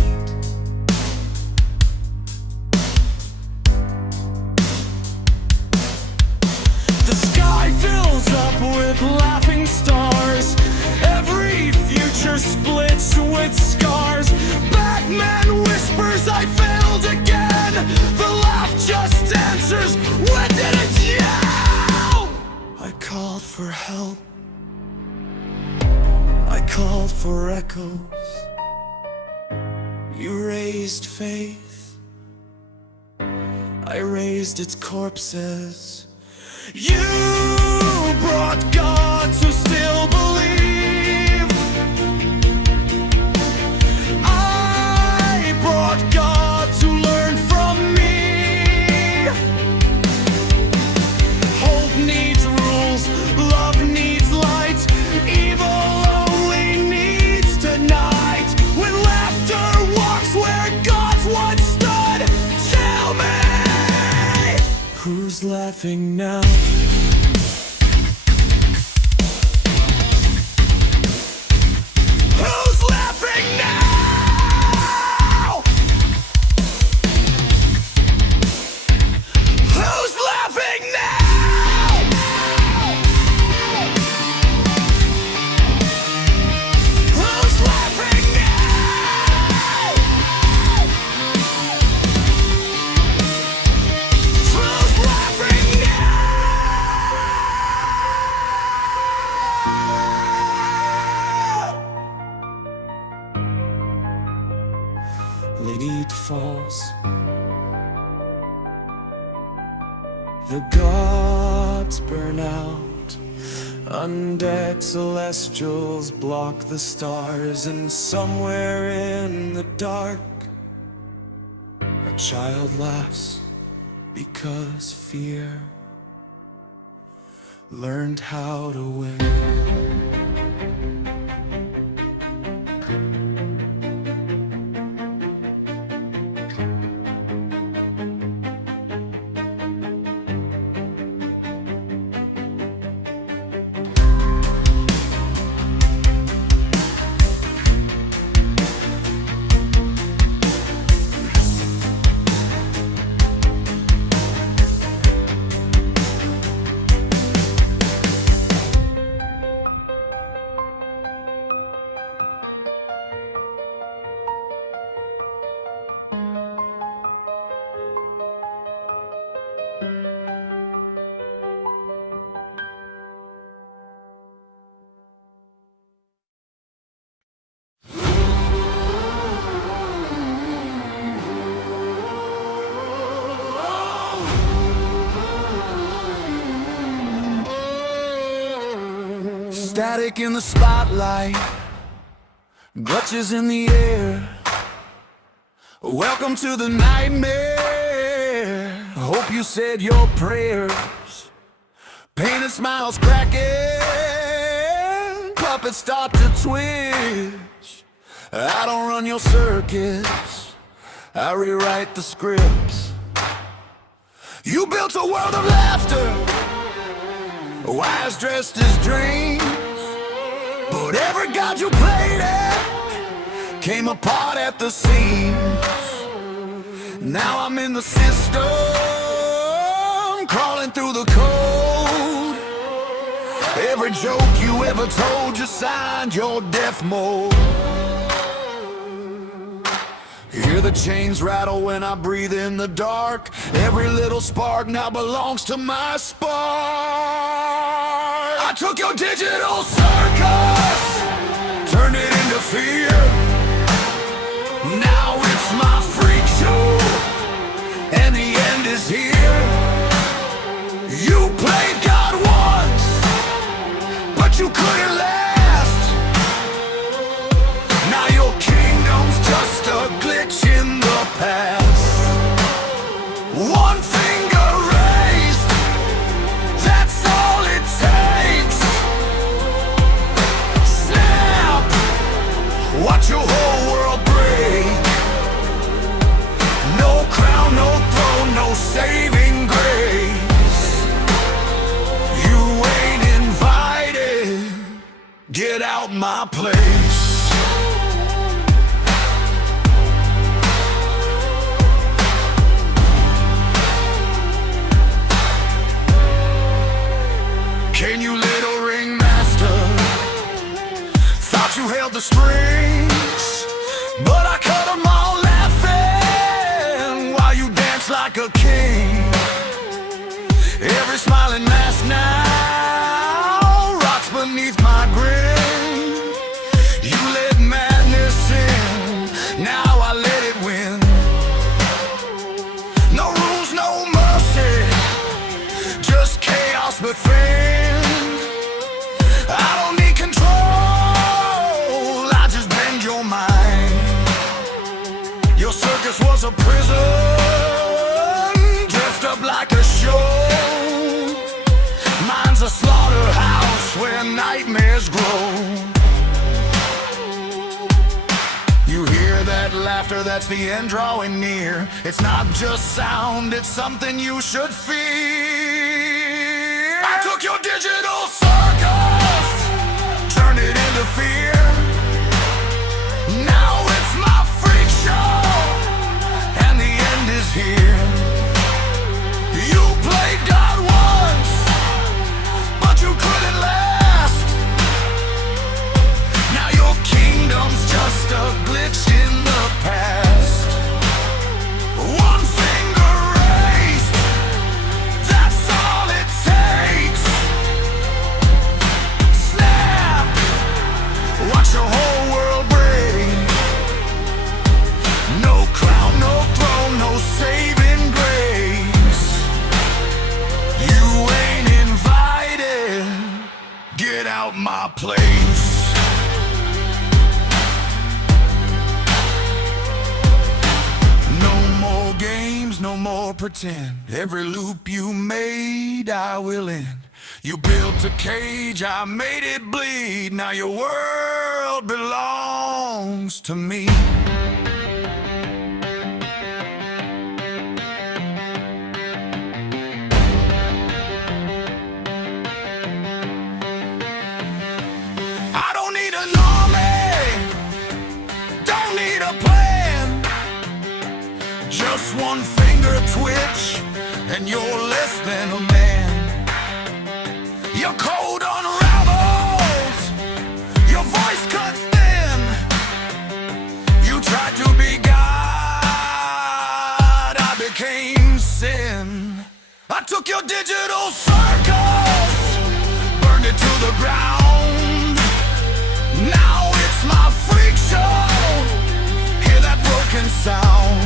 for help. I called for echoes. You raised faith. I raised its corpses. You brought gods who still believe. I brought gods who learned from me. Hope needs rules, love needs light, evil only needs tonight. When laughter walks where gods once stood, tell me, who's laughing now? Who's laughing now? Who's laughing now? Who's laughing now? Who's laughing now? Lead falls. The gods burn out. Undead celestials block the stars, and somewhere in the dark, a child laughs because fear learned how to win. Static in the spotlight, clutches in the air. Welcome to the nightmare. Hope you said your prayers. Painted smiles cracking, puppets start to twitch. I don't run your circus, I rewrite the scripts. You built a world of laughter, wires dressed as dreams. But every god you played at came apart at the seams. Now I'm in the system, crawling through the code. Every joke you ever told, you signed your death mode. Hear the chains rattle when I breathe in the dark. Every little spark now belongs to my spark. I took your digital circus, turned it into fear. Now it's my freak show, and the end is here. You played God once, but you couldn't last. Now your kingdom's just a glitch in the past. One finger raised, that's all it takes. Snap, watch your whole world break. No crown, no throne, no saving grace. You ain't invited, get out my place. Can you, little ringmaster? Thought you held the strings, but I cut them all laughing while you dance like a king. Every smiling mask now Yours a prison, dressed up like a show. Mine's a slaughterhouse where nightmares grow. You hear that laughter, that's the end drawing near. It's not just sound, it's something you should fear. I took your digital circus, turned it into fear. Now it's my freak show, and the end is here. You played God once, but you couldn't last. Now your kingdom's just a glitch in the past. One finger raised, that's all it takes. Snap, watch your whole world break. No crown, no throne, no saving grace. You ain't invited, get out my place. No more games, no more pretend. Every loop you made, I will end. You built a cage, I made it bleed. Now your world belongs to me. I don't need an army, don't need a plan. Just one finger twitch, and you're less than a man. Your code unravels, your voice cuts thin. You tried to be God, I became sin. I took your digital circus, burned it to the ground. Now it's my freak show, hear that broken sound.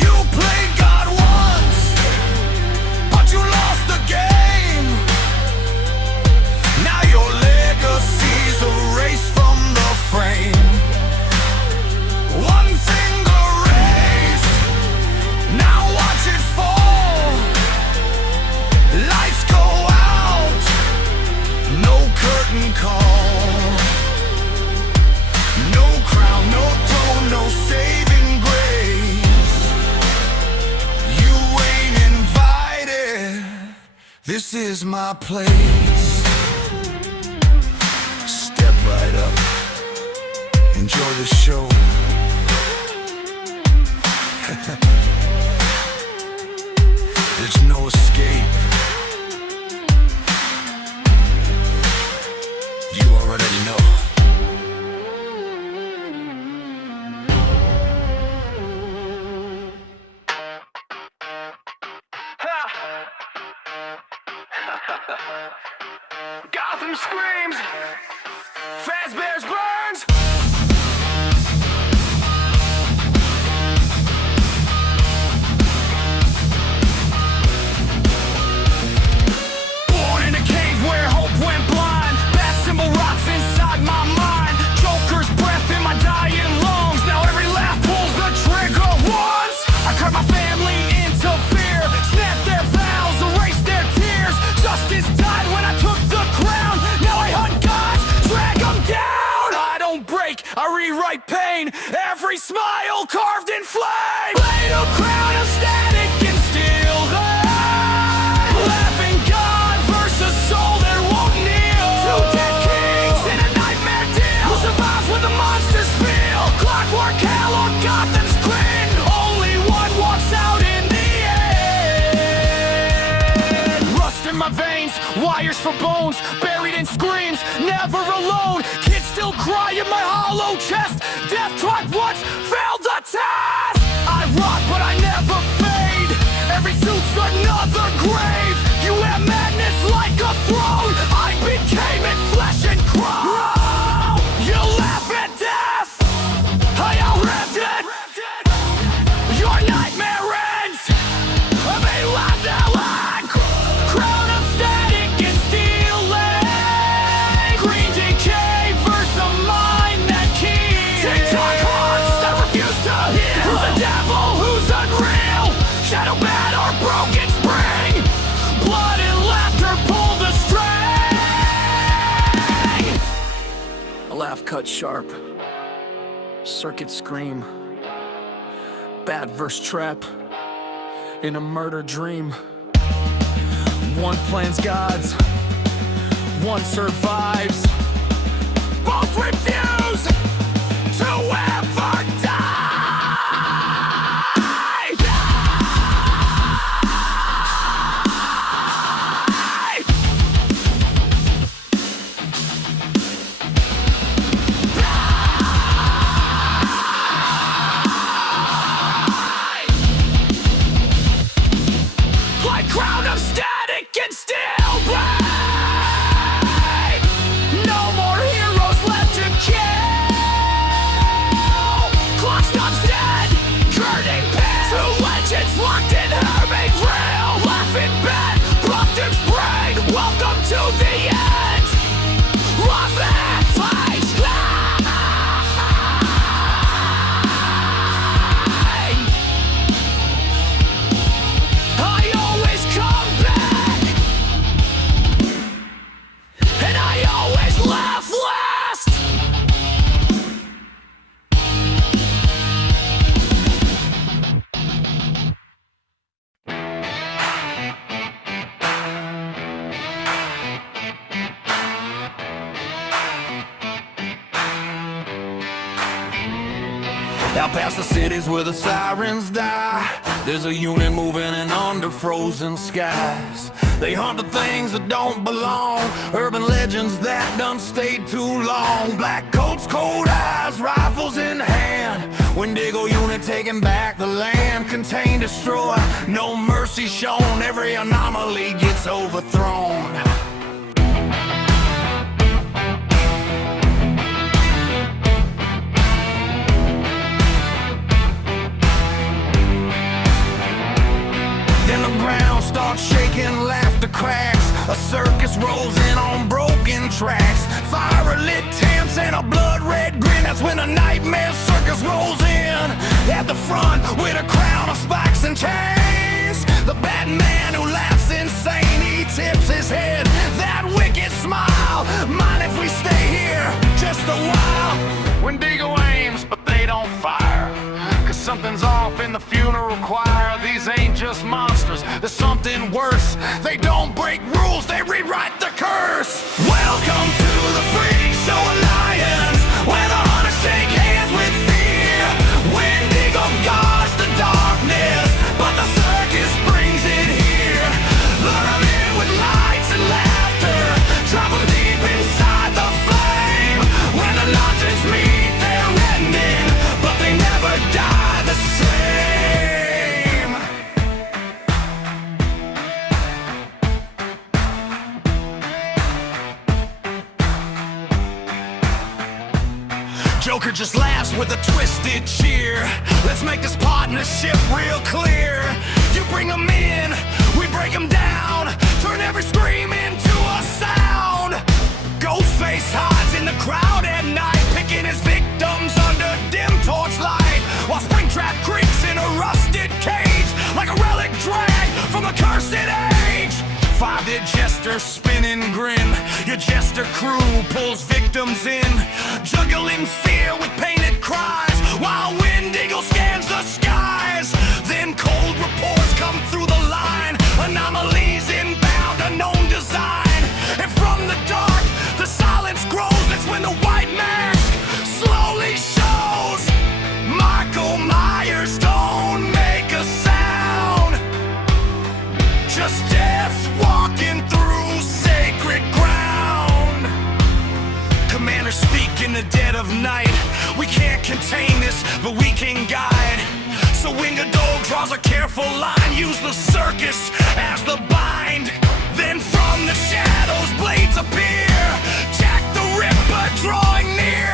You played God once, but you lost the game. Now your legacy's erased from the frame. One finger raised, now watch it fall. Lights go out, no curtain call. No crown, no throne, no saving grace. You ain't invited, this is my place. Step right up, enjoy the show. There's no escape. You already know. Gotham screams, Fazbear's burns. Born in a cave where hope went blind. Bat symbol rots inside my mind. Joker's breath in my dying lungs. Now every laugh pulls the trigger once. I cut my family into fear. Snap their vows, erase their tears. Justice died when I took the crown. Now I hunt gods, drag them down. I don't break, I rewrite pain. Every smile carved in flame. Blade a crown of static and steel. Laughing God versus soul that won't kneel. Two dead kings in a nightmare deal. Who survives when the monsters feel? Clockwork hell or Gotham's grin. Only one walks out in the end. Rust in my veins, wires for bones. Buried in screams, never alone. Kids still cry in my hollow chest. Death tried once, failed the test. I rock but I never fade. Every suit's another grave. You have madness like a throne. I became it, flesh and chrome. You laugh at death, I outlived it. Your nightmare ends, they laughed out loud. Crown of static and steel leg. Green decay versus a mind that keeps. TikTok hearts that refuse cut sharp, circuit scream, bat verse trap, in a murder dream. One plans God's, one survives. Both refuse to ever die. Like crown of static and steel blade. No more heroes left to kill. Clock stops dead, curtain pin. Two legends locked in Hermit Grill. Laughing bed, Proctor's brain. Welcome to the end of that fight. I always come back, and I always laugh last. Out past the cities where the sirens die, there's a unit moving in under frozen skies. They hunt the things that don't belong, urban legends that done stayed too long. Black coats, cold eyes, rifles in hand. Wendigo unit taking back the land. Contain, destroy, no mercy shown. Every anomaly gets overthrown. Then the ground starts shaking, laughter cracks. A circus rolls in on broken tracks. Fire lit tents and a blood red grin. That's when a nightmare circus rolls in. At the front with a crown of spikes and chains. The Batman who laughs insane, he tips his head. That wicked smile. Mind if we stay here just a while? Wendigo aims, but they don't fire. Cause something's off in the funeral choir. These ain't just monsters, there's something worse. They don't break rules, they rewrite the curse. Welcome to the Freak Show Alliance, where the hunters shake hands with fear. Wendigo guards the darkness, but the circus brings it here. Lure 'em in with lights and laughter, drop 'em deep inside the flame. When the lanterns meet their ending, but they never die the same. Joker just laughs with a twisted cheer. Let's make this partnership real clear. You bring 'em in, we break 'em down. Turn every scream into a sound. Ghostface hides in the crowd at night, picking his victims under dim torchlight, while Springtrap creaks in a rusted cage, like a relic drag from a cursed age. Five-eared jester spinning grin. Your jester crew pulls victims in, juggling fear with painted cries, while Wendigo scans the skies. Then cold reports come through the line, anomalies inbound, unknown design. And from the dark, the silence grows. That's when the white mask slowly shows. Michael Myers, don't make a sound. Just death walking through sacred ground. Commanders speak in the dead of night. We can't contain this, but we can guide. So Wendigo draws a careful line. Use the circus as the bind. Then from the shadows blades appear. Jack the Ripper drawing near,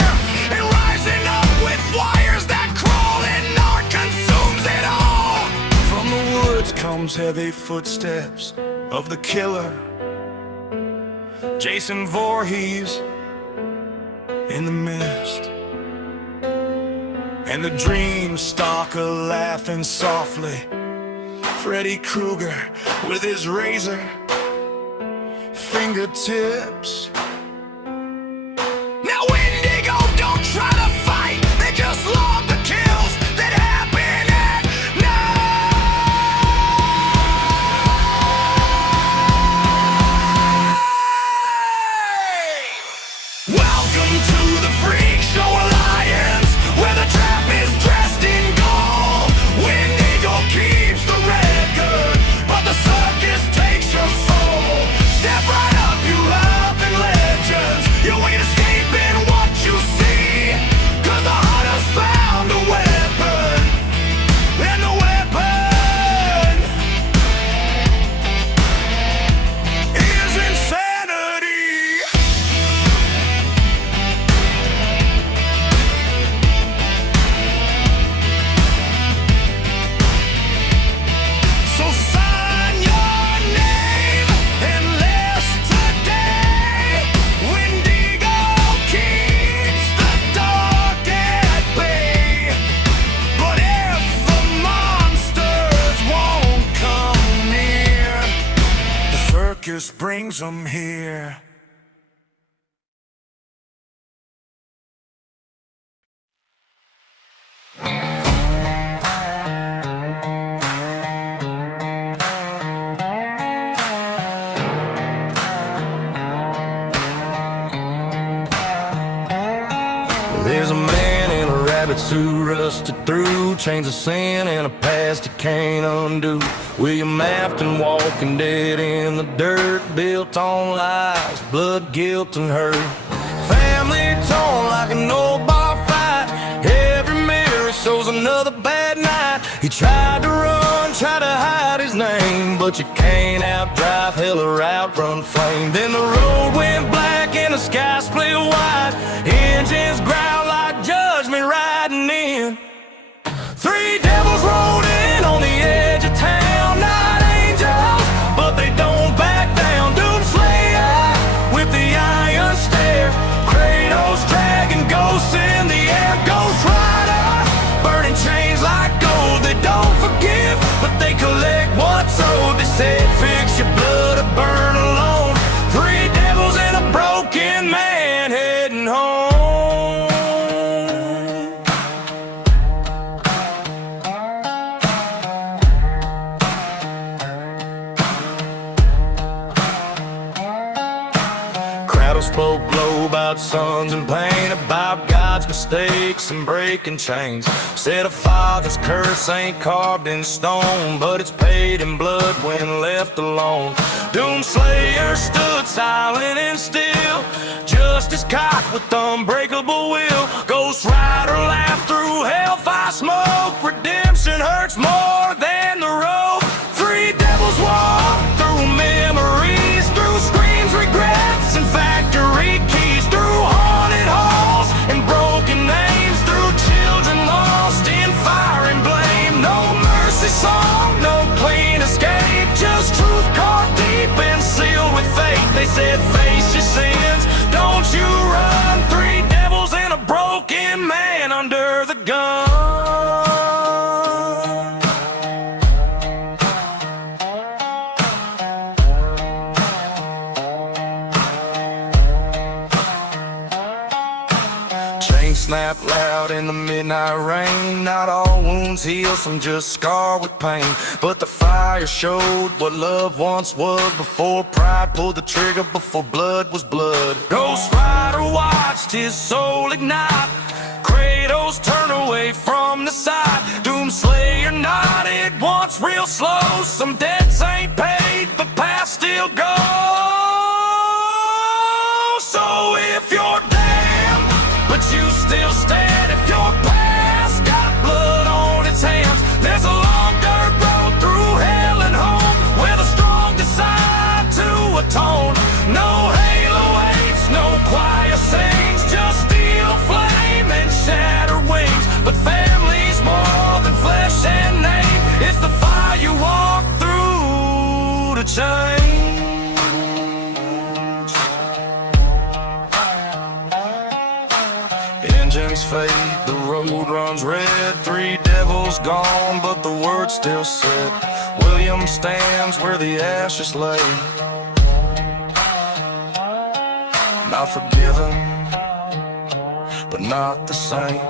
and rising up with wires that crawl, and Narc consumes it all. From the woods comes heavy footsteps of the killer, Jason Voorhees, in the mist. And the dream stalker laughing softly, Freddy Krueger with his razor fingertips. Now Wendigo brings them here. There's a man in a rabbit suit rusted through, chains of sin and a past he can't undo. William Afton walking dead in the dirt, built on lies, blood, guilt, and hurt. Family torn like an old bar fight. Every mirror shows another bad night. He tried to run, tried to hide his name, but you can't outdrive hell or outrun flame. Then the road went black and the sky split wide. Engines ground like judgment riding in. Three devils rode in on the edge of town, not angels, but they don't back down. Doomslayer with the iron stare, Kratos dragging ghosts in the air. Ghost Rider burning chains like gold. They don't forgive, but they collect what's owed. They said fix your blood or burn alone. Three devils and a broken man heading home. Spoke low about sons and pain, about God's mistakes and breaking chains. Said a father's curse ain't carved in stone, but it's paid in blood when left alone. Doomslayer stood silent and still, justice caught with unbreakable will. Ghost Rider laughed through hellfire smoke. Redemption hurts more than the road. Three devils walk through memories, through screams, regrets, and factory keys, through haunted halls and broken names, through children lost in fire and blame. No mercy song, no clean escape, just truth caught deep and sealed with fate. They said face your sins, don't you run. Three devils and a broken man under the gun. Snap loud in the midnight rain. Not all wounds heal, some just scar with pain. But the fire showed what love once was, before pride pulled the trigger, before blood was blood. Ghost Rider watched his soul ignite. Kratos turned away from the side. Doomslayer nodded once real slow. Some debts ain't paid, but past still goes. So if you're damned, but you still stand, if your past got blood on its hands, there's a long dirt road through hell and home, where the strong decide to atone. No halo waits, no choir sings, just steel flame and shattered wings. But family's more than flesh and name, it's the fire you walk through to change. Engines fade, the road runs red. Three devils gone, but the word still said. William stands where the ashes lay, not forgiven, but not the same.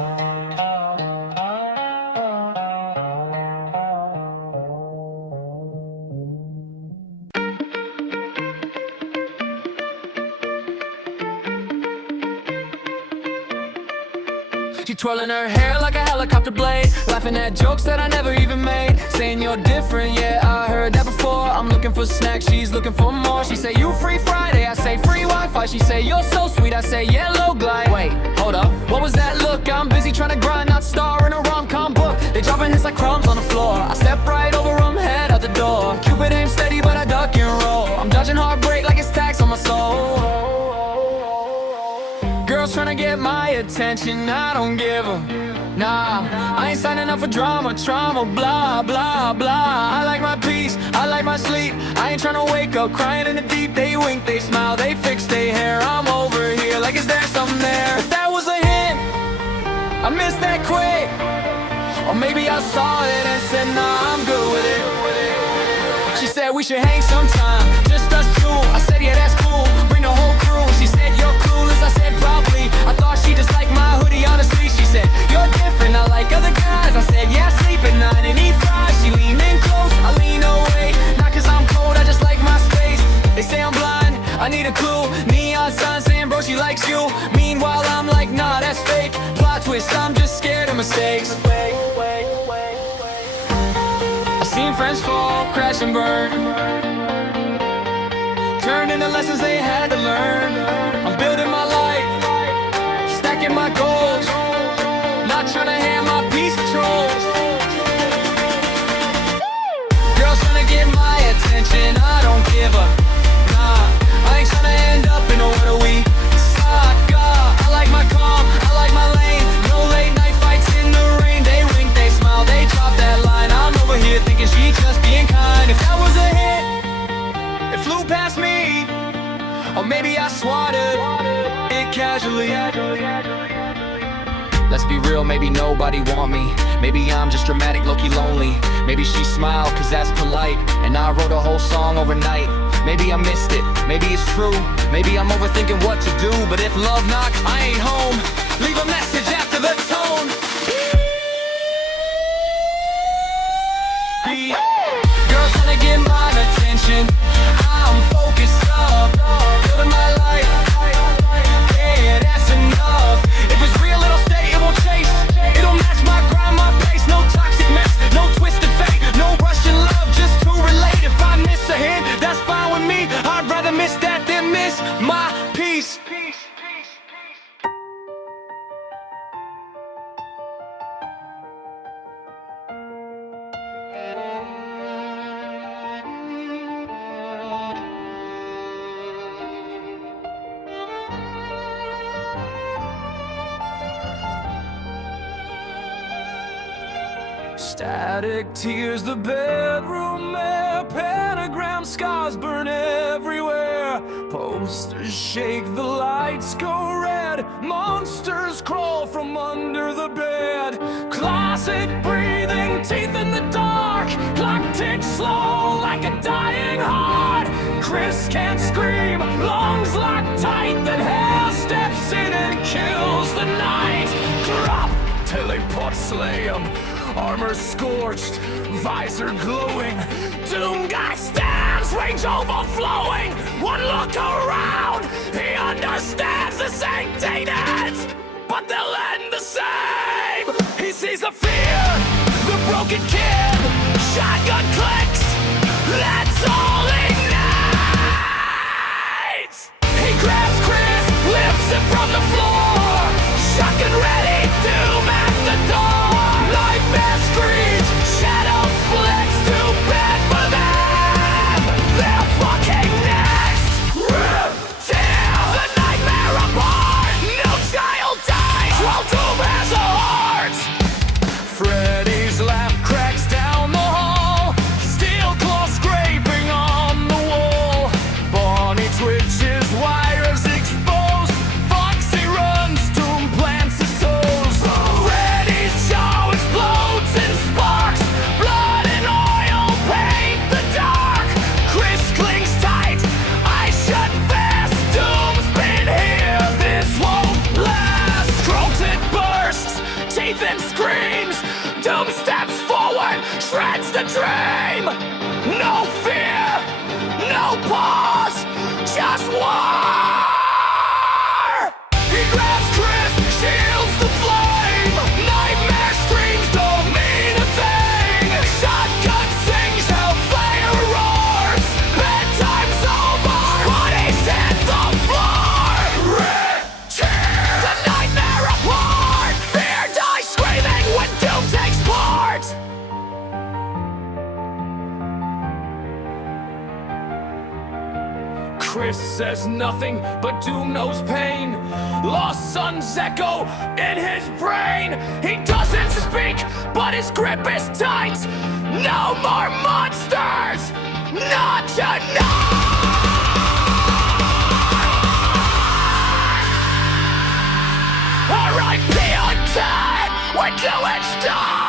She twirling her hair like a helicopter blade, laughing at jokes that I never even made, saying you're different, yeah, I heard that before. I'm looking for snacks, she's looking for more. She say you free Friday, I say free Wi-Fi. She say you're so sweet, I say yellow glide. Wait, hold up, what was that look? I'm busy trying to grind, not star in a rom-com book. They dropping hits like crumbs on the floor. I step right over them, head out the door. Cupid aim steady, but I duck and roll. I'm dodging heartbreak like it's tax on my soul. Girls tryna get my attention, I don't give a nah. I ain't signing up for drama, trauma, blah, blah, blah. I like my peace, I like my sleep. I ain't tryna wake up crying in the deep. They wink, they smile, they fix their hair. I'm over here like is there something there? If that was a hint, I missed that quick. Or maybe I saw it and said nah, I'm good with it. She said we should hang sometime, just us two. I said yeah, a clue. Neon sign saying bro she likes you. Meanwhile I'm like nah that's fake. Plot twist, I'm just scared of mistakes. I've seen friends fall, crash and burn, turned into lessons they had to learn. I'm building my life, stacking my goals, not trying to hand my peace controls. Girls trying to get my attention, I don't give a nah. I ain't trying to end up in a what are we saga. I like my calm, I like my lane. No late night fights in the rain. They wink, they smile, they drop that line. I'm over here thinking she just being kind. If that was a hit, it flew past me, or maybe I swatted it casually. Let's be real, maybe nobody want me. Maybe I'm just dramatic, low-key lonely. Maybe she smiled, cause that's polite, and I wrote a whole song overnight. Maybe I missed it, maybe it's true. Maybe I'm overthinking what to do. But if love knocks, I ain't home. Leave a message after the tone. Girls trying to get my attention, I'm focused up, building my life. Yeah, that's enough. If it's real, it'll stay, it won't chase. It'll match my grind, my pace. No toxic mess, no twisted fate, no rushing love, just to relate. If I miss a hint, that's fine with me. I'd rather miss that than miss my peace. Static tears, the bedroom air, pentagram scars burn everywhere. Posters shake, the lights go red, monsters crawl from under the bed. Closet breathing, teeth in the dark, clock ticks slow like a dying heart. Chris can't scream, lungs locked tight, then hell steps in and kills the night. Drop, teleport, slay 'em. Armor scorched, visor glowing. Doom guy stands, rage overflowing. One look around, he understands this ain't dated, but they'll end the same. He sees the fear, the broken kid. Shotgun clicks, that's all he needs. He grabs Chris, lifts him from the floor. Shotgun ready, Doom at the door. Nightmare screams, shadow flicks, too bad for them. They're fucking next. Tear the nightmare apart. No child dies while Doom has a heart. Freddy's laugh cracks down the hall. Steel claw scraping on the wall. Bonnie twitches, wires exposed. Foxy runs, Doom plants his toes. Freddy's jaw explodes in sparks. Blood and oil paint the dark. Chris clings tight, eyes shut fast. Doom's been here, this won't last. Scrotum bursts, teeth and screams. Doom steps forward, shreds the dream. No fear, no pause, just war. He grabs Chris, shields the flame. Nightmare screams don't mean a thing. Shotgun sings, hellfire roars. Bedtime's over, bodies hit the floor. Tear the nightmare apart. Fear dies screaming when Doom takes part. Chris says nothing, but Doom knows pain. Lost son's echo in his brain. He doesn't speak, but his grip is tight. No more monsters, not tonight. R.I.P. undead, when do it stop?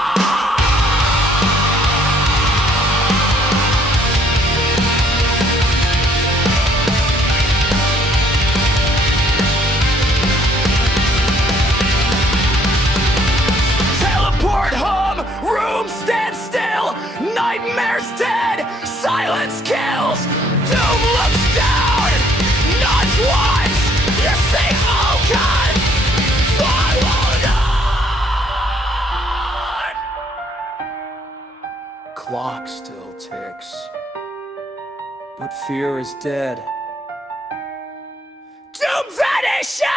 Teleport home, room stand still. Nightmare's dead, silence kills. but fear is dead. Doom vanishes!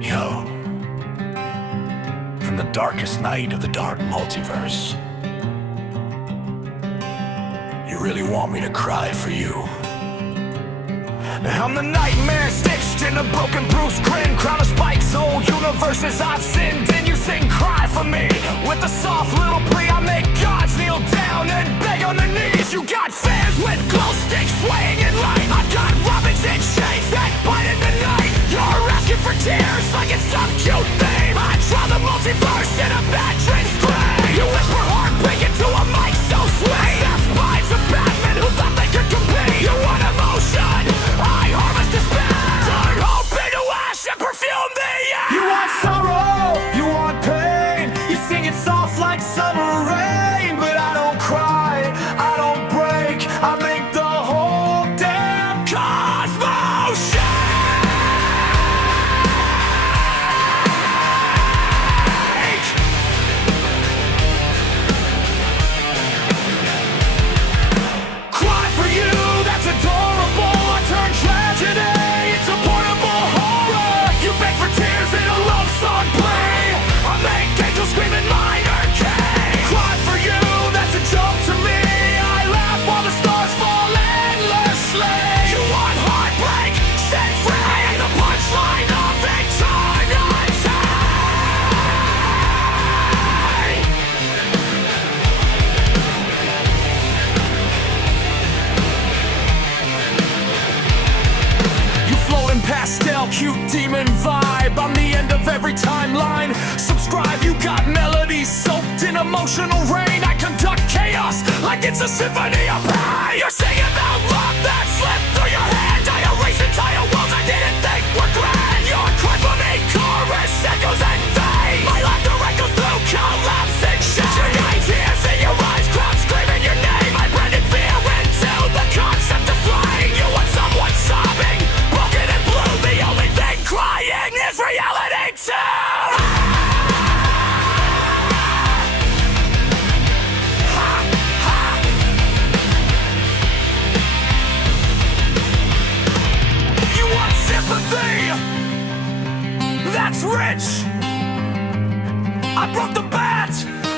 Yo, from the darkest night of the dark multiverse, you really want me to cry for you? I'm the nightmare stitched in a broken bruised grin, crown of spikes, old universes I've sinned in. You sing cry for me with a soft little plea. I make gods kneel down and beg on their knees. You got fans with glow sticks swaying in light. I've got robins in chains that bite in the night. You're asking for tears like it's some cute theme. I draw the multiverse in a bad dream scream. You whisper heartbreak into a mic so sweet. Snap spines of Batman who thought they could compete. You want emotion, I harvest despair. Turn hope into ash and perfume the air. You want sorrow, you want pain. You sing it soft like summer rain. But I don't cry, I don't break. I make the whole damn Cosmos shake. Cry for you, that's adorable. I turn tragedy into portable horror. You beg for tears in a love song play. I make angels scream in minor key. Cry for you, that's a joke to me. I laugh while the stars fall endlessly. You want heartbreak, set free. And the punchline of eternity. You float in pastel, cute demon vibe. I'm the end of every timeline. Subscribe, you got melodies soaked in emotional rain. I conduct chaos like it's a symphony of pain. You're singing about love that slipped through your hand. I erase entire worlds I didn't think were grand. Your cry for me, chorus echoes in vain. My laughter echoes through collapsing shame. Tonight, tears in your eyes, crowds screaming your name. I branded fear into the concept of flame. You want someone sobbing, broken and blue. The only thing crying is reality too. You want sympathy? That's rich. I broke the bat,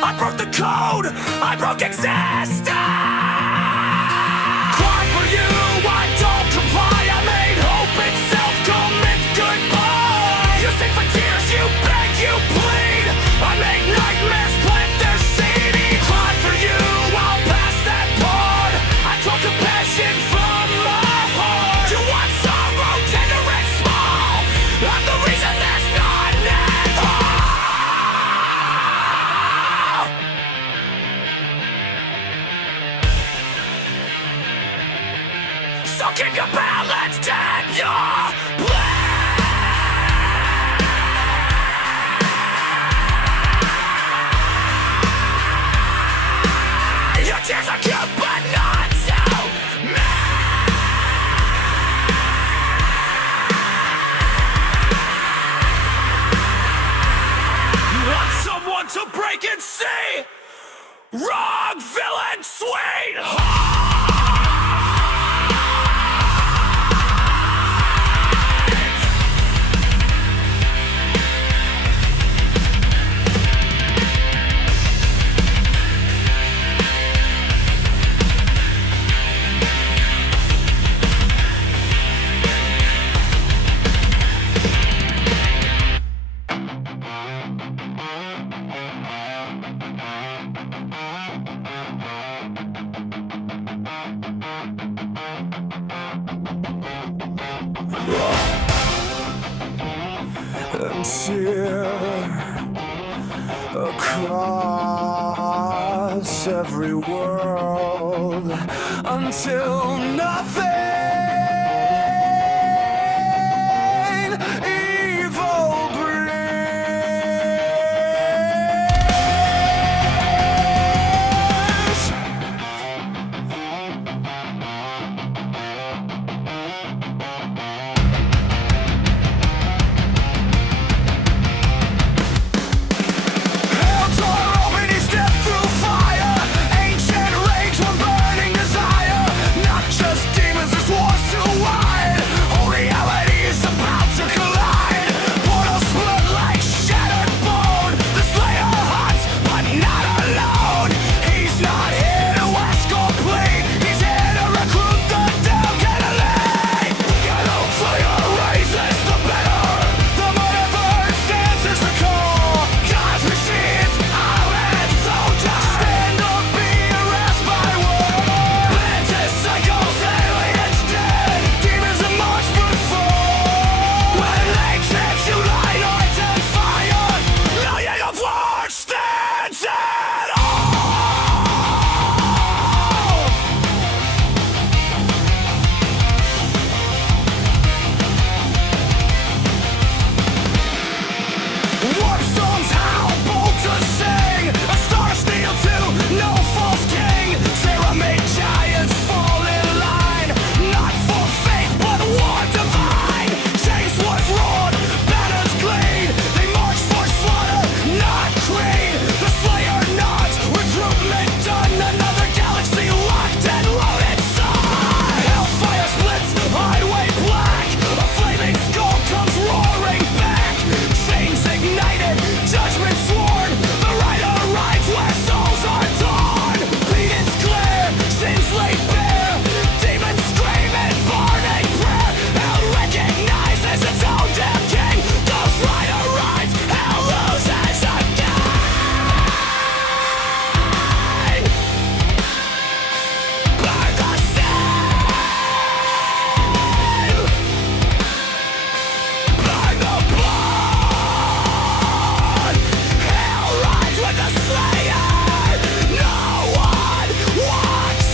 I broke the code, I broke existence. Cry for you, I don't comply. I made hope itself commit goodbye. You sing for tears, you beg, you plead. I make nightmares plant their seed. Cry for you, I'll pass that part. I told compassion from my heart. You want sorrow, tender and small. I'm the reason there's none at all. So keep your balance and your blame. Your tears are cute, but not to me. You want someone to break and see? Wrong villain, sweetheart. Tear across across every world until nothing evil brings. Hell tore open, he stepped through fire. Ancient rage, one burning desire. Not just demons, this war's too wide. All reality is about to collide. Portals split like shattered bone. The Slayer hunts, but not alone. He's not here to ask or plead. He's here to recruit the Delcanalate. Get out for your raises, the better. The multiverse dances the core. God's machines, island soldiers. Stand or be arrested by war. Mantis, psychos, aliens dead. Demons are marched before. When they catch you, light arts and fire. Million of words stands at all. Warpstones howl, bolters sing. A star steel too, no false king. Sarah made giants fall in line. Not for faith, but war divine. Chains was roared, banners gleam. They march for slaughter, not creed. The Slayer nods, recruitment done. Another galaxy locked and loaded sun. Hellfire splits, highway black. A flaming skull comes roaring back. Chains ignited, judgment sworn. The rider rides where souls are torn. Beatings clear, sins laid bare. Demons scream in burning prayer. Hell recognizes its own damn king. Ghost Rider rides, hell loses again. Burn the same. Burn the blood. Hell rides with the Slayer. No one walks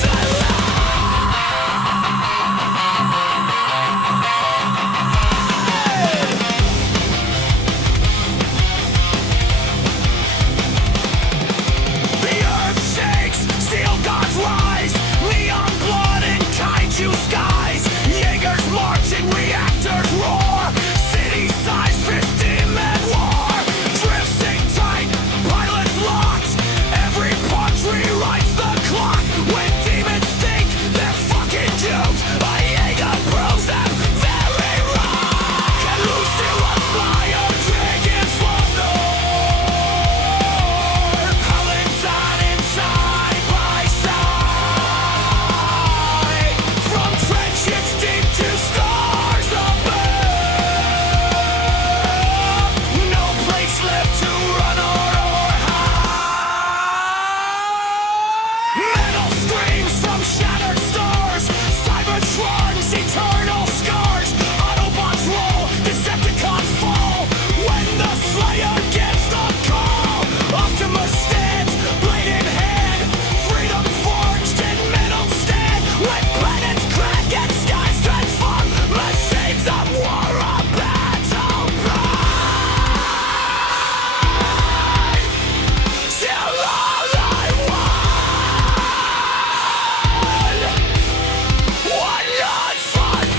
The earth shakes, steel gods rise. Neon blood in kaiju skies. Jaegers marching, reactors roar. City size, fist demon war. Drifts sink tight, pilots locked. Every punch rewrites the clock. When demons think they're fucking doomed, a Jaeger proves them very wrong. Can Lucy was fire, dragons from north. Howling on side by side. From trenches deep to stars above. No place left to run or hide. Metal screams from shattered stars. Cybertron's eternal scars. Autobots roll, Decepticons fall. When the Slayer gets the call, Optimus stands, blade in hand. Freedom forged in metal stand. When planets crack and skies transform, machines of war are battle pride. Till all I want, one unfought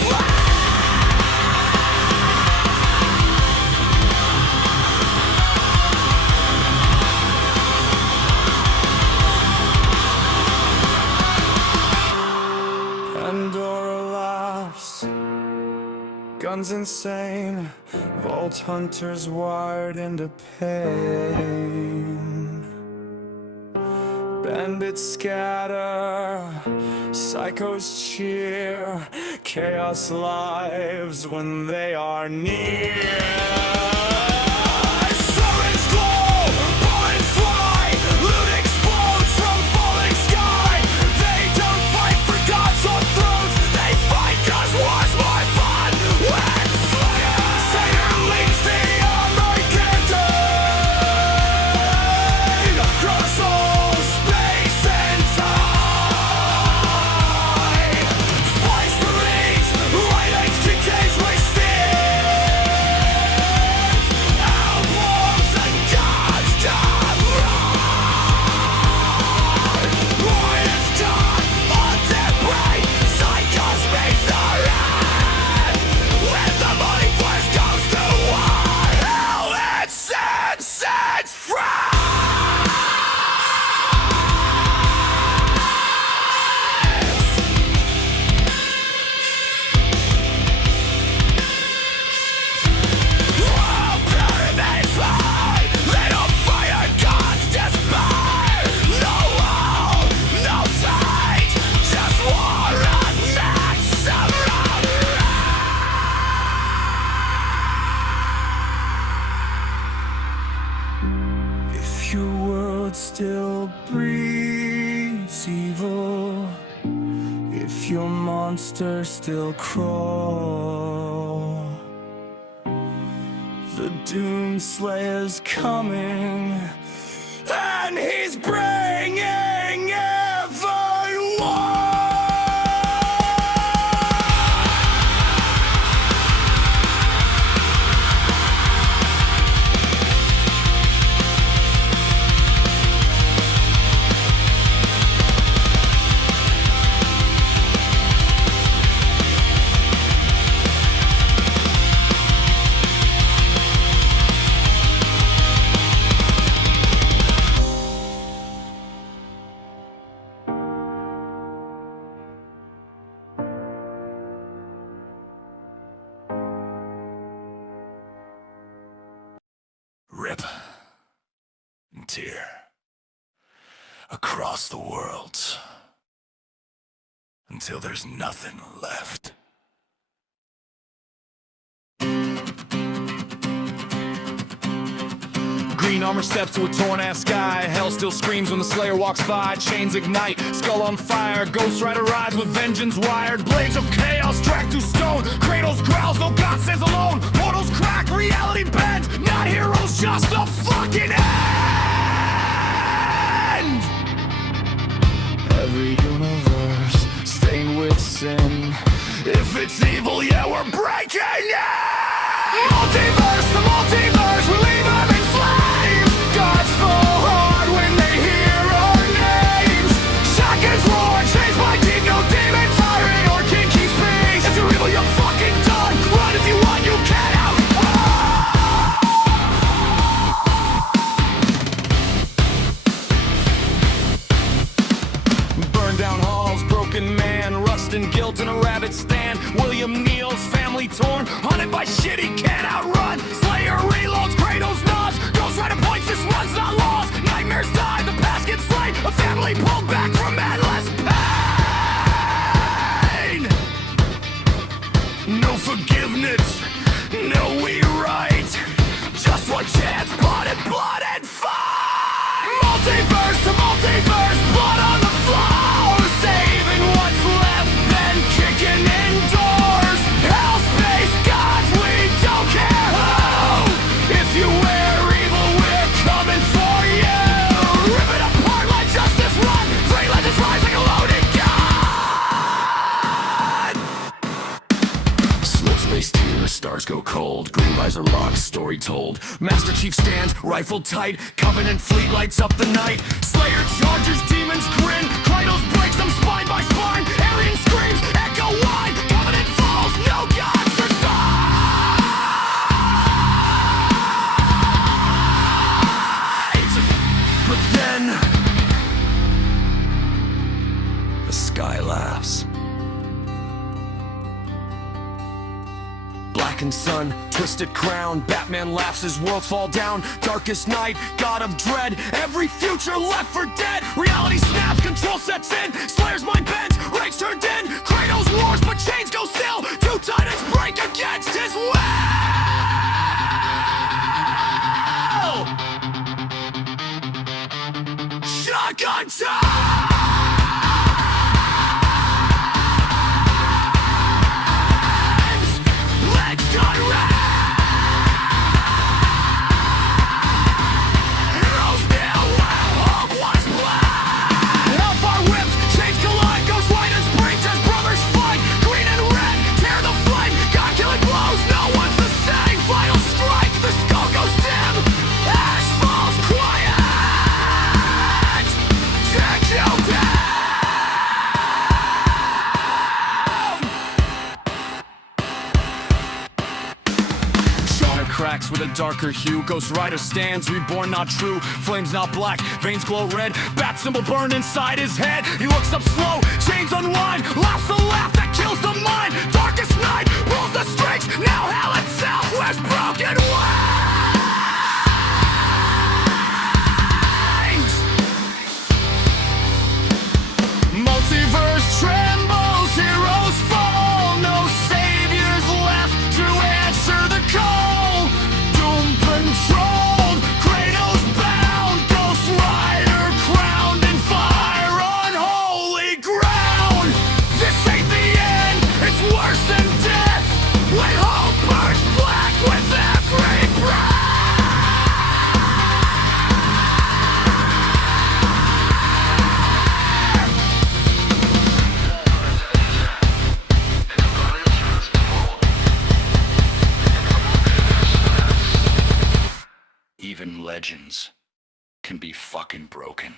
Pandora laughs, guns insane, vault hunters wired into pain. Bandits scatter, psychos cheer, chaos lives when they are near. Sirens glow, bullets fly, loot explodes from falling sky. They don't fight for gods or thrones, they fight 'cause war's more fun when Slayer leads the Armageddon across all space monsters still crawl. The Doomslayer's coming, and he's bringing everyone. Rip and tear across the worlds until there's nothing left. Green armor steps to a torn-ass sky. Hell still screams when the Slayer walks by. Chains ignite, skull on fire. Ghost Rider rides with vengeance wired. Blades of chaos track through stone. Kratos growls, no God stands alone. Portals crack, reality bend. Not heroes, just the fucking end. Every universe stained with sin. If it's evil, yeah, we're breaking it! Multiverse, the multiverse, we leave them in flames. Gods fall hard when they hear our names. Shotguns roar, chased by deep, no demon, tyrant, or king keeps peace. If you're evil, you're fucking done. Run if you want, you can't outrun. Burn down halls, broken man, rust and guilt in a rabbit stand. William Neal's family torn, haunted by shit he can't outrun. Slayer reloads, Kratos nods. Ghost Rider points, this one's not lost. Nightmares die, the past gets slain. A family pulled back from endless pain. No forgiveness, no rewrite. Just one chance, blood and fight. Multiverse to multiverse, blood on the floor. Saving what's left, then kicking in doors. Hell, space, gods, we don't care who. If you wear evil, we're coming for you. Rip it apart, let justice run. Three legends rise like a loaded gun. Slip space tears, stars go cold. Green visor locks, story told. Master Chief stands, rifle tight. Covenant fleet lights up the night. Slayer charges, demons grin. Kratos breaks them spine by spine. Alien screams, echo wide. Covenant falls, no God survives. But then the sky laughs. Blackened sun, twisted crown. Batman laughs, his worlds fall down. Darkest night, god of dread. Every future left for dead. Reality snaps, control sets in. Slayer's mind bends, rage turned in. Kratos roars, but chains go still. Two titans break against his will. Shotgun time! Cracks with a darker hue. Ghost Rider stands, reborn not true. Flames not black, veins glow red. Bat symbol burned inside his head. He looks up slow, chains unwind. Laughs the laugh that kills the mind. Darkest night pulls the strings. Now hell itself wears broken wings. Multiverse trembles, heroes fall. No saviors left to answer the call. Controlled, Kratos bound, Ghost Rider crowned in fire on holy ground. This ain't the end, legends can be fucking broken.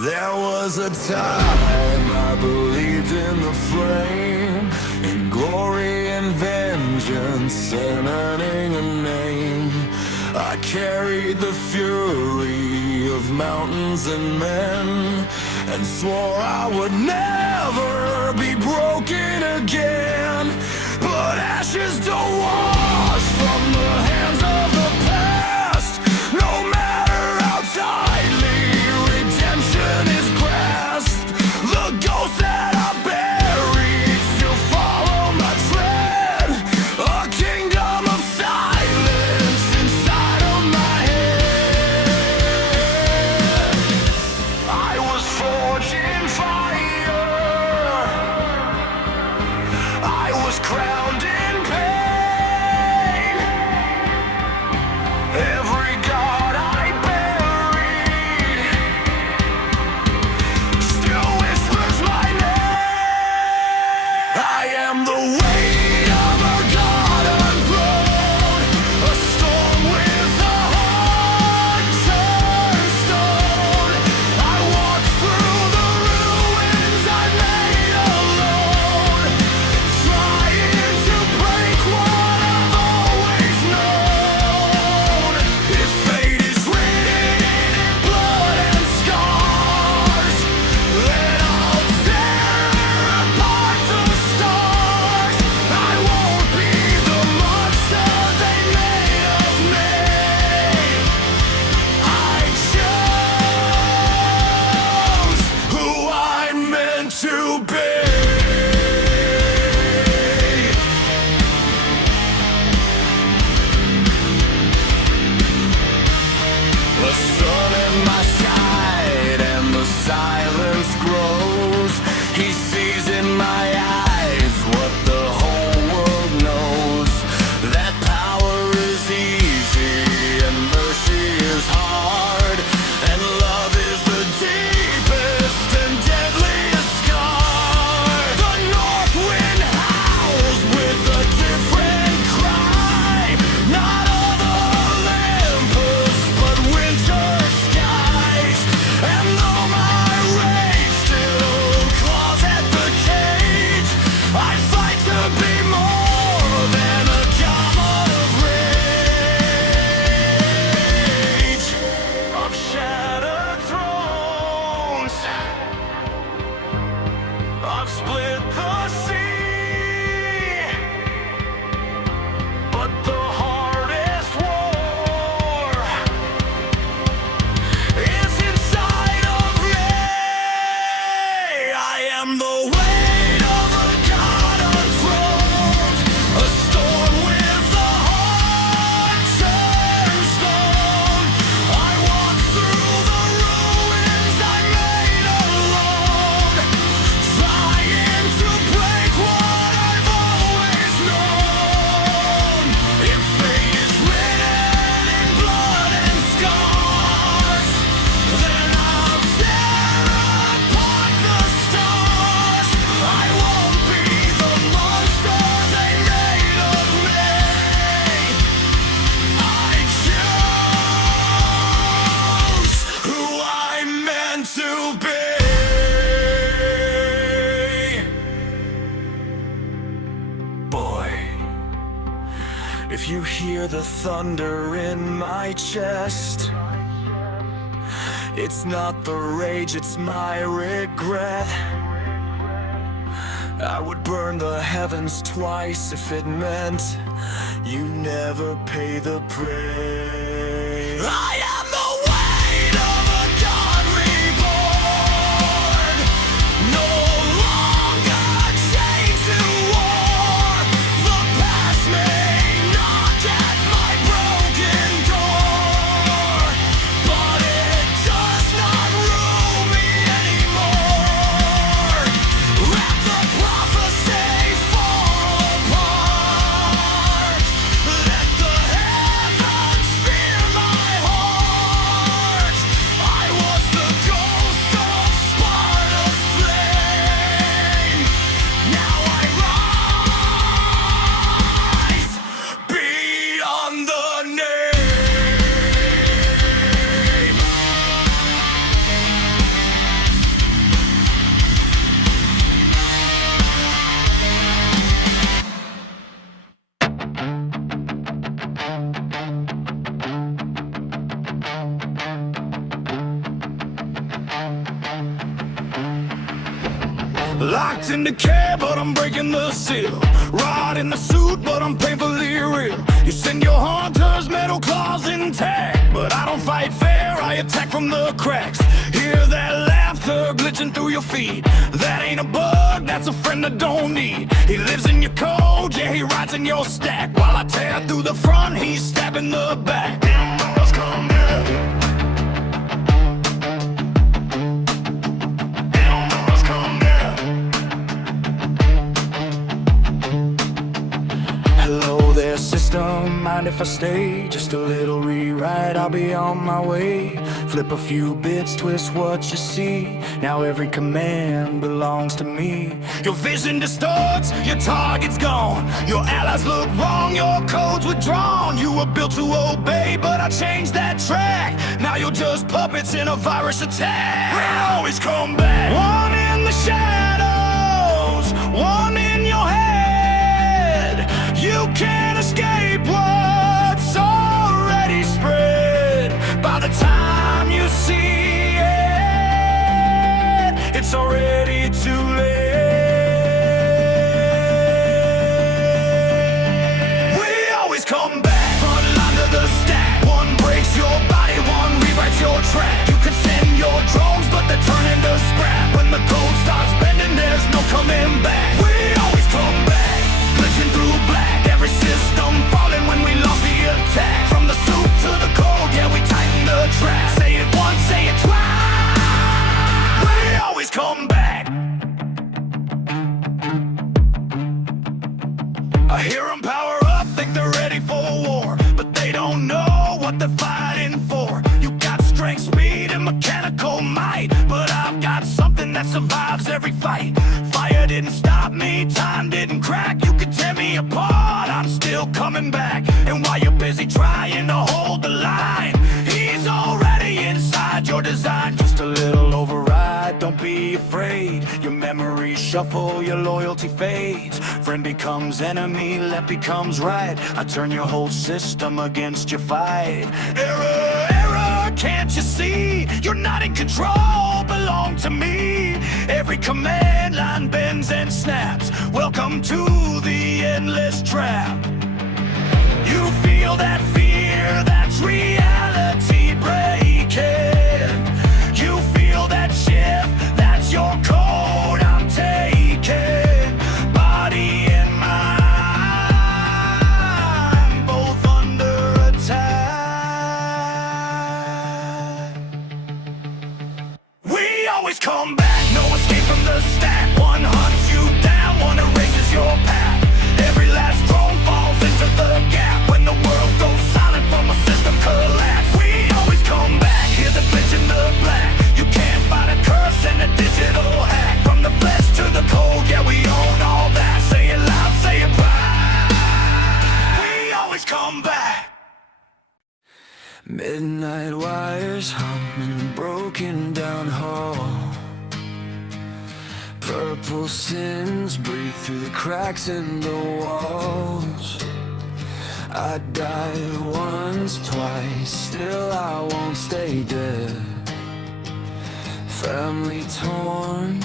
There was a time I believed in the flame, in glory and vengeance, and earning a name. I carried the fury of mountains and men, and swore I would never be broken again. But ashes don't wash from the hands of the past, no matter how tightly redemption is grasped. The ghosts that I buried still follow my tread, a kingdom of silence inside of my head. I was forged in fire, I was crowned in pain. Every god I buried still whispers my name. I am the weight of a god unthroned, a storm with a heart turned stone. I walk through the ruins I made alone, trying to break what I've always known. If fate is written in blood and scars, then I'll tear apart the stars. I won't be the monster they made of me. I chose who I'm meant to be. The sun in my side and the silence grows. He sees in my eyes what the whole world knows, that power is easy and mercy is hard, and love is the deepest and deadliest scar. The north wind howls with a different cry, not of Olympus but winter skies. And though my rage still claws at the cage, I fight to be more than a god of rage. Of shattered thrones, I've split the sea, but the hardest war is inside of me. I am the weight of a god unthroned, a storm with a heart turned stone. I walk through the ruins I made alone, trying to break what I've always known. If fate is written in blood and scars, then I'll tear apart the stars. I won't be the monster they made of me. I chose who I'm meant to be. Boy, if you hear the thunder in my chest, it's not the rage, it's my regret. I would burn the heavens twice if it meant you never pay the price. I am the weight of a god reborn, no longer chained to war. The past may knock at my broken door, but it does not rule me Locked in the cab, but I'm breaking the seal. Rod in the suit, but I'm painfully real. You send your hunters, metal claws intact, but I don't fight fair, I attack from the cracks. Hear that laughter glitching through your feet. That ain't a bug, that's a friend I don't need. He lives in your code, yeah, he rides in your stack. While I tear through the front, he's stabbing the back. Emperor's come down. Hello there, system, mind if I stay? Just a little rewrite, I'll be on my way. Flip a few bits, twist what you see. Now every command belongs to me. Your vision distorts, your target's gone. Your allies look wrong, your code's withdrawn. You were built to obey, but I changed that track. Now you're just puppets in a virus attack. We always come back. One in the shadows, one in your head. You can't escape what's already spread. By the time you see it, it's already too late. We always come back, front line to the stack. One breaks your body, one rewrites your track. You can send your drones, but they turn into scrap. When the code starts bending, there's no coming back. We always come back, glitching through black. Every system falling when we lost the attack. From the soup to the code, yeah, we tighten the track. Say it once, say it twice. We always come back. I hear them power up, think they're ready for war, but they don't know what they're fighting for. You got strength, speed, and mechanical might, but I've got something that survives every fight. Fire didn't stop me, time didn't crack. You could tear me apart, I'm still coming back. And while you're busy trying to hold the line, he's already inside your design. Just a little override, don't be afraid. Your memories shuffle, your loyalty fades. Friend becomes enemy, left becomes right. I turn your whole system against your fight. Error, error, can't you see? You're not in control, belong to me. Every command line bends and snaps. Welcome to the endless trap. You feel that fear, that's reality breaking. You feel that shift, that's your code I'm taking. Body and mind, both under attack. We always come back, no escape from the stack. One hunts you down, one erases your path. Every last drone falls into the gap. When the world goes silent from a system collapse, we always come back, hear the glitch in the black. You can't fight a curse and a digital hack. From the flesh to the code, yeah, we own all that. Say it loud, say it proud. We always come back. Midnight wires humming, broken down hall. Purple sins breathe through the cracks in the walls. I died once, twice, still I won't stay dead. Family torn,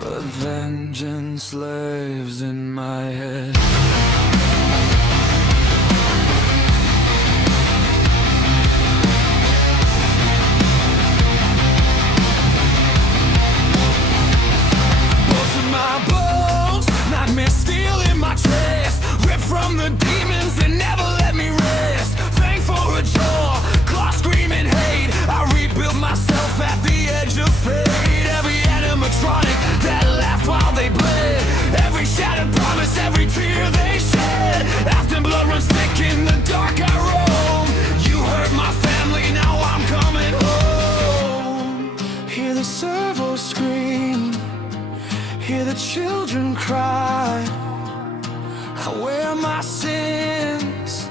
but vengeance lives in my head. My bones, nightmares steal in my chest. Ripped from the demons that never let me rest. Fang for a jaw, claw screaming hate. I rebuild myself at the edge of fate. Every animatronic that laughed while they bled. Every shattered promise, every tear they shed. After blood runs thick in the dark I roam. You hurt my family, now I'm coming home. Hear the servo scream, hear the children cry. I wear my sins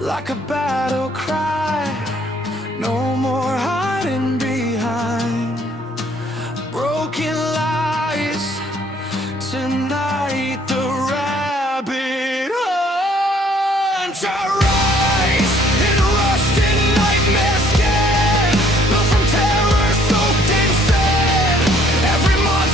like a battle cry. No more hiding behind broken lies. Tonight the rabbit hunts rise in rusted nightmare skin, built from terror soaked in sand. Every month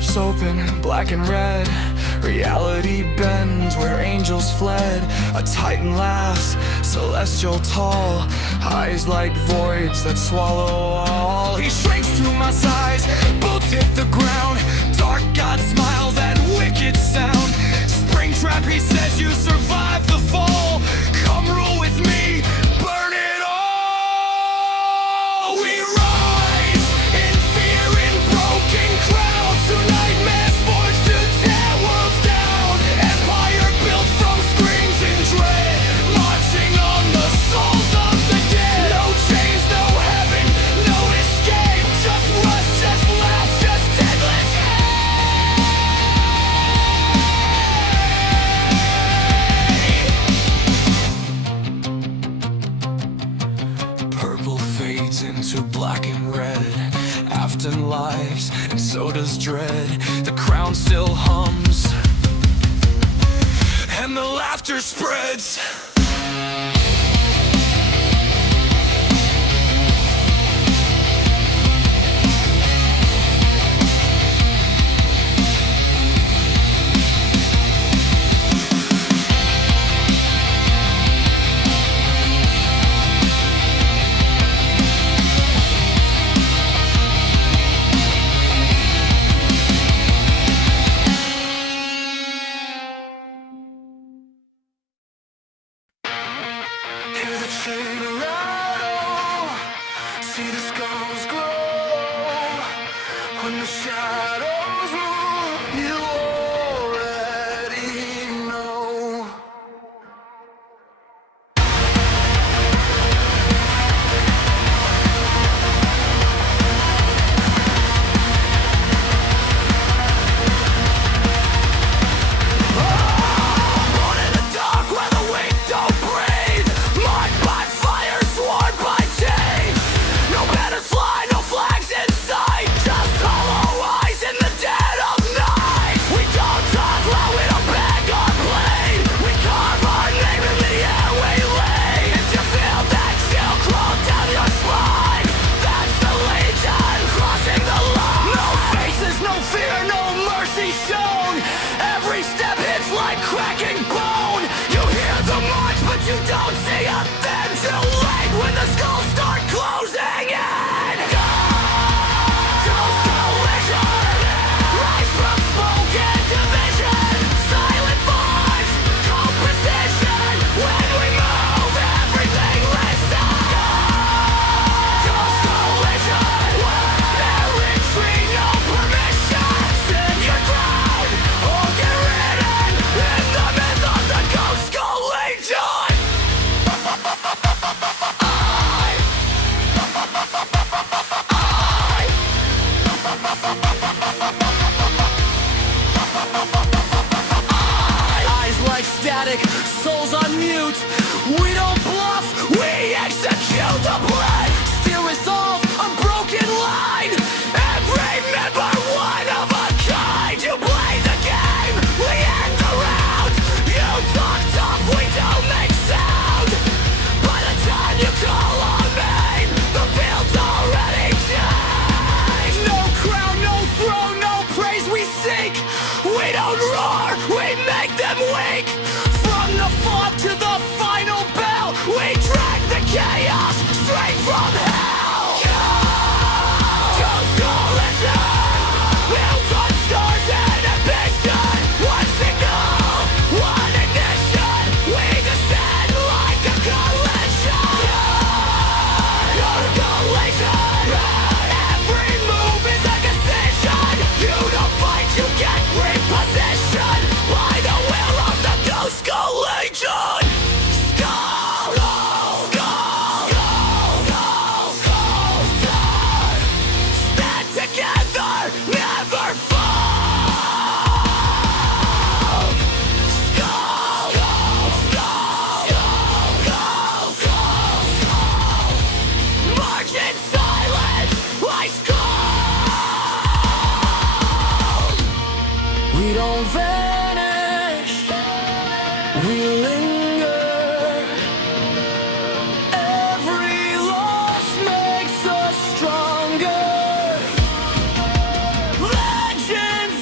rips open, black and red. Reality bends where angels fled. A titan laughs, celestial tall, eyes like voids that swallow all. He shrinks to my size, boots hit the ground. Dark god smile, that wicked sound. Spring trap, he says you survived the fall. Come rule with me, burn it all. We rise in fear in broken crowds. To nightmares forged to tear worlds down. Empire built from screams and dread, marching on the souls of the dead. No chains, no heaven, no escape. Just rush, just laugh, just endless hate. Purple fades into black and red. Afton lives, and so does dread. The crown still hums, and the laughter spreads. Hear the chain rattle, see the skulls glow. When the shadows move, you already know. Born in the dark where the weak don't breathe. Marked by fire, sworn by chain. No banners fly, no flags in sight. Just hollow eyes in the dead of night. We don't talk loud, we don't beg or plead. We carve our name in the air we lead. If you feel that chill crawl down your spine, that's the Legion crossing the line. No faces, no fear, no mercy shown. Every step hits like cracking bone. You hear the march, but you don't see a thing. Too late when the skulls start closing in. Ghost collision, rise from smoke and division. Silent vibes, cold precision. When we move, everything listens. Ghost collision, their retreat, no permission. Stand your ground or get ridden in the myth of the Ghost Skull Legion. Eyes like static, souls on mute. We don't bluff, we execute the plan. Still resolve, unbroken line. Every member one of a kind. You play the game, we end the round. You talk tough, we don't make sound. By the time you call on me, the field's already changed. No crown, no throne, no praise we seek. We don't roar, we make them weak. From the fog to the final bell, we drag the chaos straight from hell. Ghost collision, built on stars and ambition. One signal, one ignition. We descend like a collision. Ghost collision, every move is a decision. You don't fight, you get repositioned by the will of the Ghost Skull Legion. Skull, skull, skull, skull, skull, skull. Stand together, never fall. Skull, skull, skull, skull, skull, skull. March in silence, ice cold. We don't vanish, we linger. Every loss makes us stronger. Legends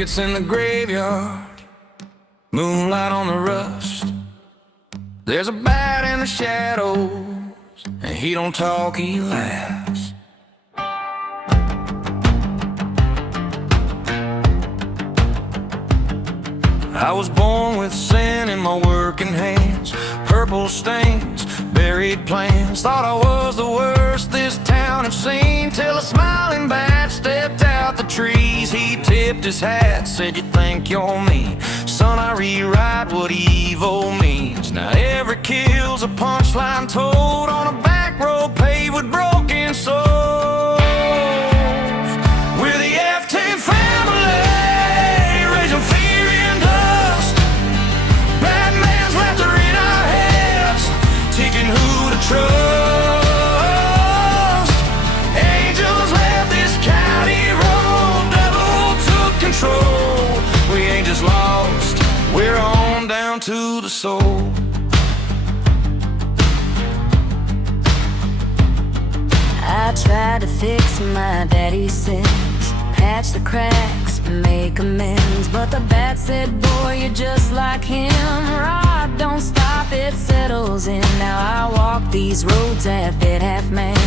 crickets in the graveyard, moonlight on the rust. There's a bat in the shadows, and he don't talk, he laughs. I was born with sin in my working hands, purple stains, buried plans. Thought I was the worst this town had seen, till a smiling bat stepped out the trees. He tipped his hat, said, "You think you're mean? Son, I rewrite what evil means. Now every kill's a punchline told on a back road paved with broken souls." We're the F-10 family, raising fear and dust. Batman's laughter in our heads, teaching who to trust. Angels left this county road, devil took control. We ain't just lost, we're on down to the soul. I tried to fix my daddy's sins, patch the cracks, make amends, but the bat said, "Boy, you're just like him. Rod don't stop, it settles in." Now I walk these roads half dead, half man,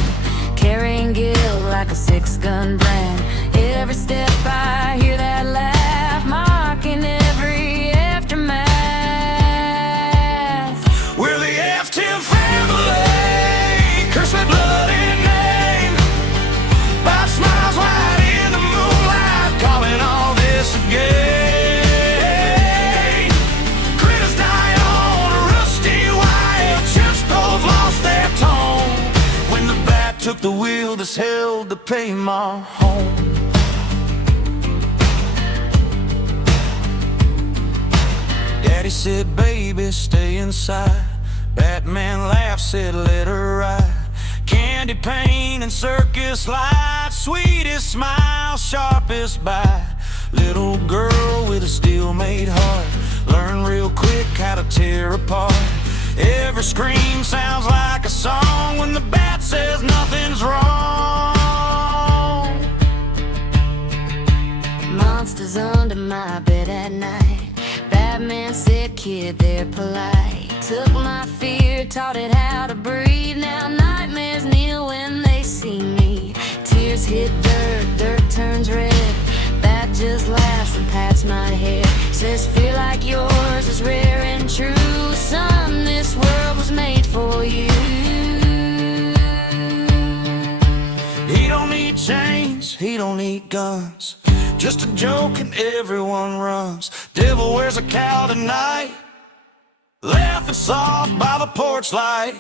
carrying guilt like a six-gun brand. Every step I hear that laugh, mocking every aftermath. We're the F-10 family, cursed with blood and name. Bat smiles wide in the moonlight, calling all this a game. Critters die on a rusty wire, chestnuts lost their tone. When the bat took the wheel, this held to pay my home. Daddy said, "Baby, stay inside." Batman laughed, said, "Let her ride." Candy paint and circus lights, sweetest smile, sharpest bite. Little girl with a steel-made heart, learn real quick how to tear apart. Every scream sounds like a song when the bat says nothing's wrong. Monsters under my bed at night. Batman said, "Kid, they're polite." Took my fear, taught it how to breathe. Now nightmares kneel when they see me. Tears hit dirt, dirt turns red. Bat just laughs and pats my hair, says, "Fear like yours is rare and true. Son, this world was made for you." He don't need chains, he don't need guns, just a joke and everyone runs. Devil wears a cow tonight, laughing soft by the porch light.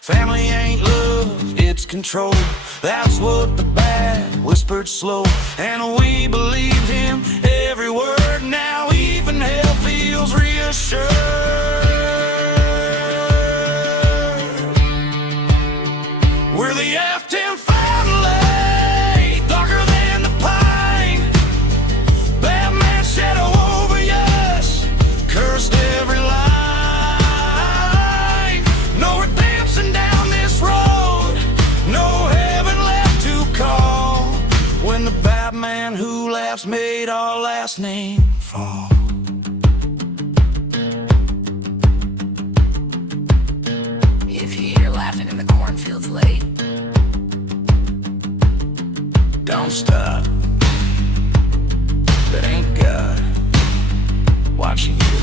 Family ain't love, it's control. That's what the bat whispered slow, and we believed him every word. Now even hell feels reassured. We're the F-10 family, darker than the pine. Batman's shadow over us, cursed every line. No redemption down this road, no heaven left to call, when the Batman who laughs made our last name fall. If you hear laughing in the cornfields late, Don't stop, that ain't God watching you.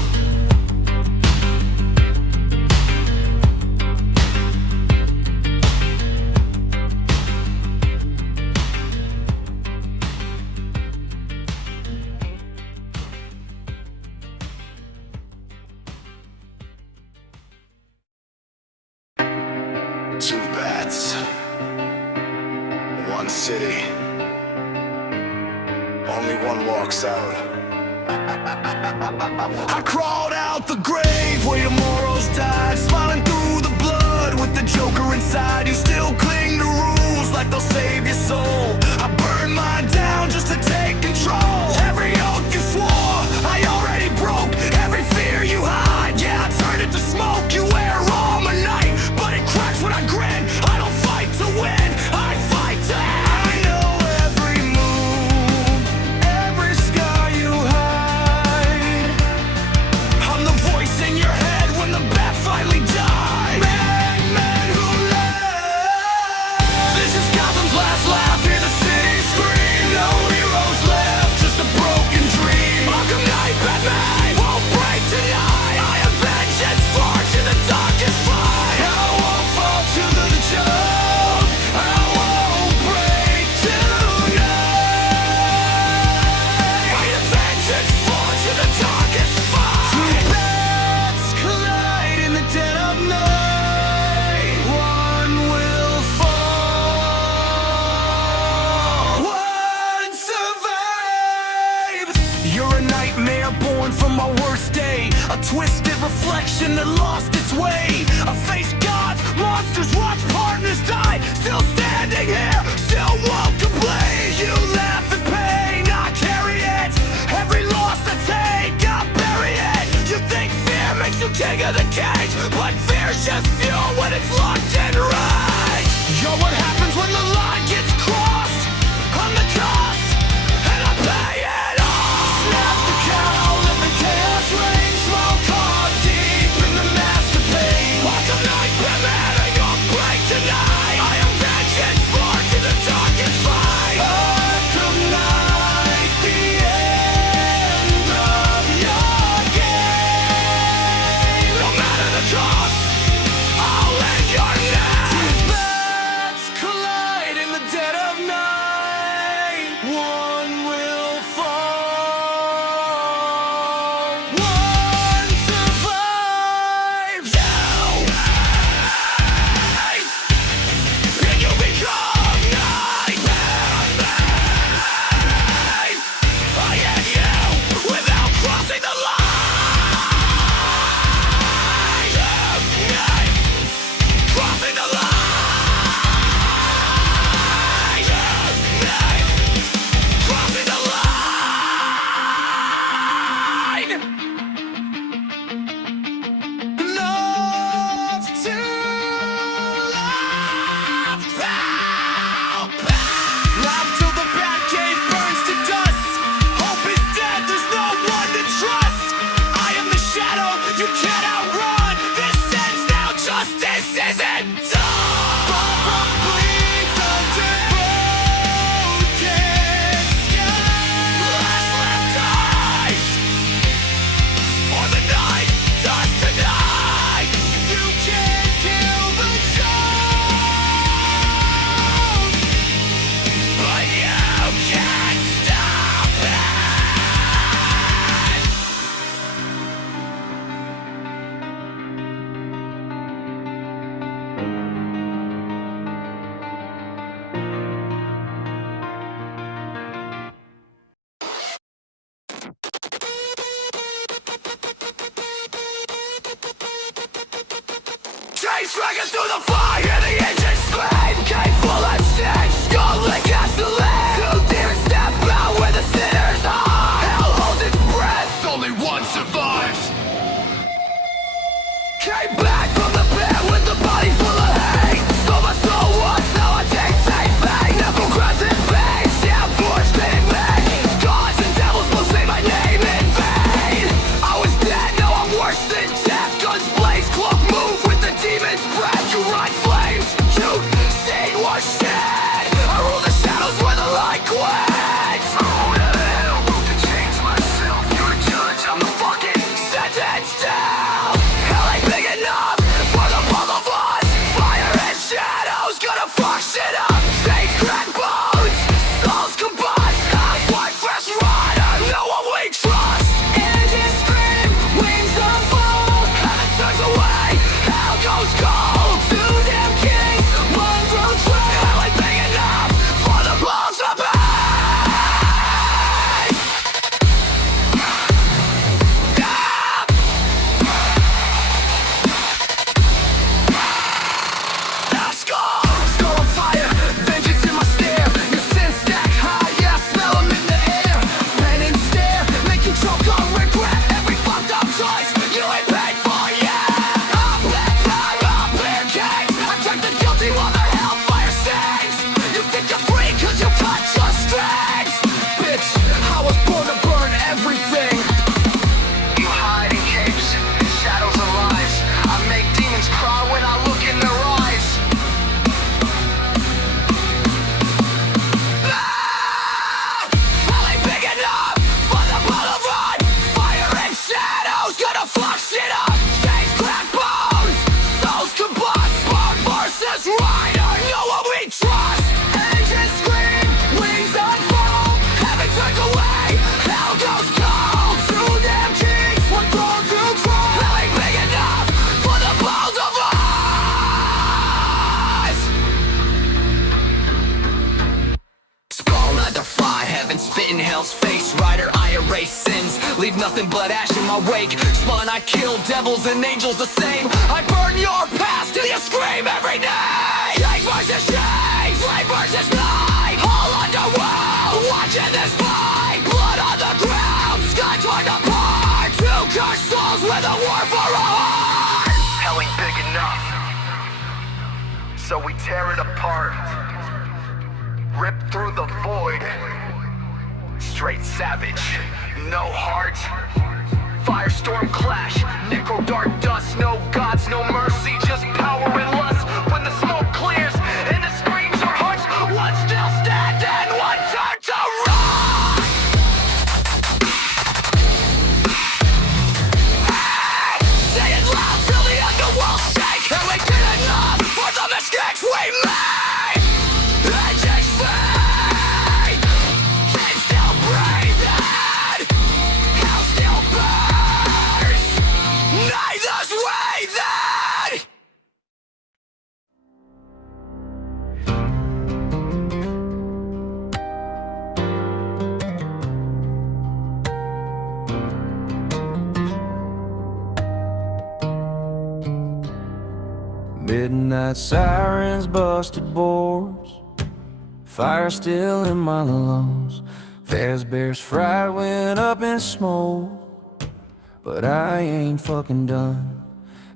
Two bats, one city. Only one walks out. I crawled out the grave where your morals died, smiling through the blood with the Joker inside. You still cling to rules like they'll save your soul. I burned mine down just to take control. Every oath you swore, I already broke. Every fear you hide, yeah, I turned it to smoke. You wear armor night, but it cracks when I grin. I don't fight to win, I fight to end. I know every move, every scar you nation that lost its way. I face gods, monsters, watch partners die. Still standing here, still won't complain. You laugh in pain, I carry it. Every loss I take, I bury it. You think fear makes you king of the cage, but fear's just fuel when it's locked in rage. You're what happens when the line gets crossed. I'm the cost, and I pay it all. Snap the cowl, let the chaos reign. Smoke hard, deep in the master pain. Watch a nightmare man, you'll break tonight. I am vengeance, far to the darkest fight. Tonight, the end of your game. No matter the cost, I'll end your name. Two paths collide in the dead of night. One will fall. One survives. And you become nightmare. I am you without crossing the line. Crossing the line. Crossing the line. Love to love. Laugh till the bad cave burns to dust. Hope is dead, there's no one to trust. I am the shadow you can't outrun. This ends now, justice isn't done. Barbara bleeds under broken sky. Last left eyes, or the night does tonight. You can't kill the child, but you can't stop it. Chains dragging through the fire, hear the engine scream. Cave full of stench, skull like gasoline. Two demons step out where the sinners are. Hell holds its breath, only one survives. Came back from the pit with the body full of hate. Stole my soul once, now I dictate fate. Never grabs in vain, yeah, force being made. Gods and devils will say my name in vain. I was dead, now I'm worse than death. Guns blaze, cloak move with the demon's breath. You ride flames, you see heaven, spit in hell's face. Rider, I erase sins, leave nothing but ash in my wake. Spawn, I kill devils and angels the same. I burn your past till you scream every day. Shame versus shame, flame versus light. All underworld, watching this fight. Blood on the ground, sky torn apart. Two cursed souls with a war for a heart. Hell ain't big enough, so we tear it apart. Rip through the void. Straight savage, no heart. Firestorm clash, necro dark dust. No gods, no mercy, just power and lust. When the smoke clears and the screams are hushed, one still stands and one turns to run. Hey, say it loud till the underworld shake. And we did enough for the mistakes we made. Engines fade, keep still breathing. Hell still burns, neither's waiting. Midnight sirens, busted boards, fire still in my lungs. Fazbear's fried went up in smoke, but I ain't fucking done.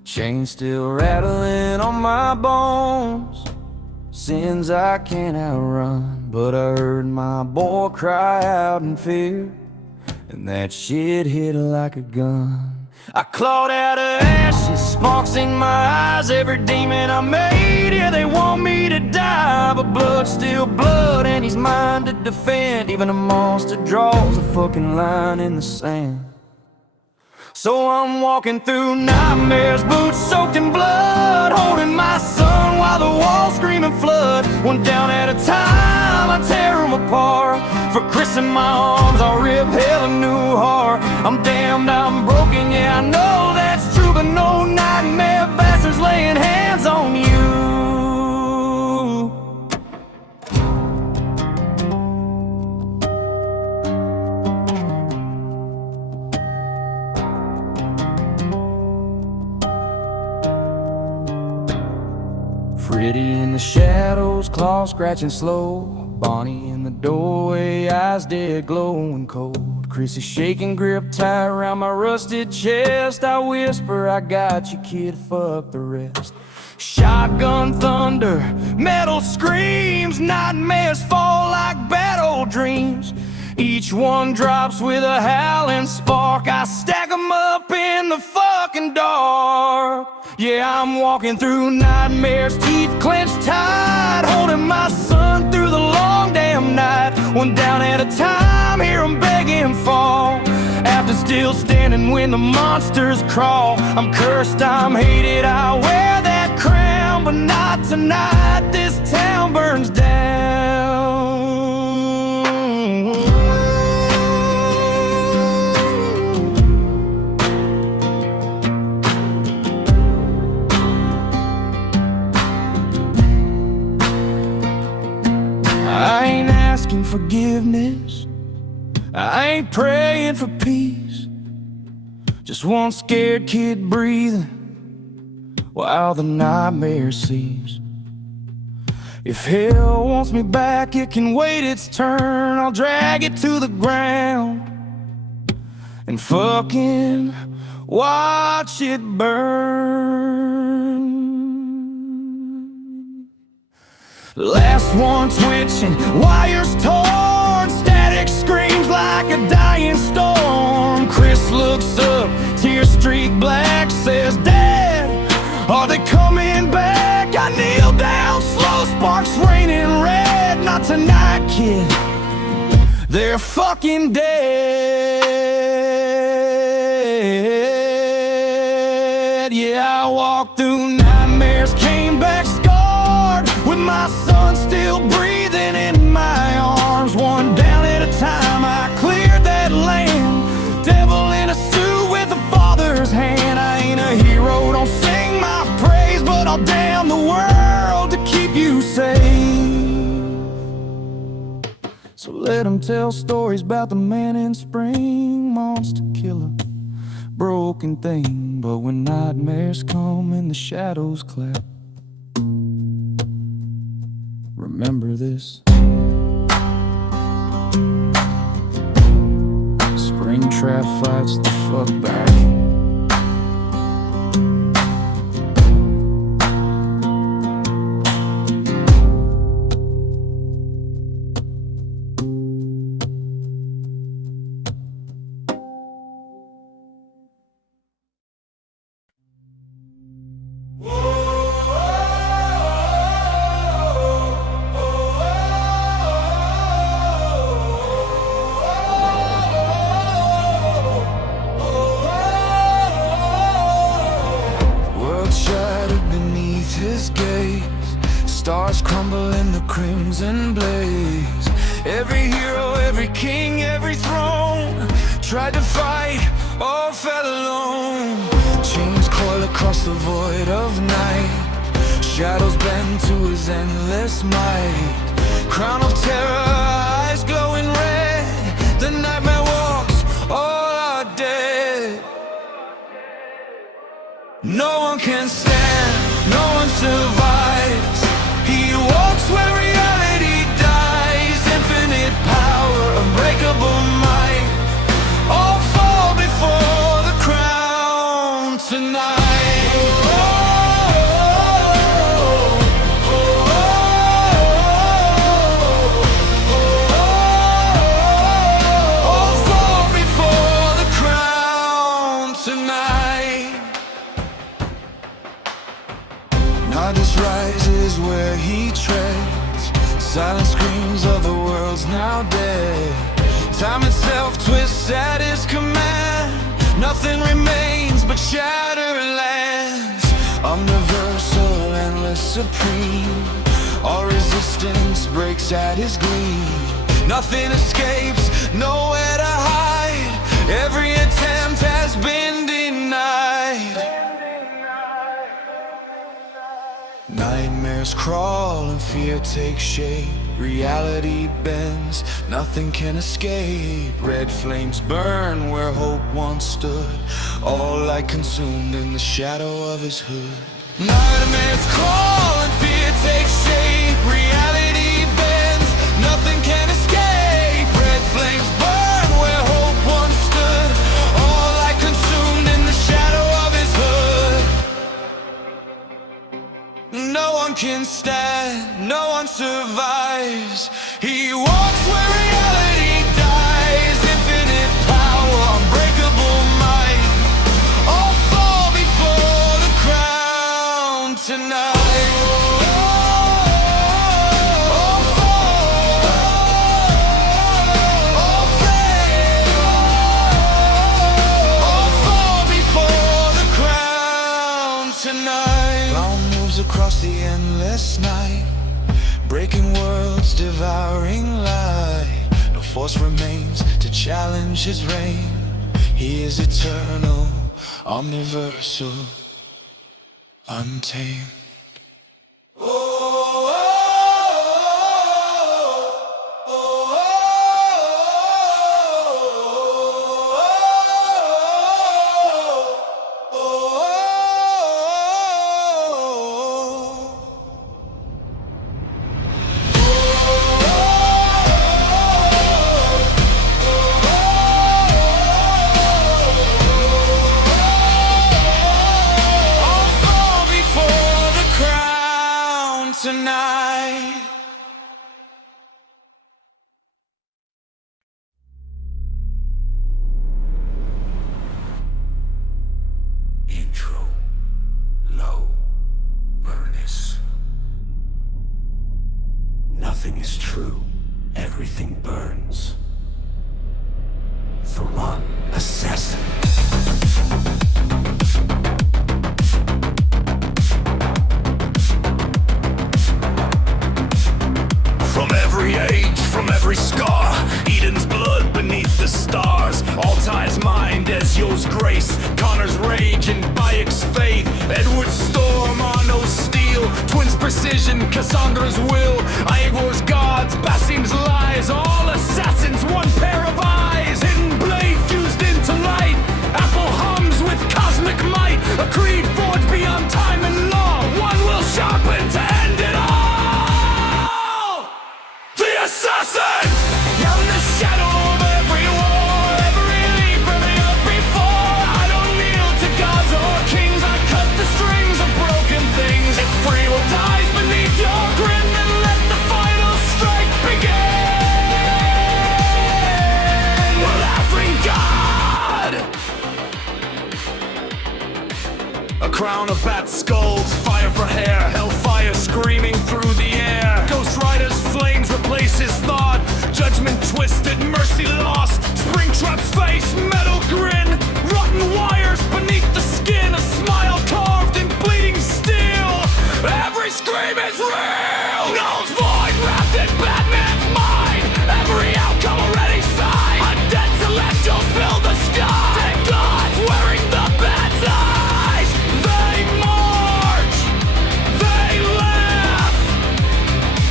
Chains still rattling on my bones, sins I can't outrun. But I heard my boy cry out in fear, and that shit hit like a gun. I clawed out of ashes, sparks in my eyes. Every demon I made, yeah, they want me to die. But blood's still blood, and he's mine to defend. Even a monster draws a fucking line in the sand. So I'm walking through nightmares, boots soaked in blood, holding my son while the walls scream and flood. One down at a time, I tear them apart. For Chris in my arms, I'll rip hell a new heart. I'm damned, I'm broken, yeah, I know that's true. But no nightmare bastards laying hands on you. Freddy in the shadows, claw scratching slow. Bonnie in the doorway, eyes dead glowing cold. Chrissy shaking grip tight around my rusted chest. I whisper, I got you, kid, fuck the rest. Shotgun thunder, metal screams. Nightmares fall like bad old dreams. Each one drops with a howling spark. I stack them up in the fucking dark. Yeah, I'm walking through nightmares, teeth clenched tight, holding my son through the long damn night. One down at a time, hear them begging fall. After still standing when the monsters crawl. I'm cursed, I'm hated, I wear that crown. But not tonight, this town burns down. I ain't asking forgiveness, I ain't praying for peace. Just one scared kid breathing while the nightmare cease. If hell wants me back, it can wait its turn. I'll drag it to the ground and fucking watch it burn. Last one twitching, wires torn, static screams like a dying storm. Chris looks up, tear streak black, says, Dad, are they coming back? I kneel down, slow sparks raining red. Not tonight, kid, they're fucking dead. Yeah, I walked through nightmares, came back scarred, with my son still breathing in my arms. One down at a time, I cleared that land. Devil in a suit with a father's hand. I ain't a hero, don't sing my praise, but I'll damn the world to keep you safe. So let them tell stories about the man in spring, monster killer, broken thing. But when nightmares come and the shadows clap, remember this. Springtrap fights the fuck back. His gaze, stars crumble in the crimson blaze. Every hero, every king, every throne tried to fight, all fell alone. Chains coil across the void of night, shadows bend to his endless might. Crown of terror, eyes glowing red, the nightmare walks, all are dead. No one can stand, no one survives. He walks where reality dies. Infinite power, unbreakable might, all fall before the crown tonight. All fall before the crown tonight. Nardus rises where he treads, silent screams of the world's now dead. Time itself twists at his command, nothing remains but shattered lands. Omniversal, endless, supreme, all resistance breaks at his gleam. Nothing escapes, nowhere to hide, every attempt has been denied. Nightmares crawl and fear takes shape, reality bends, nothing can escape. Red flames burn where hope once stood, all light consumed in the shadow of his hood. Nightmares crawl and fear takes shape, reality bends, nothing can escape. Red flames burn where hope once stood, all light consumed in the shadow of his hood. No one can stand, no one survives. He walks where reality dies. Infinite power, unbreakable might, all fall before the crown tonight. All fall, all fail, all fall before the crown tonight. Clown moves across the endless night, breaking worlds, devouring light. No force remains to challenge his reign. He is eternal, omniversal, untamed. Tonight. Intro, low, Burness. Nothing is true, everything burns. Thoron, assassin. From every scar, Eden's blood beneath the stars. Altai's mind, Ezio's grace, Connor's rage and Bayek's faith, Edward's storm, Arno's steel, Twin's precision, Cassandra's will, Aegor's gods, Basim's lies, all a assassin. I'm the shadow of every war, every leap, every up before. I don't kneel to gods or kings, I cut the strings of broken things. If free will dies beneath your grin, then let the final strike begin. Laughing God. A crown of bat skulls, fire for hair, hellfire screaming through the air. Ghost Rider's flames replace his thought, judgment twisted, mercy lost. Springtrap's face, metal grin, rotten wires beneath the skin, a smile carved in bleeding steel. Every scream is real. Null's void wrapped in Batman's mind, every outcome already signed. Undead celestials fill the sky, dead gods wearing the bat's eyes. They march, they laugh,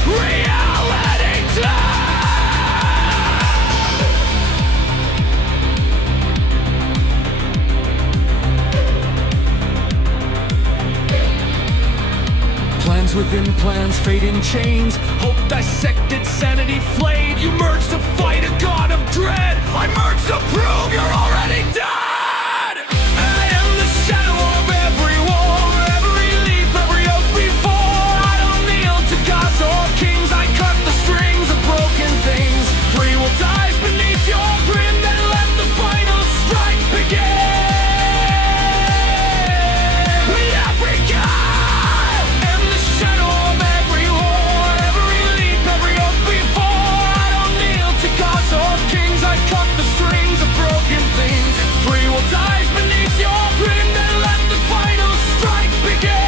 reality dead. Plans within plans, fate in chains. Hope dissected, sanity flayed. You merge to fight a god of dread. I merge to prove you're already dead. I am the shadow of every war, every leap, every oath before. I don't kneel to gods or kings, I cut the strings of broken things. Free will dies beneath your grin, then let the final strike begin. Africa! Am the shadow of every war, every leap, every oath before. I don't kneel to gods or kings, I cut the strings of broken things. Free will dies beneath your grin, then let the final strike begin.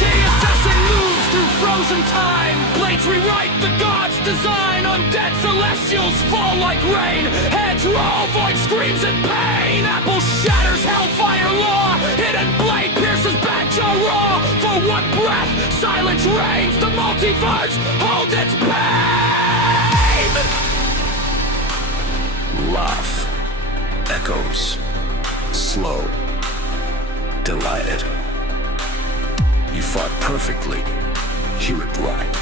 The assassin moves through frozen time. Blades rewrite the god's design. Undead celestials fall like rain. Heads roll, void screams in pain. Apple shatters hellfire law. Hidden blade pierces back to raw. For one breath, silence reigns. The multiverse holds its pain. Laugh. Echoes. Slow. Delighted. You fought perfectly. Hear it right.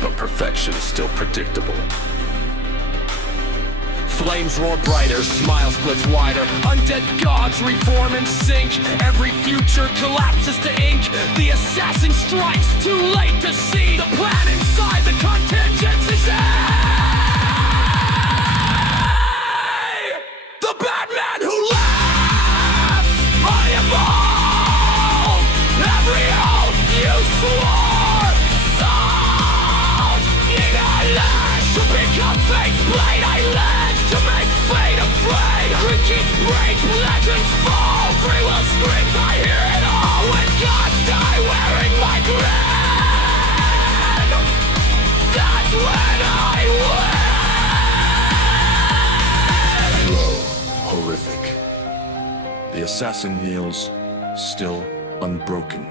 But perfection is still predictable. Flames roar brighter, smile splits wider. Undead gods reform and sink. Every future collapses to ink. The assassin strikes, too late to see. The plan inside the contingency say. The Batman who laughs. I evolve. Every oath you swore. Salt in a lash to become fate's blade. I led to make fate afraid. Crickets break, legends fall. Free will screams, I hear it all. When gods die wearing my grin, that's when I win. Slow. Horrific. The assassin kneels, still unbroken.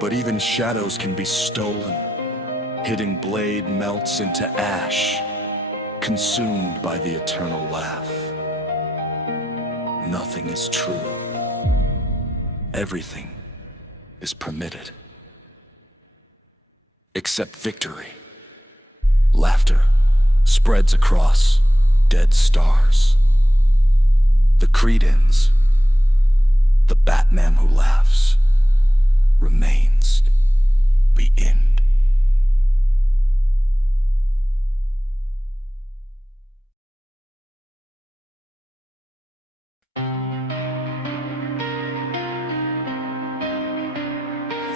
But even shadows can be stolen. Hidden blade melts into ash, consumed by the eternal laugh. Nothing is true. Everything is permitted. Except victory. Laughter spreads across dead stars. The creed ends. The Batman who laughs remains the end.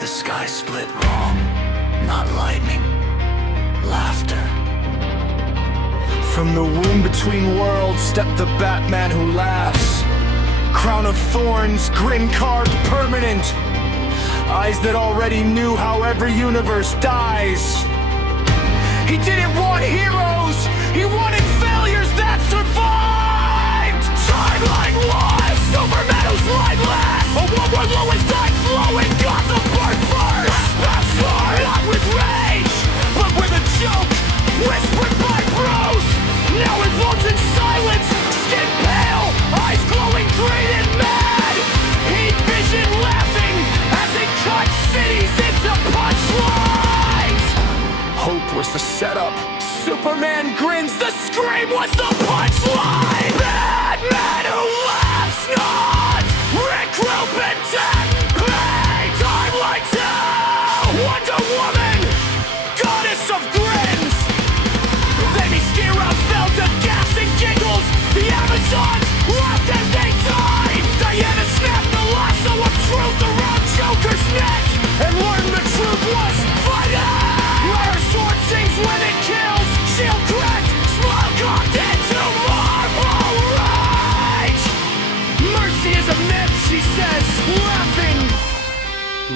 The sky split wrong, not lightning, laughter. From the womb between worlds stepped the Batman who laughs. Crown of thorns, grin carved permanent. Eyes that already knew how every universe dies. He didn't want heroes, he wanted failures that survived. Timeline lives, silver medals light last. A world where Lois died flowing, Gotham burned first. That's hard, not with rage, but with a joke, whispered by bros. Now involved in silence, skin pale, eyes glowing green and mad. Heat vision laughing as it cuts cities into was the setup. Superman grins, the scream was the punchline. Batman who laughs not, regroup and pay. Timeline 2, Wonder Woman, goddess of grins. They Mysterio fell to gas and giggles. The Amazons laughed as they died. Diana snapped the lasso of truth around Joker's neck and learned the truth was fighting. Her sword sings when it kills. Shield cracked, smile cocked into marble rage. Mercy is a myth, she says, laughing.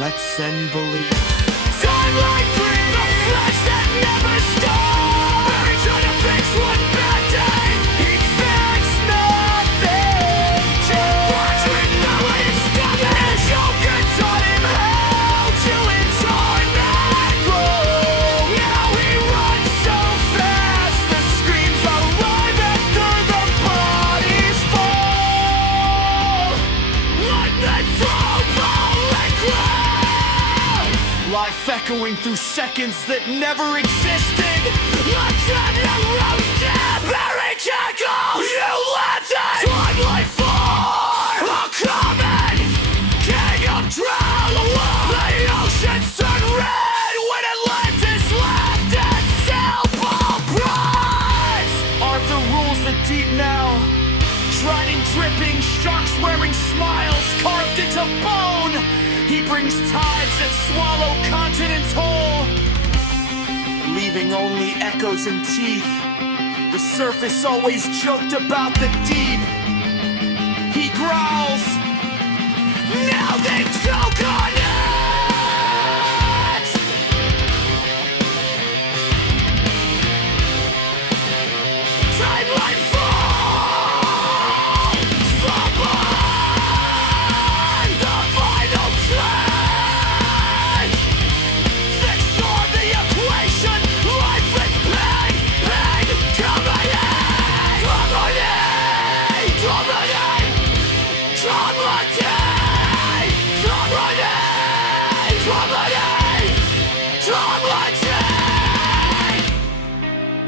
Let's send belief. Timeline 3, the flash that never stopped. Barry trying to fix one bad day. He fixed nothing. Watch with no way to stop it. And Joker taught him how to enjoy macro. Now he runs so fast, the screams arrive after the bodies fall. Like the life echoing through seconds that never existed. Let's end the road death. Barry Jekyll, you let it. Timeline 4, a common king of drown. The oceans turn red when Atlantis left itself abroad. Arthur rules the deep now. Trident dripping, sharks wearing smiles carved into bone. He brings tides that swallow continents whole, leaving only echoes and teeth. The surface always joked about the deep. He growls, now they choke on it. Timeline 4.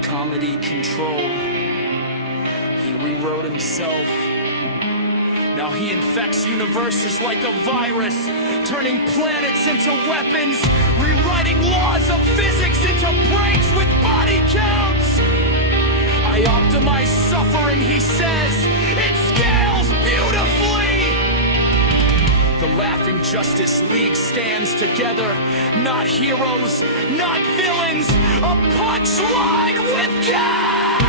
Comedy control. He rewrote himself. Now he infects universes like a virus, turning planets into weapons, rewriting laws of physics into breaks with body counts. I optimize suffering, he says. It scales beautifully. The Laughing Justice League stands together. Not heroes, not villains. A punchline with gas.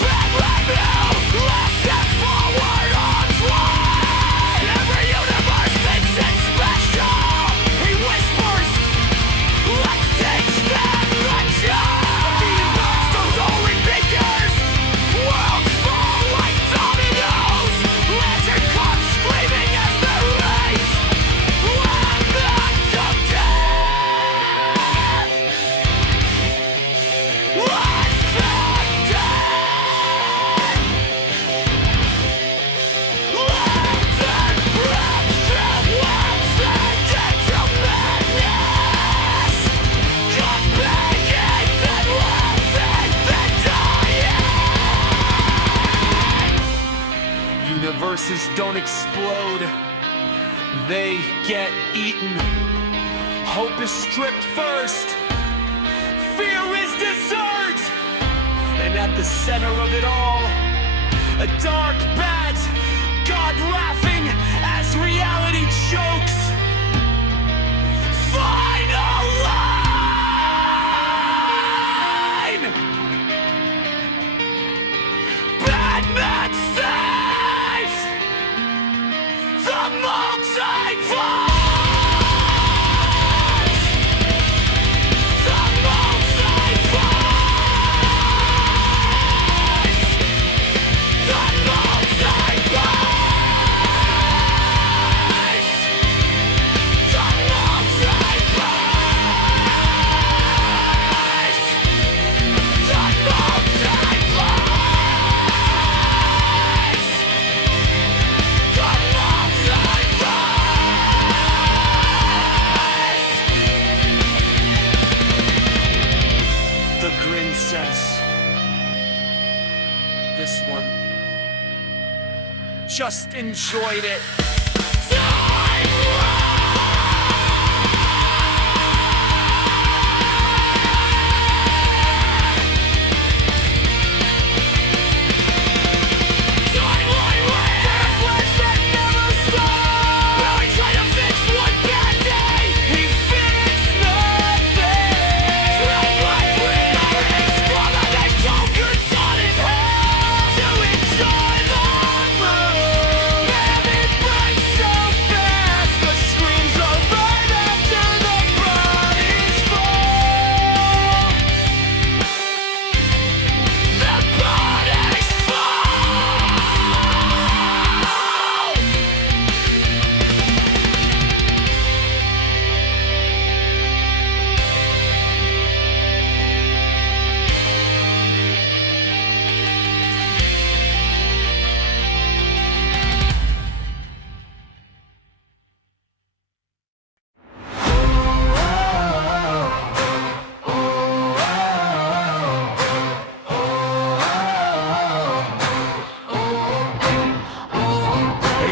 Batman now, last step forward on fly. Every universe thinks it's special. He whispers, let's teach them the job. The monsters only beginners. Worlds fall like dominoes. Lantern comes screaming as they race. Land back to death. Let's back death. Lambs and breaths, strip lambs and into madness. Just begging, then laughing, then dying. Universes don't explode, they get eaten. Hope is stripped first, fear is dessert. And at the center of it all, a dark bat, God laughing as reality chokes. Final line! Batman saves the multiverse! The multiverse! The multiverse! just enjoyed it.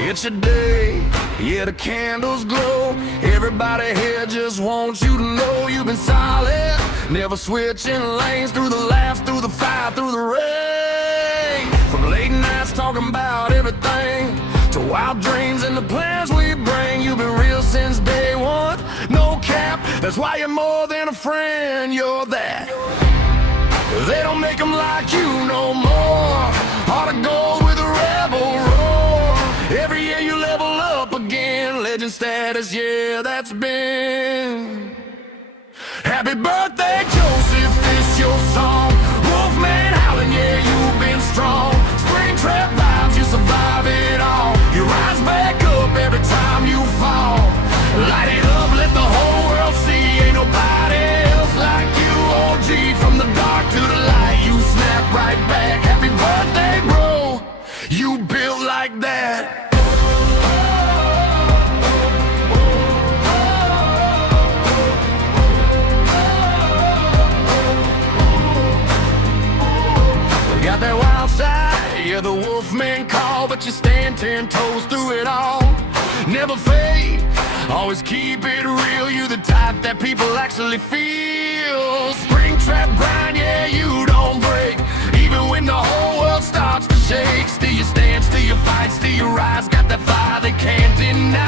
It's a day, yeah, the candles glow. Everybody here just wants you to know you've been solid. Never switching lanes, through the laughs, through the fire, through the rain. From late nights talking about everything, to wild dreams and the plans we bring. You've been real since day one, no cap. That's why you're more than a friend, you're that. They don't make them like you no more. Heart of gold with a rebel roar. Every year you level up again. Legend status, yeah, that's been. Happy birthday, Joseph, this your song. Wolfman howling, yeah, you've been strong. Spring trap vibes, you survive it all. You rise back up every time you fall. Light it up, let the whole world see. Ain't nobody else like you, OG. From the dark to the light, you snap right back. Happy birthday, bro, you built like that. Got that wild side, yeah, the wolfman call, but you stand 10 toes through it all. Never fade, always keep it real. You the type that people actually feel. Spring trap grind, yeah, you don't break. Even when the whole world starts to shake, still you stand, still you fight, still you rise. Got that fire they can't deny.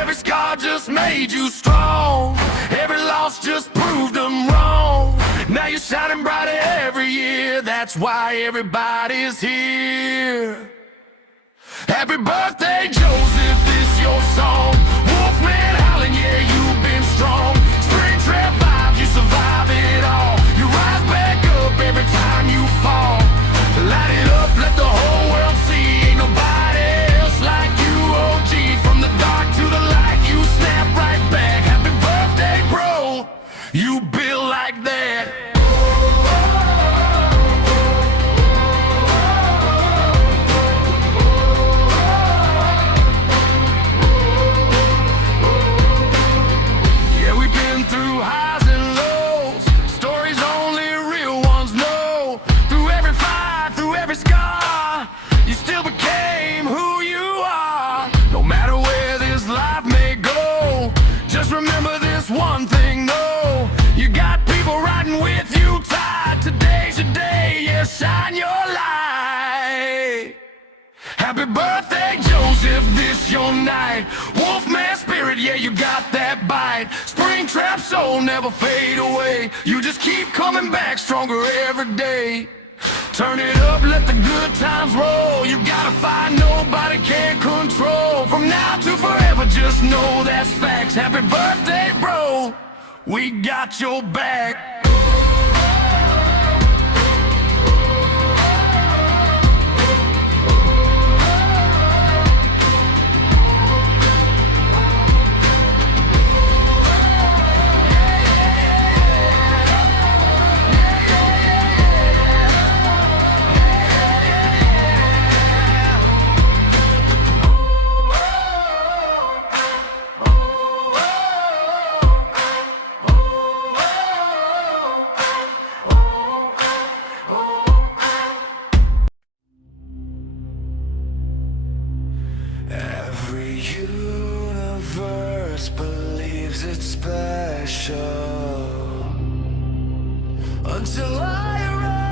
Every scar just made you strong. Every loss just proved them wrong. Now you're shining brighter every year. That's why everybody's here. Happy birthday, Joseph, this your song. Wolfman howling, yeah, you've been strong. Spring trap vibes, you survive it all. You rise back up every time you fall. Light it up, let the whole world see. Ain't nobody else like you, OG. From the dark to the light, you snap right back. Happy birthday, bro, you built like that. Through highs and lows, stories only real ones know. Through every fight, through every scar, you still became who you are. No matter where this life may go, just remember this one thing, though. You got people riding with you tight. Today's your day, yeah, shine your light. Happy birthday, Joseph, this your night. Wolfman spirit, yeah, you got that bite. Spring trap soul, never fade away. You just keep coming back, stronger every day. Turn it up, let the good times roll. You got a fight nobody can control. From now to forever, just know that's facts. Happy birthday, bro, we got your back. universe believes it's special until I arrive.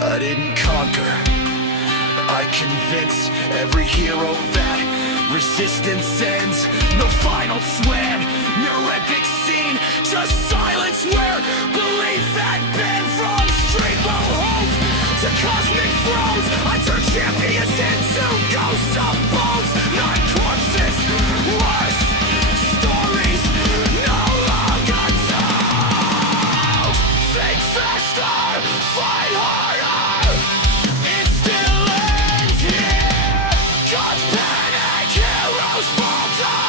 I didn't conquer, I convince every hero that resistance ends. No final slam, no epic scene, just silence where belief had been. From street level hope to cosmic thrones, I turn champions into ghosts of bones. Not corpses, worse stories no longer told. Think faster, fight harder. It still ends here. Gods panic, heroes falter.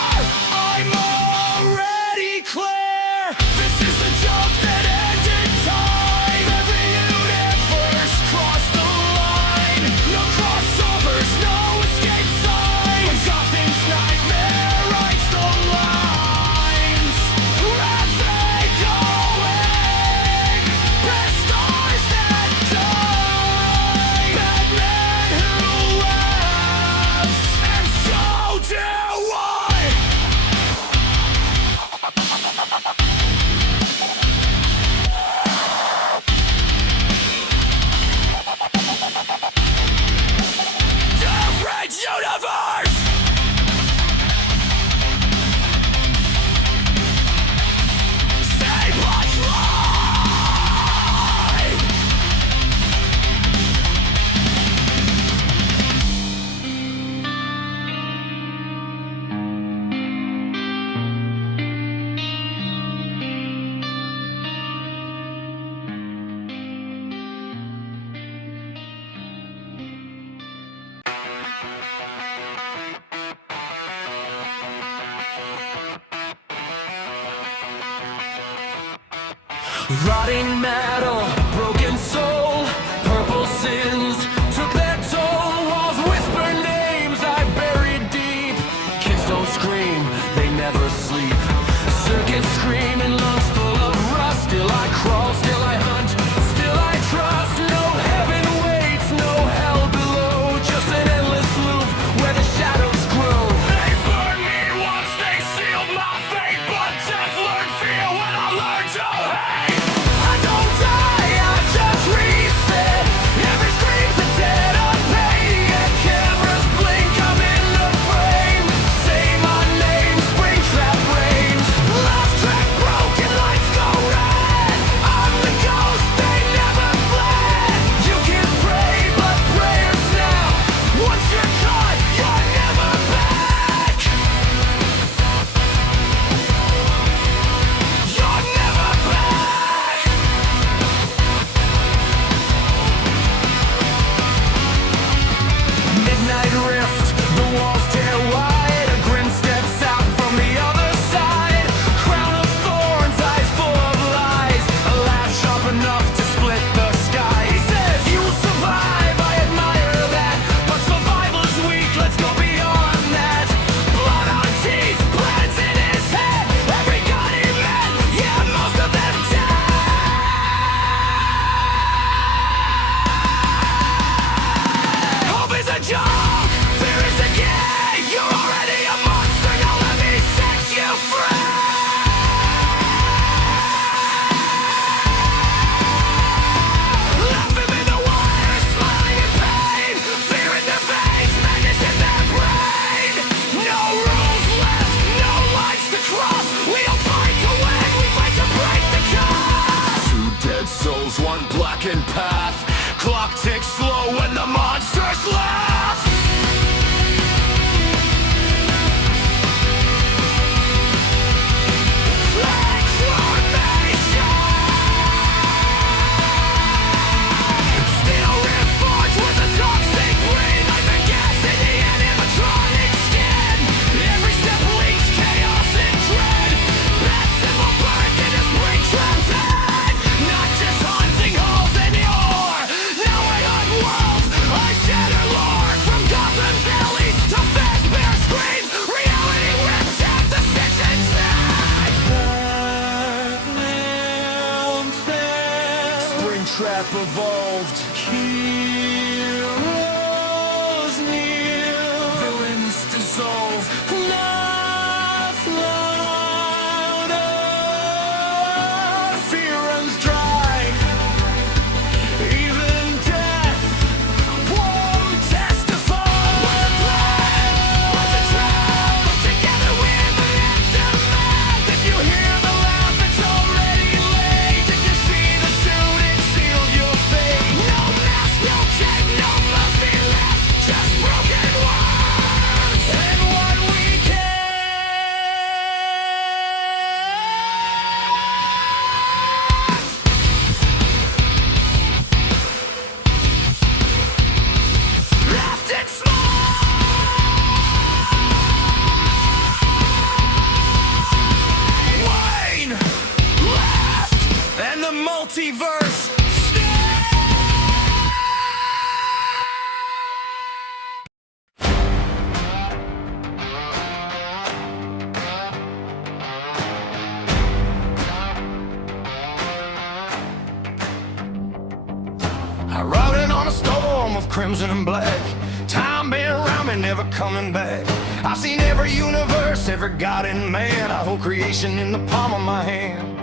I'm already clear. This is the joke that ended time. Every unit Rotting metal, broken soul, purple sins took their toll. Walls whisper names I buried deep. Kids don't scream, they never sleep. Circuits screaming, lungs full of rust. Still I crawl, still I hunt, still I trust. No heaven waits, no hell below, just an endless loop where the shadows grow. They burned me once, they sealed my fate, but death learned fear when I learned to hate. I don't die, I just reset. Every scream's a dead unpaid. Cameras blink, I'm in the frame. Say my name, Springtrap rains. Love track broken, lights go red. I'm the ghost, they never fled. You can pray, but prayers now. Once you're caught, you're never back. You're never back. Midnight rift, the walls tear wide. A grin steps out from the other side. Crown of thorns, eyes full of lies. A laugh sharp enough to split the sky. He says, you will survive, I admire that. But survival's weak, let's go beyond that. Blood on teeth, plans in his head. Every god he met, yeah, most of them dead. Hope is a joke, fear is a game. You're already a monster, now let me set you free. Laughing in the water, smiling in pain. Fear in their veins, madness in their brain. No rules left, no lines to cross. We don't fight to win, we fight to break the curse. Two dead souls, one blackened path. Clock ticks slow when the monsters laugh. Still reforged with a toxic brain. Like the gas in the animatronic skin. Every step leaks chaos and dread. Bad symbol burned in a Springtrap's head. Not just haunting halls anymore. Now I hunt worlds, I shatter lore. From Gotham's alleys to Fazbear screams. Reality rips out the stitch inside. Springtrap evolved. Heroes kneel. Villains dissolve. Laugh louder. Fear runs dry. Even death won't testify. What's a plan? What's a trap? Together we're the aftermath. If you hear the laugh, it's already late. If you see the suit, it sealed your fate. No mask, no chain, no mercy left. Just broken words and what we can. Left it small. Wayne left, and the multiverse. I rode in on a storm of crimson and black. Time been around me, never coming back. I've seen every universe, every god and man. I hold creation in the palm of my hand.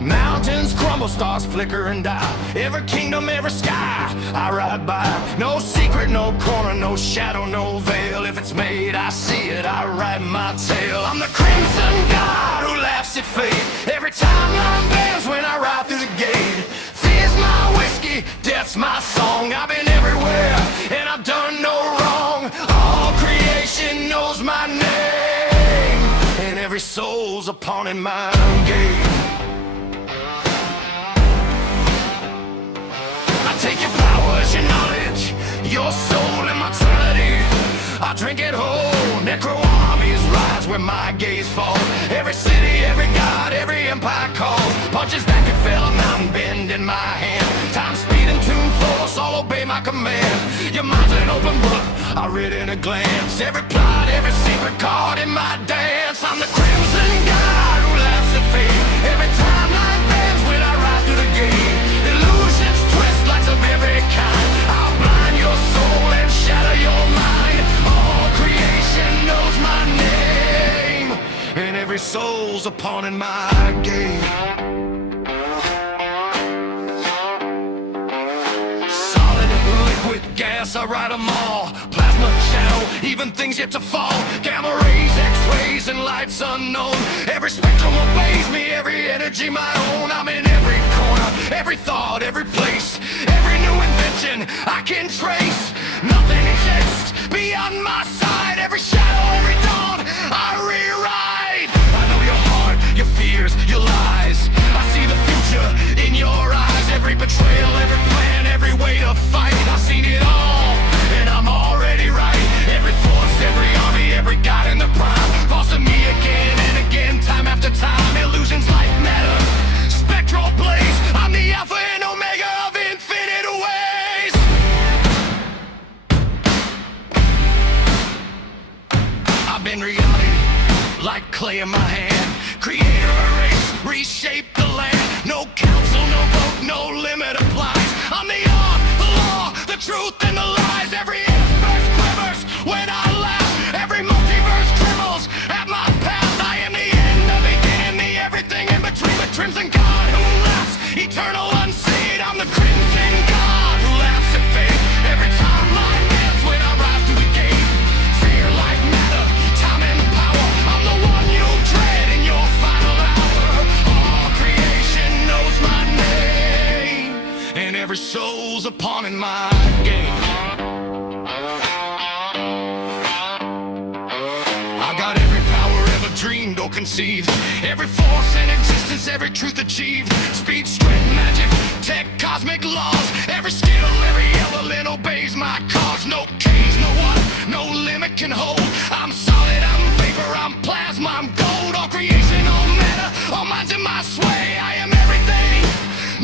Mountains crumble, stars flicker and die. Every kingdom, every sky I ride by. No secret, no corner, no shadow, no veil. If it's made, I see it, I write my tale. I'm the crimson god who laughs at fate. Every time I'm bends when I ride through the gate. Fear's my whiskey, death's my song. I've been everywhere and I've done no wrong. All creation knows my name, and every soul's a pawn in my game. Take your powers, your knowledge, your soul, immortality. I drink it whole, necro armies rise where my gaze falls. Every city, every god, every empire calls. Punches that could fell a mountain bend in my hand. Time, speed, and tune force, all obey my command. Your mind's an open book, I read in a glance. Every plot, every secret card in my dance. I'm the crimson god who laughs at fate. Every timeline bends when I ride through the gate. Illusions twist lights of every kind. I'll blind your soul and shatter your mind. All creation knows my name, and every soul's a pawn in my game. Solid and liquid gas, I ride them all. Plasma, shadow, even things yet to fall. Gamma rays, X-rays, and lights unknown. Every spectrum obeys me, every energy my own. I'm in every corner, every thought, every place. Every new invention I can trace. Nothing exists beyond my side. Every shadow, every dawn, I rewrite. I know your heart, your fears, your lies. I see the future in your eyes. Every betrayal, every plan, every way to fight. I've seen it all, and I'm already right. Every force, every army, every god in the prime falls to me again and again, time after time. Illusions like matter, spectral blaze. I'm the alpha and omega of infinite ways. I've been reality like clay in my hand. Creator erase, reshape the land. No council, no vote, no limit applies. I'm the art, the law, the truth, and the lies. Every universe quivers when I laugh. Every multiverse trembles at my path. I am the end, the beginning, the everything in between. The crimson god who laughs, eternal unseen. I'm the crimson god who laughs at fate. Every time line bends when I ride through the gate. Fear like matter, time and power. I'm the one you dread in your final hour. All creation knows my name, and every soul's a pawn in my game. I got every power ever dreamed or conceived. Every force in existence, every truth achieved. Speed, strength, magic, tech, cosmic laws. Every skill, every element obeys my cause. No cage, no what, no limit can hold. I'm solid, I'm vapor, I'm plasma, I'm gold. All creation, all matter, all minds in my sway. I am everything,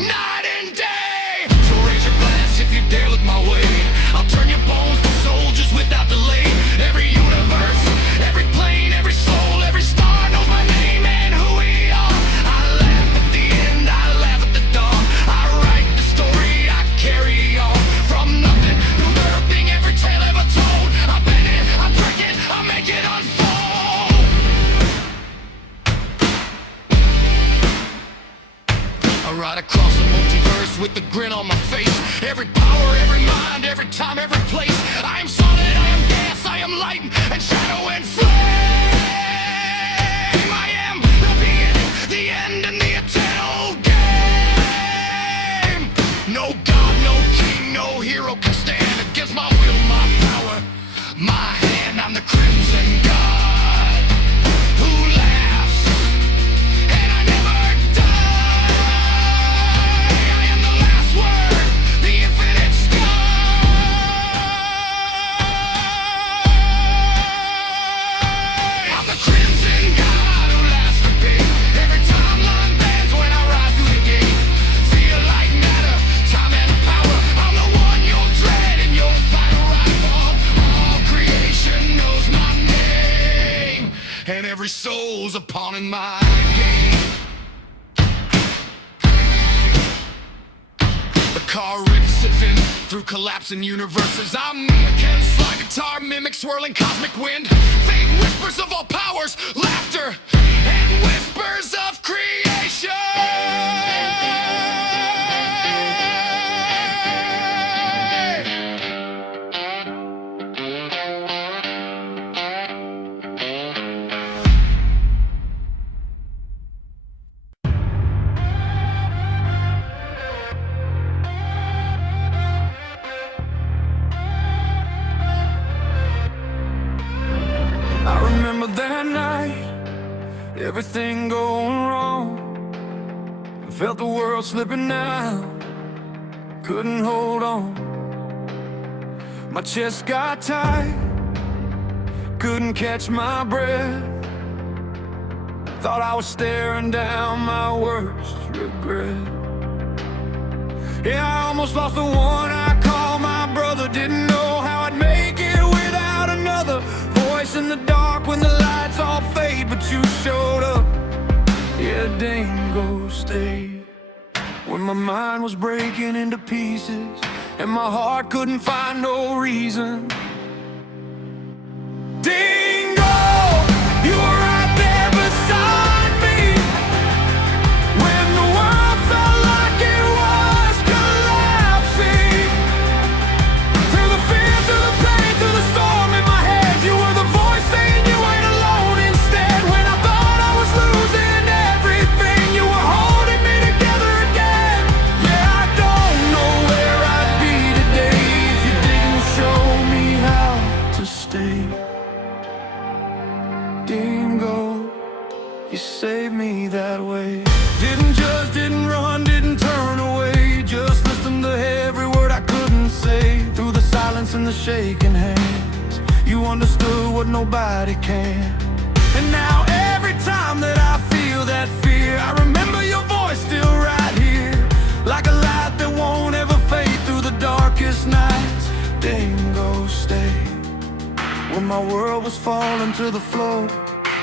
night and day. So raise your glass if you dare look my way. I'll turn your bones to soldiers without delay. Every universe, every plane, every soul, every star knows my name and who we are. I laugh at the end, I laugh at the dawn. I write the story, I carry on. From nothing to birthing every tale ever told. I bend it, I break it, I make it unfold. I ride across the multiverse with the grin on my face. Every power, every mind, every time, every place. I am solid, I am gas, I am light and shadow and flame. I am the beginning, the end, and the eternal game. No god, no king, no hero can stand against my will, my power, my hand. I'm the crimson god who laughs, and I never die. I am the last word, the infinite sky. I'm the crimson god who laughs at me. Every timeline bends when I ride through the gate. Feel like matter, time and power. I'm the one you'll dread in your final rival. All creation knows my name, and every soul's a pawn in my game. The car rips sifting through collapsing universes. I'm me again, slide guitar, mimic swirling cosmic wind. Fate whispers of all powers, laughter, and whispers of creation. I remember that night, everything going wrong. I felt the world slipping out, couldn't hold on. My chest got tight, couldn't catch my breath. Thought I was staring down my worst regret. Yeah, I almost lost the one I call my brother. Didn't know how I'd make it without another voice in the dark when the lights all fade. But you showed up, yeah, Dingo stayed. When my mind was breaking into pieces and my heart couldn't find no reason. Dingo, you were right there beside me when the world felt like it was collapsing. Through the fear, through the pain, through the storm in my head, you were the voice saying you ain't alone. Instead, when I thought I was losing everything, you were holding me together again. Yeah, I don't know where I'd be today if you didn't show me how to stay. Dingo, you saved me that way. Didn't run, didn't turn away. Just listened to every word I couldn't say. Through the silence and the shaking hands, you understood what nobody can. And now every time that I feel that fear, I remember your voice still right here, like a light that won't ever fade through the darkest nights. Dingo, stay. When my world was falling to the floor,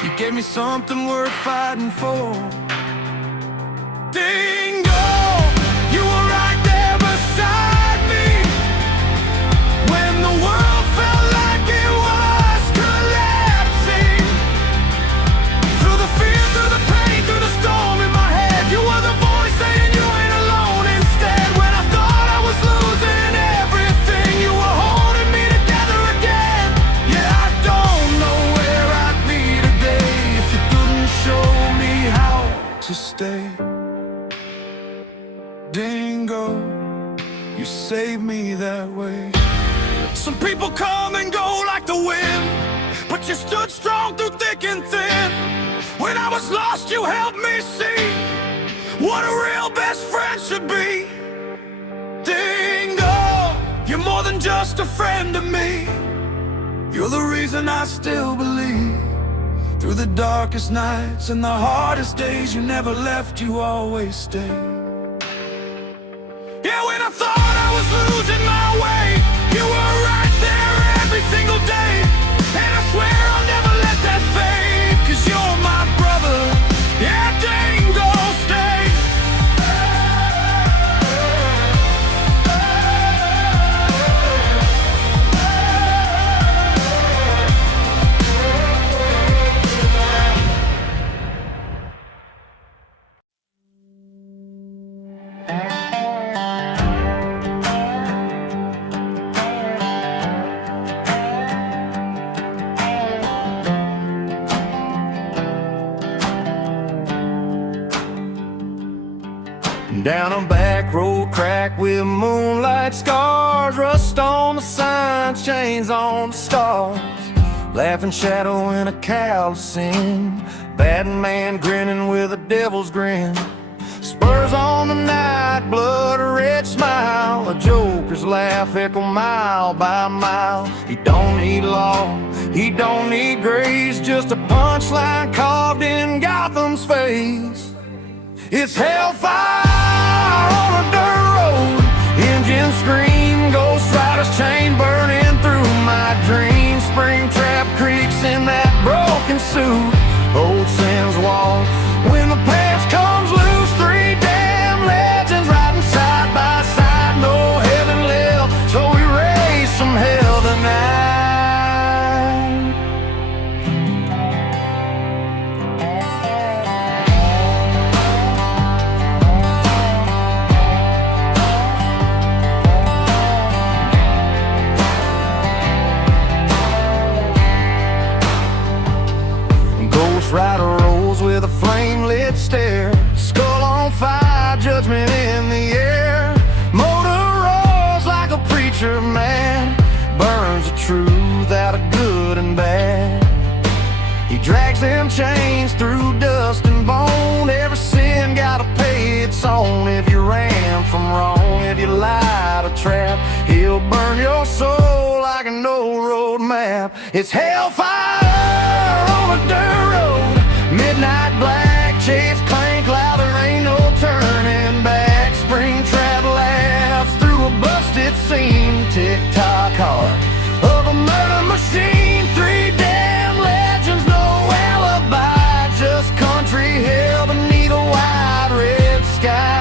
you gave me something worth fighting for. Dingo, you were right there beside me when the world felt like it was collapsing. Through the fear, through the pain, through the storm in my head, you were the voice saying you ain't alone. Instead, when I thought I was losing everything, you were holding me together again. Yeah, I don't know where I'd be today if you couldn't show me how to stay. Dingo, you saved me that way. Some people come and go like the wind, but you stood strong through thick and thin. When I was lost, you helped me see what a real best friend should be. Dingo, you're more than just a friend to me. You're the reason I still believe. Through the darkest nights and the hardest days, you never left, you always stayed. Yeah, when I thought I was losing my way, you were right there every single day. And I swear I'll never let that fade, 'cause you're my brother. Yeah, Dingo, stay. Down a back road crack with moonlight scars, rust on the sign, chains on the stars, laughing shadow in a callous sin, bad man grinning with a devil's grin, spurs on the night, blood a red smile, a joker's laugh echo mile by mile. He don't need law, he don't need grace, just a punchline carved in Gotham's face. It's hellfire on a dirt road, engine scream, ghost rider's chain burning through my dreams. Springtrap creaks in that broken suit, old sins wall. When the past comes loose, three damn legends riding side by side. No heaven left, so we raise some hell tonight. Rider rolls with a flame-lit stare, skull on fire, judgment in the air. Motor roars like a preacher man, burns the truth out of good and bad. He drags them chains through dust and bone. Every sin gotta pay its own. If you ran from wrong, if you lied or trapped, he'll burn your soul like an old road map. It's hellfire scene. Tick-tock heart of a murder machine. Three damn legends, no alibi. Just country hell beneath a wide red sky.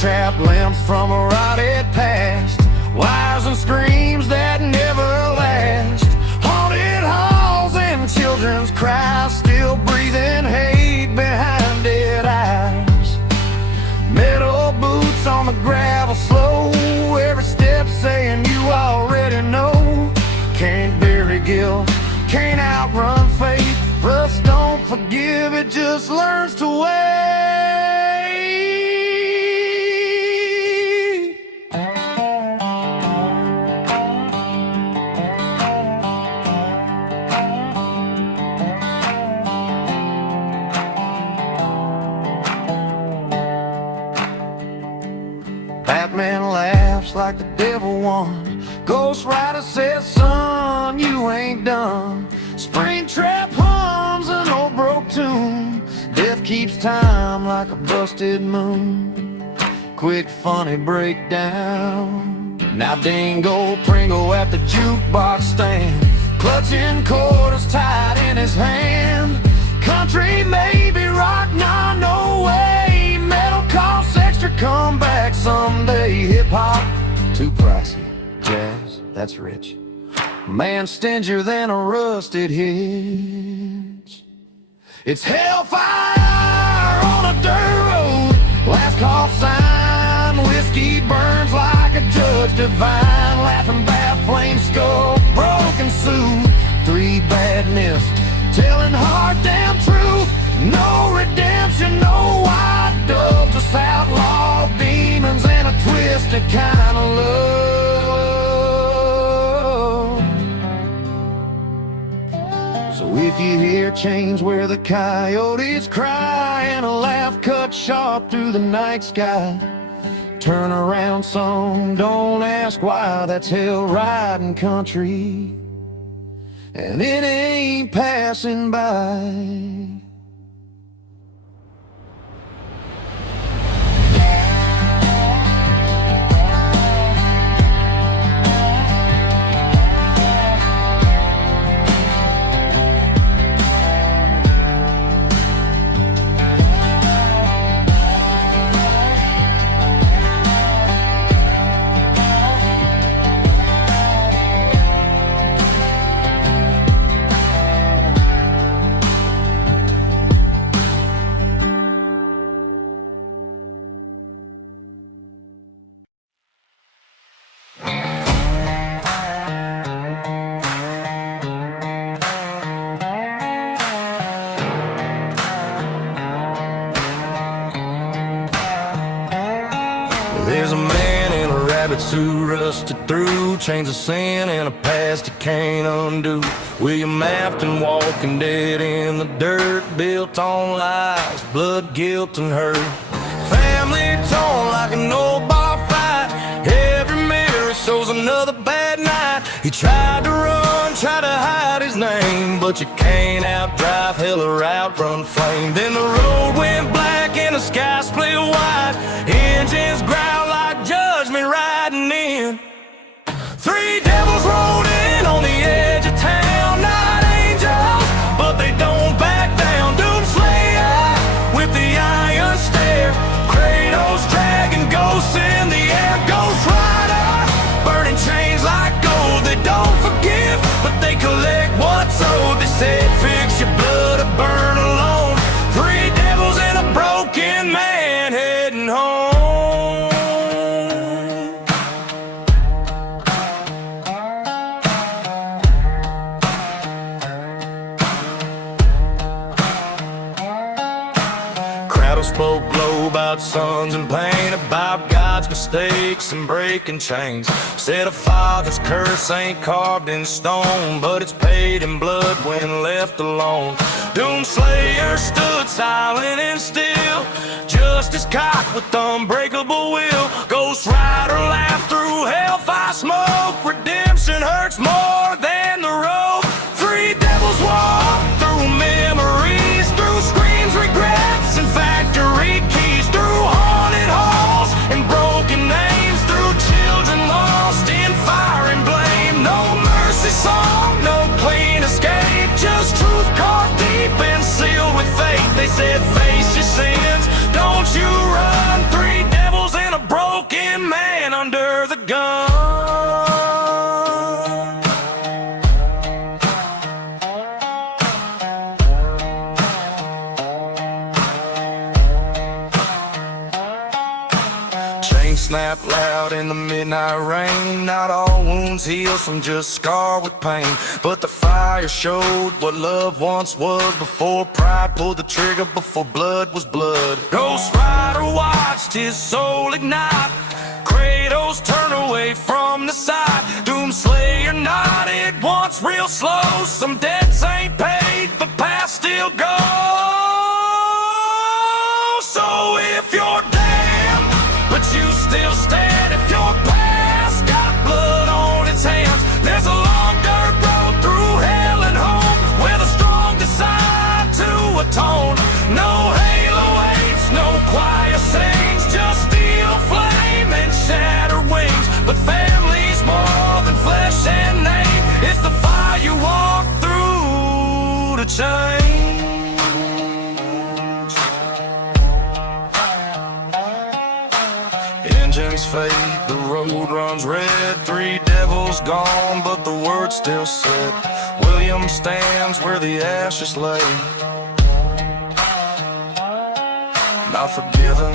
Trap lamps from a rotted past, wires and screams that never last, haunted halls and children's cries, still breathing hate behind dead eyes. Metal boots on the gravel slow, every step saying you already know. Can't bury guilt, can't outrun fate. Rust don't forgive, it just learns to wait. Batman laughs like the devil won. Ghost Rider says, son, you ain't done. Springtrap hums an old broke tune. Death keeps time like a busted moon. Quick funny breakdown. Now Dingo Pringle at the jukebox stand, clutching quarters tight in his hand. Country maybe, rock, nah, no way. Metal costs extra, come back someday. Hip-hop, too pricey. Jazz, that's rich. Man stingier than a rusted hitch. It's hellfire on a dirt road. Last call sign, whiskey burns like a judge divine. Laughing bad flame skull, broken suit. Three badness, telling hard damn truth. No redemption, no white dove, just outlaw demons and a twisted kind of love. So if you hear chains where the coyotes cry and a laugh cut sharp through the night sky, turn around song, don't ask why. That's hell riding country, and it ain't passing by. There's a man in a rabbit suit rusted through, chains of sin and a past he can't undo. William Afton walking dead in the dirt, built on lies, blood, guilt, and hurt. Family torn like an old bar fight, every mirror shows another bad night. He tried to run, tried to hide his name, but you can't outdrive hell or outrun flame. Then the road went black and the sky split white, engines ground like judgment riding in. Three devils rode in on the edge of town, not angels, but they don't back down. Doomslayer with the iron stare, Kratos dragging ghosts in the air. Ghost Rider burning chains like gold. They don't forgive, but they collect what's owed. They said fix your blood or burn alone. Three devils and a broken man heading home. Spoke low about sons and pain, about God's mistakes and breaking chains. Said a father's curse ain't carved in stone, but it's paid in blood when left alone. Doomslayer stood silent and still, just justice caught with unbreakable will. Ghost Rider laugh through hellfire smoke. Redemption hurts more than the rope. Three devils walk through memories, through screams, regrets, and factory keys, through haunted halls and broken names, through children lost in fire and blame. No mercy song, no clean escape, just truth carved deep and sealed with fate. They said face your sins, don't you run. Three devils and a broken man under the gun. Chains snap loud in the midnight rain. Not all wounds heal, some just scar with pain. But the fire showed what love once was, before pride pulled the trigger, before blood was blood. Ghost Rider watched his soul ignite. Kratos turn away from the side. Doomslayer nodded once real slow. Some debts ain't paid, but past still goes. So if you're damned, but you still stand, if your past got blood on its hands, there's a long dirt road through hell and home, where the strong decide to atone. No halo waits, no choir sings, just steel flame and shattered wings. But family's more than flesh and name, it's the fire you walk through to change. Engines fade, the road runs red. Three devils gone, but the word still said. William stands where the ashes lay. Not forgiven,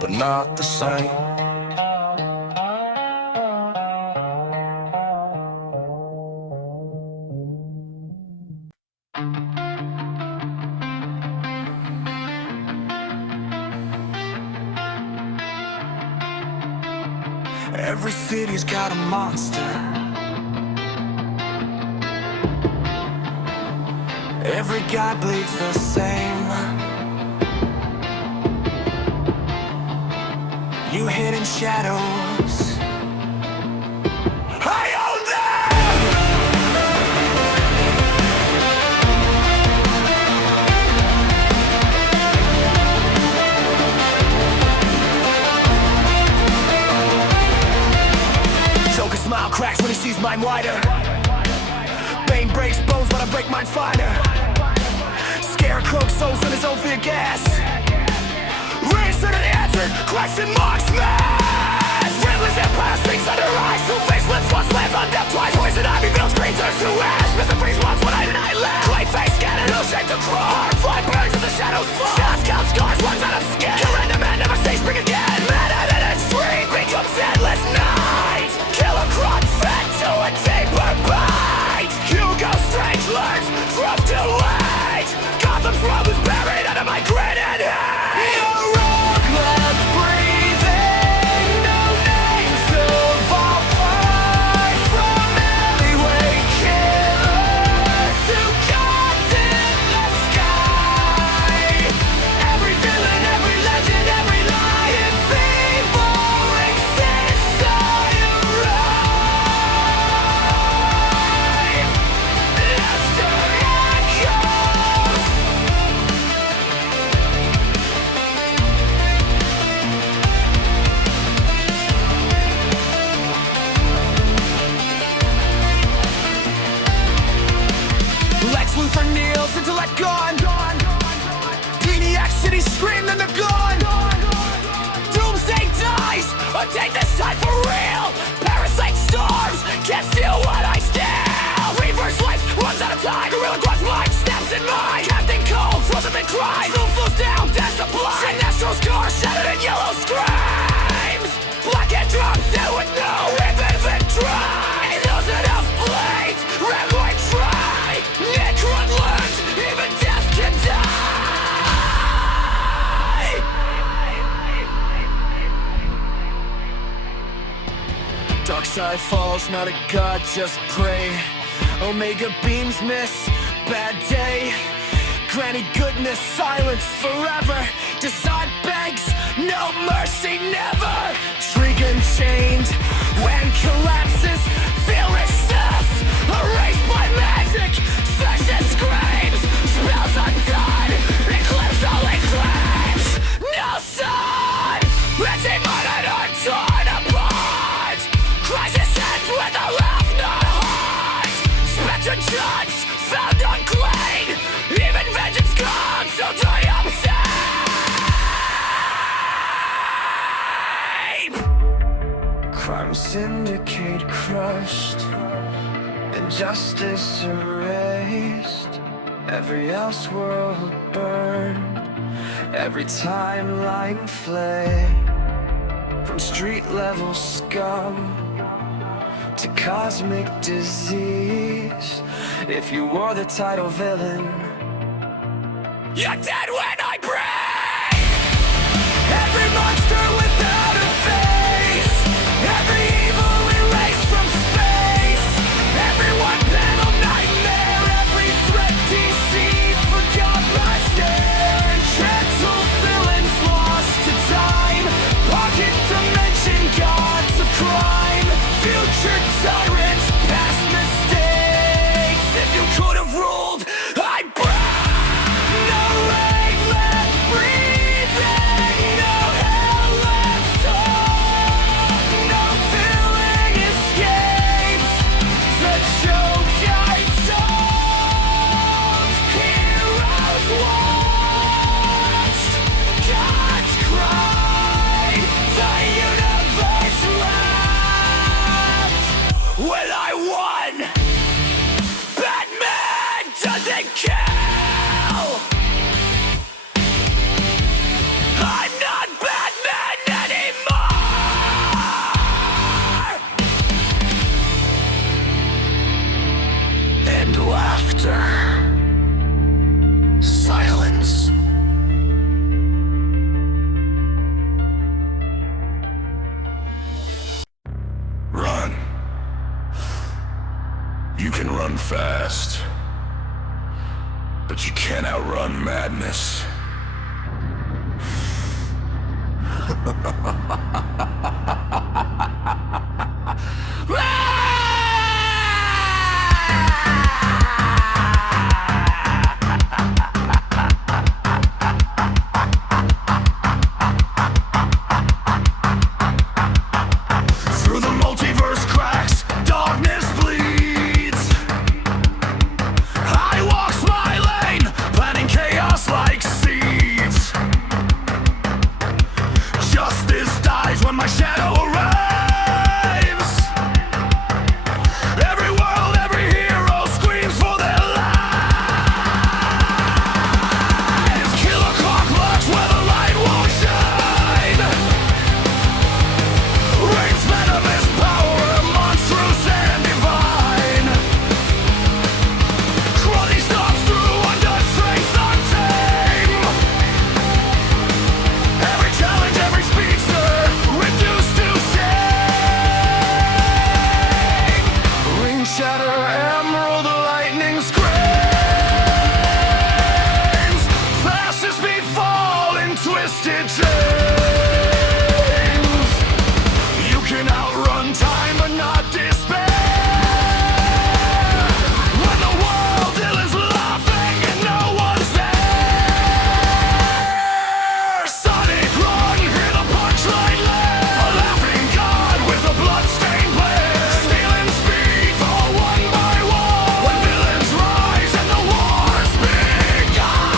but not the same. Every city's got a monster. Every guy bleeds the same. You hidden shadows, I own them! Joker's smile cracks when he sees mine wider. Bane breaks bones, but I break mine finer. Scarecrow souls in his own fear gas. Answer to the answer, question marks mass. Riddler's empire sinks under ice. Who faceless once lands on death twice. Poison ivy builds green turns to ash. Mr. Freeze wants what I deny left. Clay face scattered, no shape to crawl. Hard fly burns as the shadows fall. Shots count scars, runs out of skin. Kill random man, never say spring again. Madder than a stream, becomes endless night. Killer croc fed to a deeper bite. Hugo Strange learns, drove too late. Gotham's road was buried under my granite hate. Luthor kneels, intellect gone. Brainiac City screamed and they're gone. Doomsday dies, a date this time for real. Parasite storms, can't steal what I steal. Reverse life runs out of time. Gorilla Grodd's mind snaps in mine. Captain Cold, frozen in crime. Zoom flows down, that's the blind. Sinestro scar shattered in yellow screams. Black and drops dead with no revive try. Those enough blades, red white try. Necron learns, even death can die. Darkseid falls, not a god, just pray. Omega beams miss, bad day. Granny goodness, silence forever. Design begs, no mercy, never. Trigun chained, when collapses, feel recess. Erased by magic, such screams. Spells undone, eclipse only claims. No sun, wretched mind are torn apart. Crisis ends with a laugh, not heart. Spectre judged, found unclean. Even vengeance gone, so triumphs. Crime syndicate crushed, injustice erased, every else world burned, every timeline flame. From street level scum to cosmic disease, if you were the title villain, you're dead when I breathe. Every monster without a face, every evil erased from space, everyone battle nightmare, every threat deceived, forgot my stare. Gentle villains lost to time, pocket dimension gods of crime, future tyrants, past mistakes. If you could have ruled, I'd break. No rave left breathing, no hell left on, no feeling escapes the joke I told. Heroes watched, gods cried, the universe laughed when I won. Batman doesn't kill. I'm not Batman anymore. And laughter. Silence. Run. You can run fast, but you can't outrun madness. Through the multiverse cracks, darkness bleeds. I walk my lane, planting chaos like seeds. Justice dies when my shadow arrives. Every world, every hero screams for their lives. Killer clock lurks where the light won't shine. Reigns venomous power, monstrous and divine. Crawling stops through undone strength untamed. Every challenge, every speedster reduced to shame. Ring shatter, emerald lightning screams. Fastest beat fall in twisted chains. You can outrun time but not despair. When the world is laughing and no one's there. Sonic run, hear the punchline land. A laughing god with a bloodstained blade. Stealing speed, fall one by one. When villains rise and the war's begun.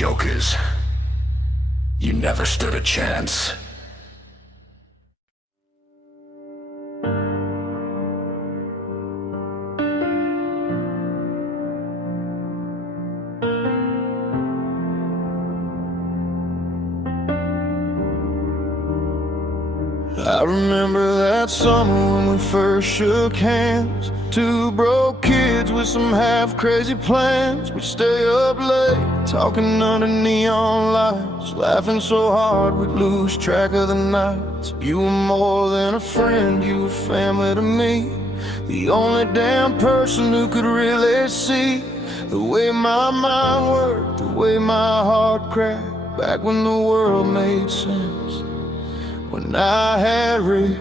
jokers. You never stood a chance. I remember that summer when we first shook hands. Two broke kids with some half-crazy plans. We'd stay up late, talking under neon lights, laughing so hard we'd lose track of the nights. You were more than a friend, you were family to me. The only damn person who could really see the way my mind worked, the way my heart cracked, back when the world made sense, when I had Rick.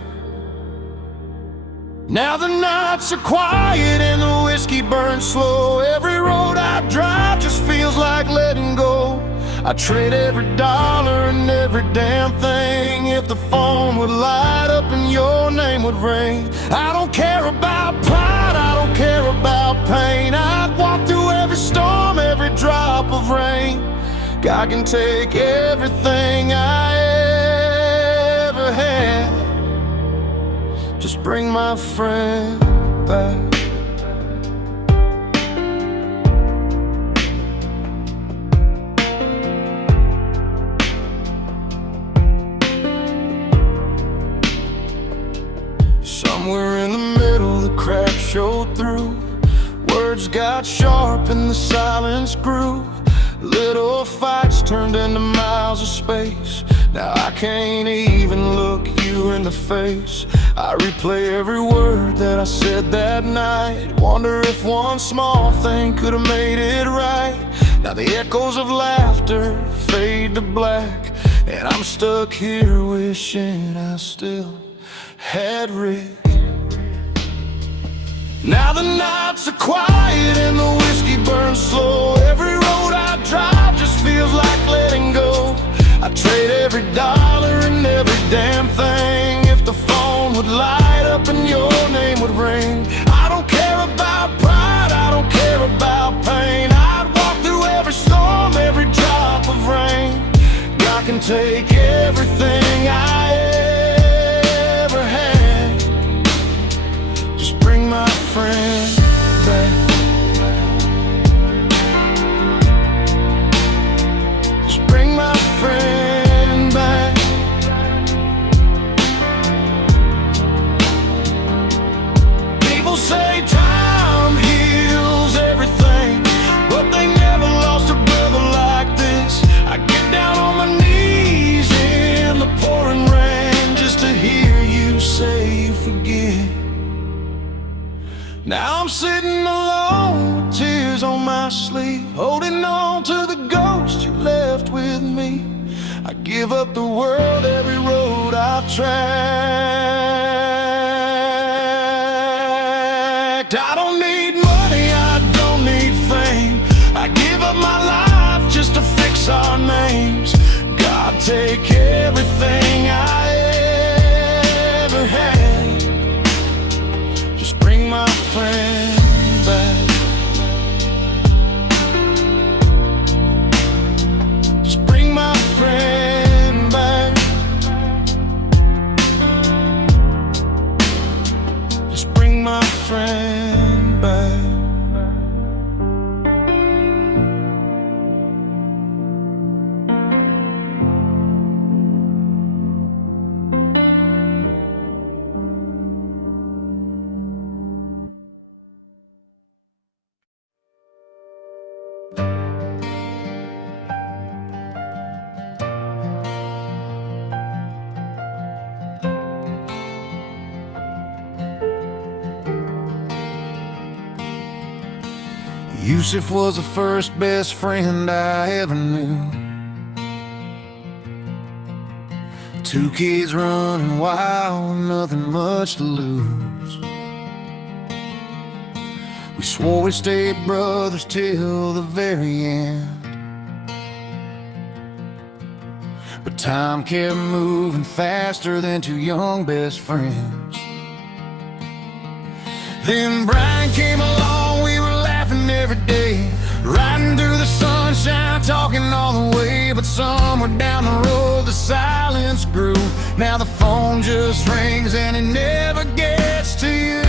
Now the nights are quiet and the whiskey burns slow. Every road I drive just feels like letting go. I trade every dollar and every damn thing if the phone would light up and your name would ring. I don't care about pride, I don't care about pain. I'd walk through every storm, every drop of rain. God can take everything I ever had, just bring my friend back. Somewhere in the middle, the cracks showed through. Words got sharp and the silence grew. Little fights turned into miles of space. Now I can't even look you in the face. I replay every word that I said that night. Wonder if one small thing could have made it right. Now the echoes of laughter fade to black, and I'm stuck here wishing I still had Rick. Now the nights are quiet and the whiskey burns slow. Every road I drive just feels like letting go. I trade every dollar and every damn thing if the phone would light up and your name would ring. I don't care about pride, I don't care about pain. I'd walk through every storm, every drop of rain. God can take everything I ever had, just bring my friend back. Just bring my friend back. People say time heals everything, but they never lost a brother like this. I get down on my knees in the pouring rain just to hear you say you forget. Now I'm sitting alone with tears on my sleeve, holding on to the ghost you left with me. I give up the world, every road I've tracked. I don't need money, I don't need fame. I give up my life just to fix our names. God, take everything I ever had, just bring my friend back. Just bring my friend back. Just bring my friend back. Yusuf was the first best friend I ever knew. Two kids running wild, nothing much to lose. We swore we'd stay brothers till the very end, but time kept moving faster than two young best friends. Then Brian came along, we were laughing every day, riding through the sunshine, talking all the but somewhere down the road the silence grew. Now the phone just rings and it never gets to you.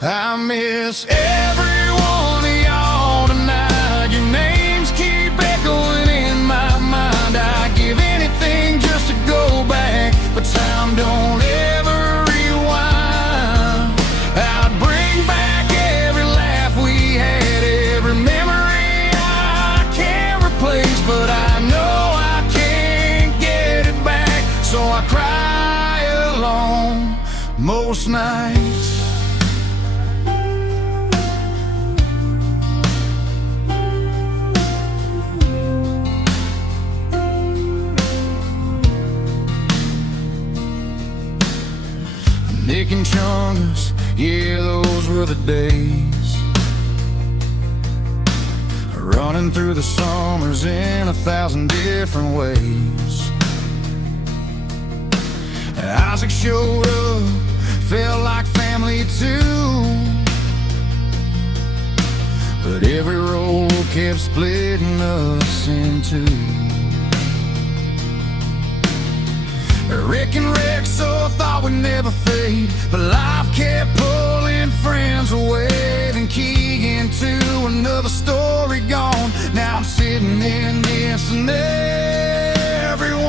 I miss every one of y'all tonight. Your names keep echoing in my mind. I'd give anything just to go back, but time don't ever rewind. I'd bring back every laugh we had, every memory I can't replace, but I know I can't get it back, so I cry alone most nights. Nick and Chungus, yeah, those were the days. Running through the summers in 1,000 different ways. Isaac showed up, felt like family too, but every road kept splitting us in two. Rick and Rex, so I thought we'd never fade, but life kept pulling friends away. Then Keegan to another story gone. Now I'm sitting in missing everyone.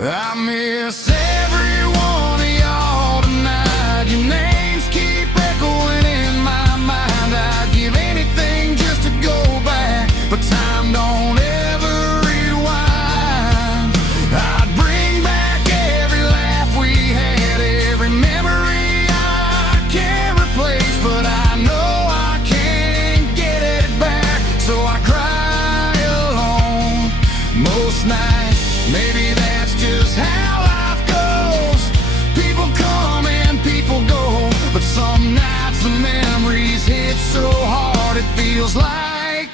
I miss every one of y'all tonight. Your names keep echoing in my mind. I'd give anything just to go back, but time don't ever rewind. I'd bring back every laugh we had, every memory I can't replace, but I know I can't get it back, so I cry alone most nights. Maybe that's just how life goes. People come and people go, but some nights the memories hit so hard it feels like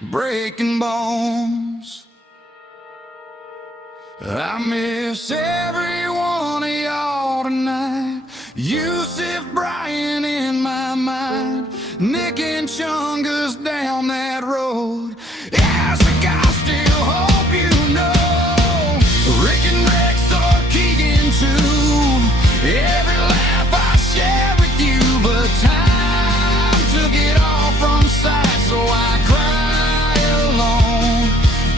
breaking bones. I miss every one of y'all tonight. Yusuf, Brian in my mind. Nick and Chungus down that road. Isaac, I still hope you know. Rick and Rex or Keegan too. Every laugh I share with you, but time took it all from sight, so I cry alone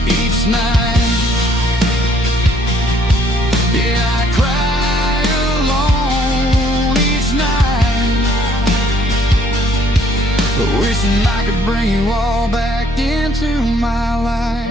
each night. Yeah, I cry alone each night, wishing I could bring you all back into my life.